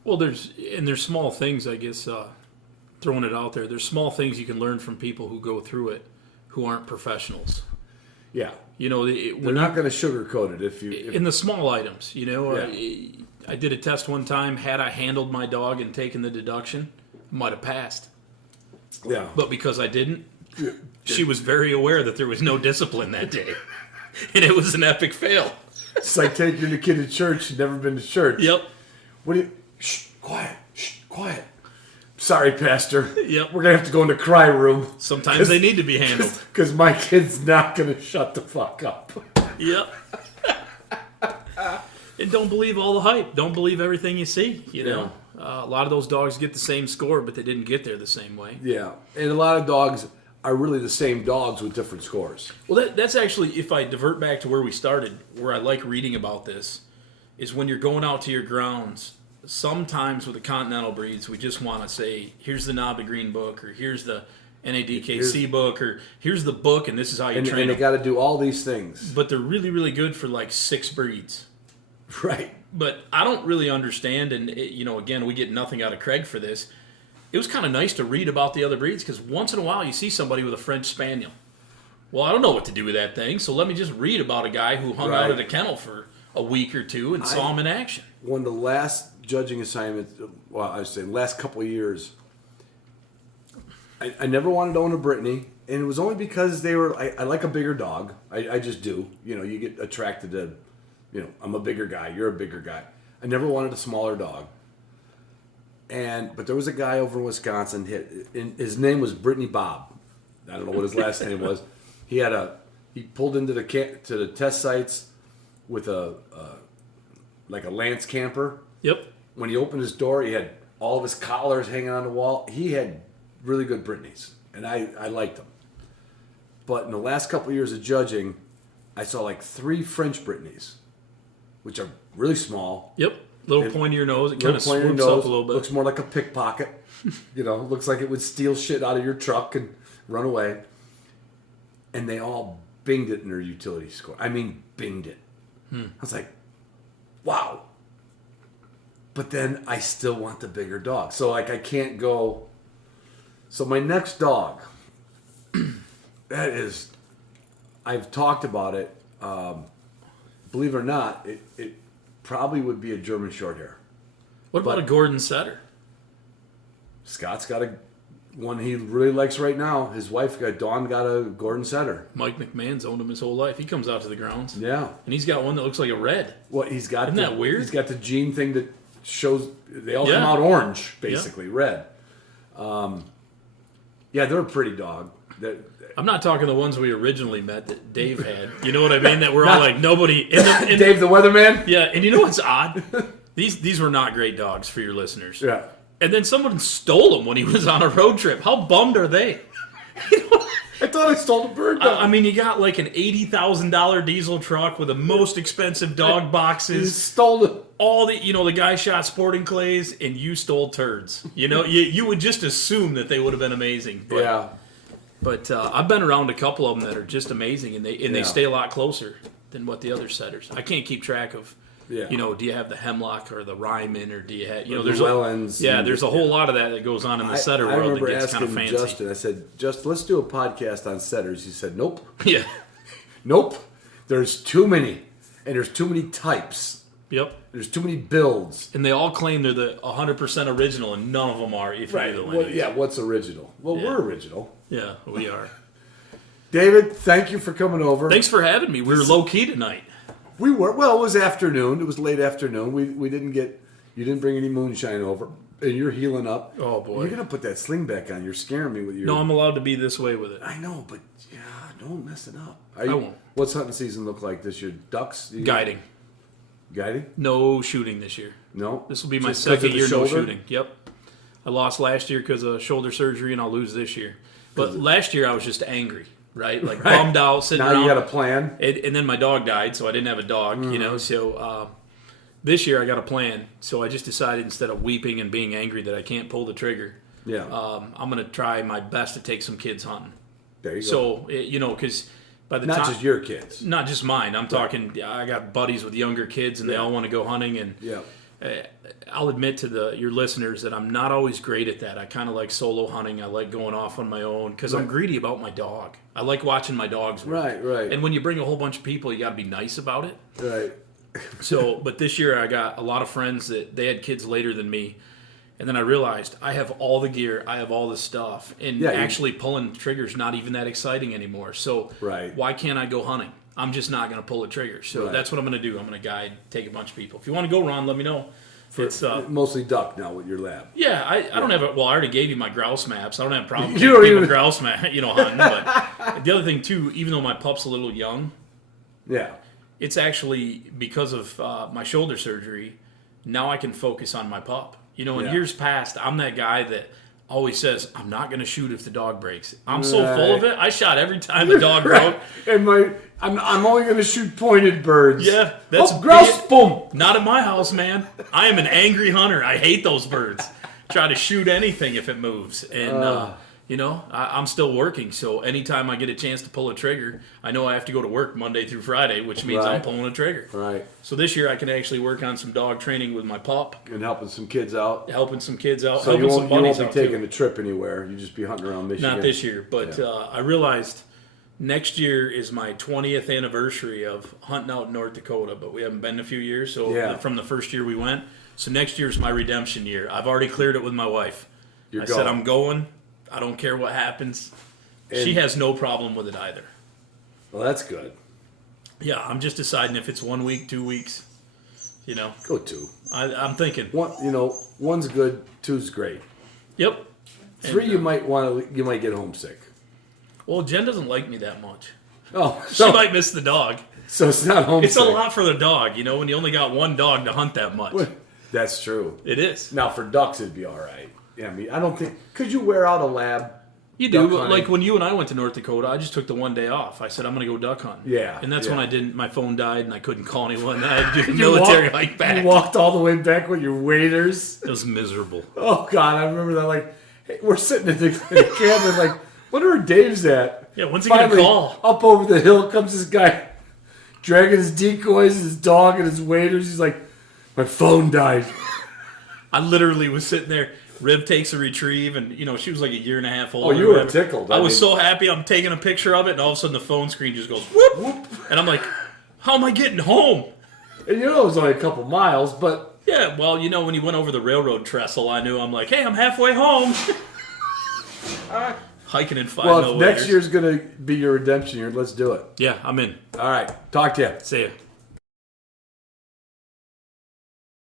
Well, there's small things, I guess, throwing it out there. There's small things you can learn from people who go through it who aren't professionals. Yeah. You know, they're not going to sugarcoat it in the small items, you know. I did a test one time. Had I handled my dog and taken the deduction, I might have passed. Yeah. But because I didn't, she was very aware that there was no discipline that day. And it was an epic fail. It's like taking a kid to church, never been to church. Yep. What do you... Shh, quiet. Shh, quiet. Sorry, Pastor. Yep. We're going to have to go in the cry room. Sometimes they need to be handled. Because my kid's not going to shut the fuck up. Yep. And don't believe all the hype. Don't believe everything you see. You know, a lot of those dogs get the same score, but they didn't get there the same way. Yeah, and a lot of dogs are really the same dogs with different scores. Well, that's actually, if I divert back to where we started, where I like reading about this, is when you're going out to your grounds. Sometimes with the continental breeds, we just want to say, here's the Knob to Green book, or here's the NADKC book, or here's the book, and this is how you train And they them. got to do all these things. But they're really, really good for like 6 breeds. Right. But I don't really understand, and again, we get nothing out of Craig for this. It was kind of nice to read about the other breeds, because once in a while you see somebody with a French Spaniel. Well, I don't know what to do with that thing, so let me just read about a guy who hung out at a kennel for a week or two and saw him in action. One of the last judging assignments, well, I would say last couple of years, I never wanted to own a Brittany, and it was only because they were, I like a bigger dog. I just do. You get attracted to, I'm a bigger guy, you're a bigger guy. I never wanted a smaller dog. But there was a guy over in Wisconsin, and his name was Brittany Bob. I don't know what his last name was. He pulled into the test sites with a Lance camper. Yep. When he opened his door, he had all of his collars hanging on the wall. He had really good Brittany's, and I liked them. But in the last couple of years of judging, I saw like 3 French Brittany's, which are really small. Yep. Little pointier nose. It kind of swoops up a little bit. Looks more like a pickpocket. Looks like it would steal shit out of your truck and run away. And they all binged it in their utility score. I mean, binged it. I was like, wow. But then I still want the bigger dog. So, I can't go. So, my next dog, I've talked about it. Believe it or not, it probably would be a German Shorthair. What about a Gordon Setter? Scott's got one he really likes right now. His wife, Dawn, got a Gordon Setter. Mike McMahon's owned him his whole life. He comes out to the grounds. Yeah. And he's got one that looks like a red. Well, he's got. Isn't that weird? He's got the gene thing that shows they all come out orange, basically red. Yeah, they're a pretty dog. I'm not talking the ones we originally met that Dave had. You know what I mean? That we're all like nobody. Dave the Weatherman. Yeah, and you know what's odd? These were not great dogs for your listeners. Yeah. And then someone stole him when he was on a road trip. How bummed are they? I thought I stole the bird dog. I mean, you got like an $80,000 diesel truck with the most expensive dog boxes. You stole it. All the guy shot sporting clays, and you stole turds. You would just assume that they would have been amazing. But, Yeah. But I've been around a couple of them that are just amazing, and they stay a lot closer than what the other setters. I can't keep track of. Yeah. Do you have the Hemlock or the Ryman, or do you have there's Wellens? There's a whole lot of that goes on in the setter I world that remember gets kind of asking fancy. Justin. I said, "Justin, let's do a podcast on setters." He said, "Nope, Yeah. nope. There's too many, and there's too many types. Yep. There's too many builds." And they all claim they're the 100% original, and none of them are. If you're the lineage. Well, what's original? Well, we're original. Yeah, we are. David, thank you for coming over. Thanks for having me. We were low key tonight. We were. Well, it was afternoon. It was late afternoon. We didn't get. You didn't bring any moonshine over, and you're healing up. Oh boy! You're gonna put that sling back on. You're scaring me with your. No, I'm allowed to be this way with it. I know, but don't mess it up. I won't. What's hunting season look like this year? Ducks? Guiding. Guiding? No shooting this year. No. This will be my Just 'cause of second the year no shoulder? shooting. Yep. I lost last year because of shoulder surgery, and I'll lose this year. But last year I was just angry, right? Like bummed out, sitting Now around. you got a plan. And then my dog died, so I didn't have a dog, So this year I got a plan. So I just decided instead of weeping and being angry that I can't pull the trigger, Yeah. I'm going to try my best to take some kids hunting. There you go. So, because by the Not time... just your kids. Not just mine. I'm talking, I got buddies with younger kids, and they all want to go hunting. And Yeah. I'll admit to your listeners that I'm not always great at that. I kind of like solo hunting. I like going off on my own because I'm greedy about my dog. I like watching my dogs work. Right. And when you bring a whole bunch of people, you got to be nice about it. Right. So, but this year I got a lot of friends that they had kids later than me, And then I realized I have all the gear, I have all the stuff, and actually pulling triggers not even that exciting anymore. So why can't I go hunting? I'm just not going to pull a trigger. So that's what I'm going to do. I'm going to guide, take a bunch of people. If you want to go, Ron, let me know. It's mostly duck now with your lab. Yeah, I don't have well, I already gave you my grouse maps. I don't have a problem with a grouse map, hunting. But the other thing, too, even though my pup's a little young, it's actually because of my shoulder surgery, now I can focus on my pup. In years past, I'm that guy that always says, I'm not going to shoot if the dog breaks. I'm so full of it, I shot every time the dog broke. And I'm only going to shoot pointed birds. Yeah. That's grouse, boom. Not at my house, man. I am an angry hunter. I hate those birds. Try to shoot anything if it moves. And, I'm still working, so anytime I get a chance to pull a trigger, I know I have to go to work Monday through Friday, which means I'm pulling a trigger. Right. So this year I can actually work on some dog training with my pup. And helping some kids out. So helping some buddies be out, taking too. a trip anywhere. You just be hunting around Michigan. Not this year, but I realized next year is my 20th anniversary of hunting out in North Dakota, but we haven't been in a few years, so from the first year we went. So next year's my redemption year. I've already cleared it with my wife. I said I'm going. I don't care what happens. And she has no problem with it either. Well, that's good. Yeah, I'm just deciding if it's 1 week, 2 weeks. Go 2. I'm thinking. One's good, 2's great. Yep. 3, you might get homesick. Well, Jen doesn't like me that much. Oh, she might miss the dog. So it's not homesick. It's a lot for the dog, when you only got one dog to hunt that much. That's true. It is. Now for ducks, it'd be all right. Yeah, I don't think. Could you wear out a lab? You do, but like when you and I went to North Dakota, I just took the one day off. I said I'm going to go duck hunting. Yeah, and that's when I didn't. My phone died, and I couldn't call anyone. I had to do the military hike back. You walked all the way back with your waders. It was miserable. Oh God, I remember that. Like, hey, we're sitting in the cabin, like, wonder where Dave's at. Yeah, when's he going to call? Up over the hill comes this guy, dragging his decoys, his dog, and his waders. He's like, my phone died. I literally was sitting there. Rib takes a retrieve, and she was like 1.5 years old. Oh, you were tickled. I was so happy. I'm taking a picture of it, and all of a sudden the phone screen just goes whoop, whoop, and I'm like, "How am I getting home?" And it was only a couple miles, but yeah. Well, when you went over the railroad trestle, I knew. I'm like, "Hey, I'm halfway home." Hiking in 5 Well, if next year's gonna be your redemption year, let's do it. Yeah, I'm in. All right, talk to you. See ya.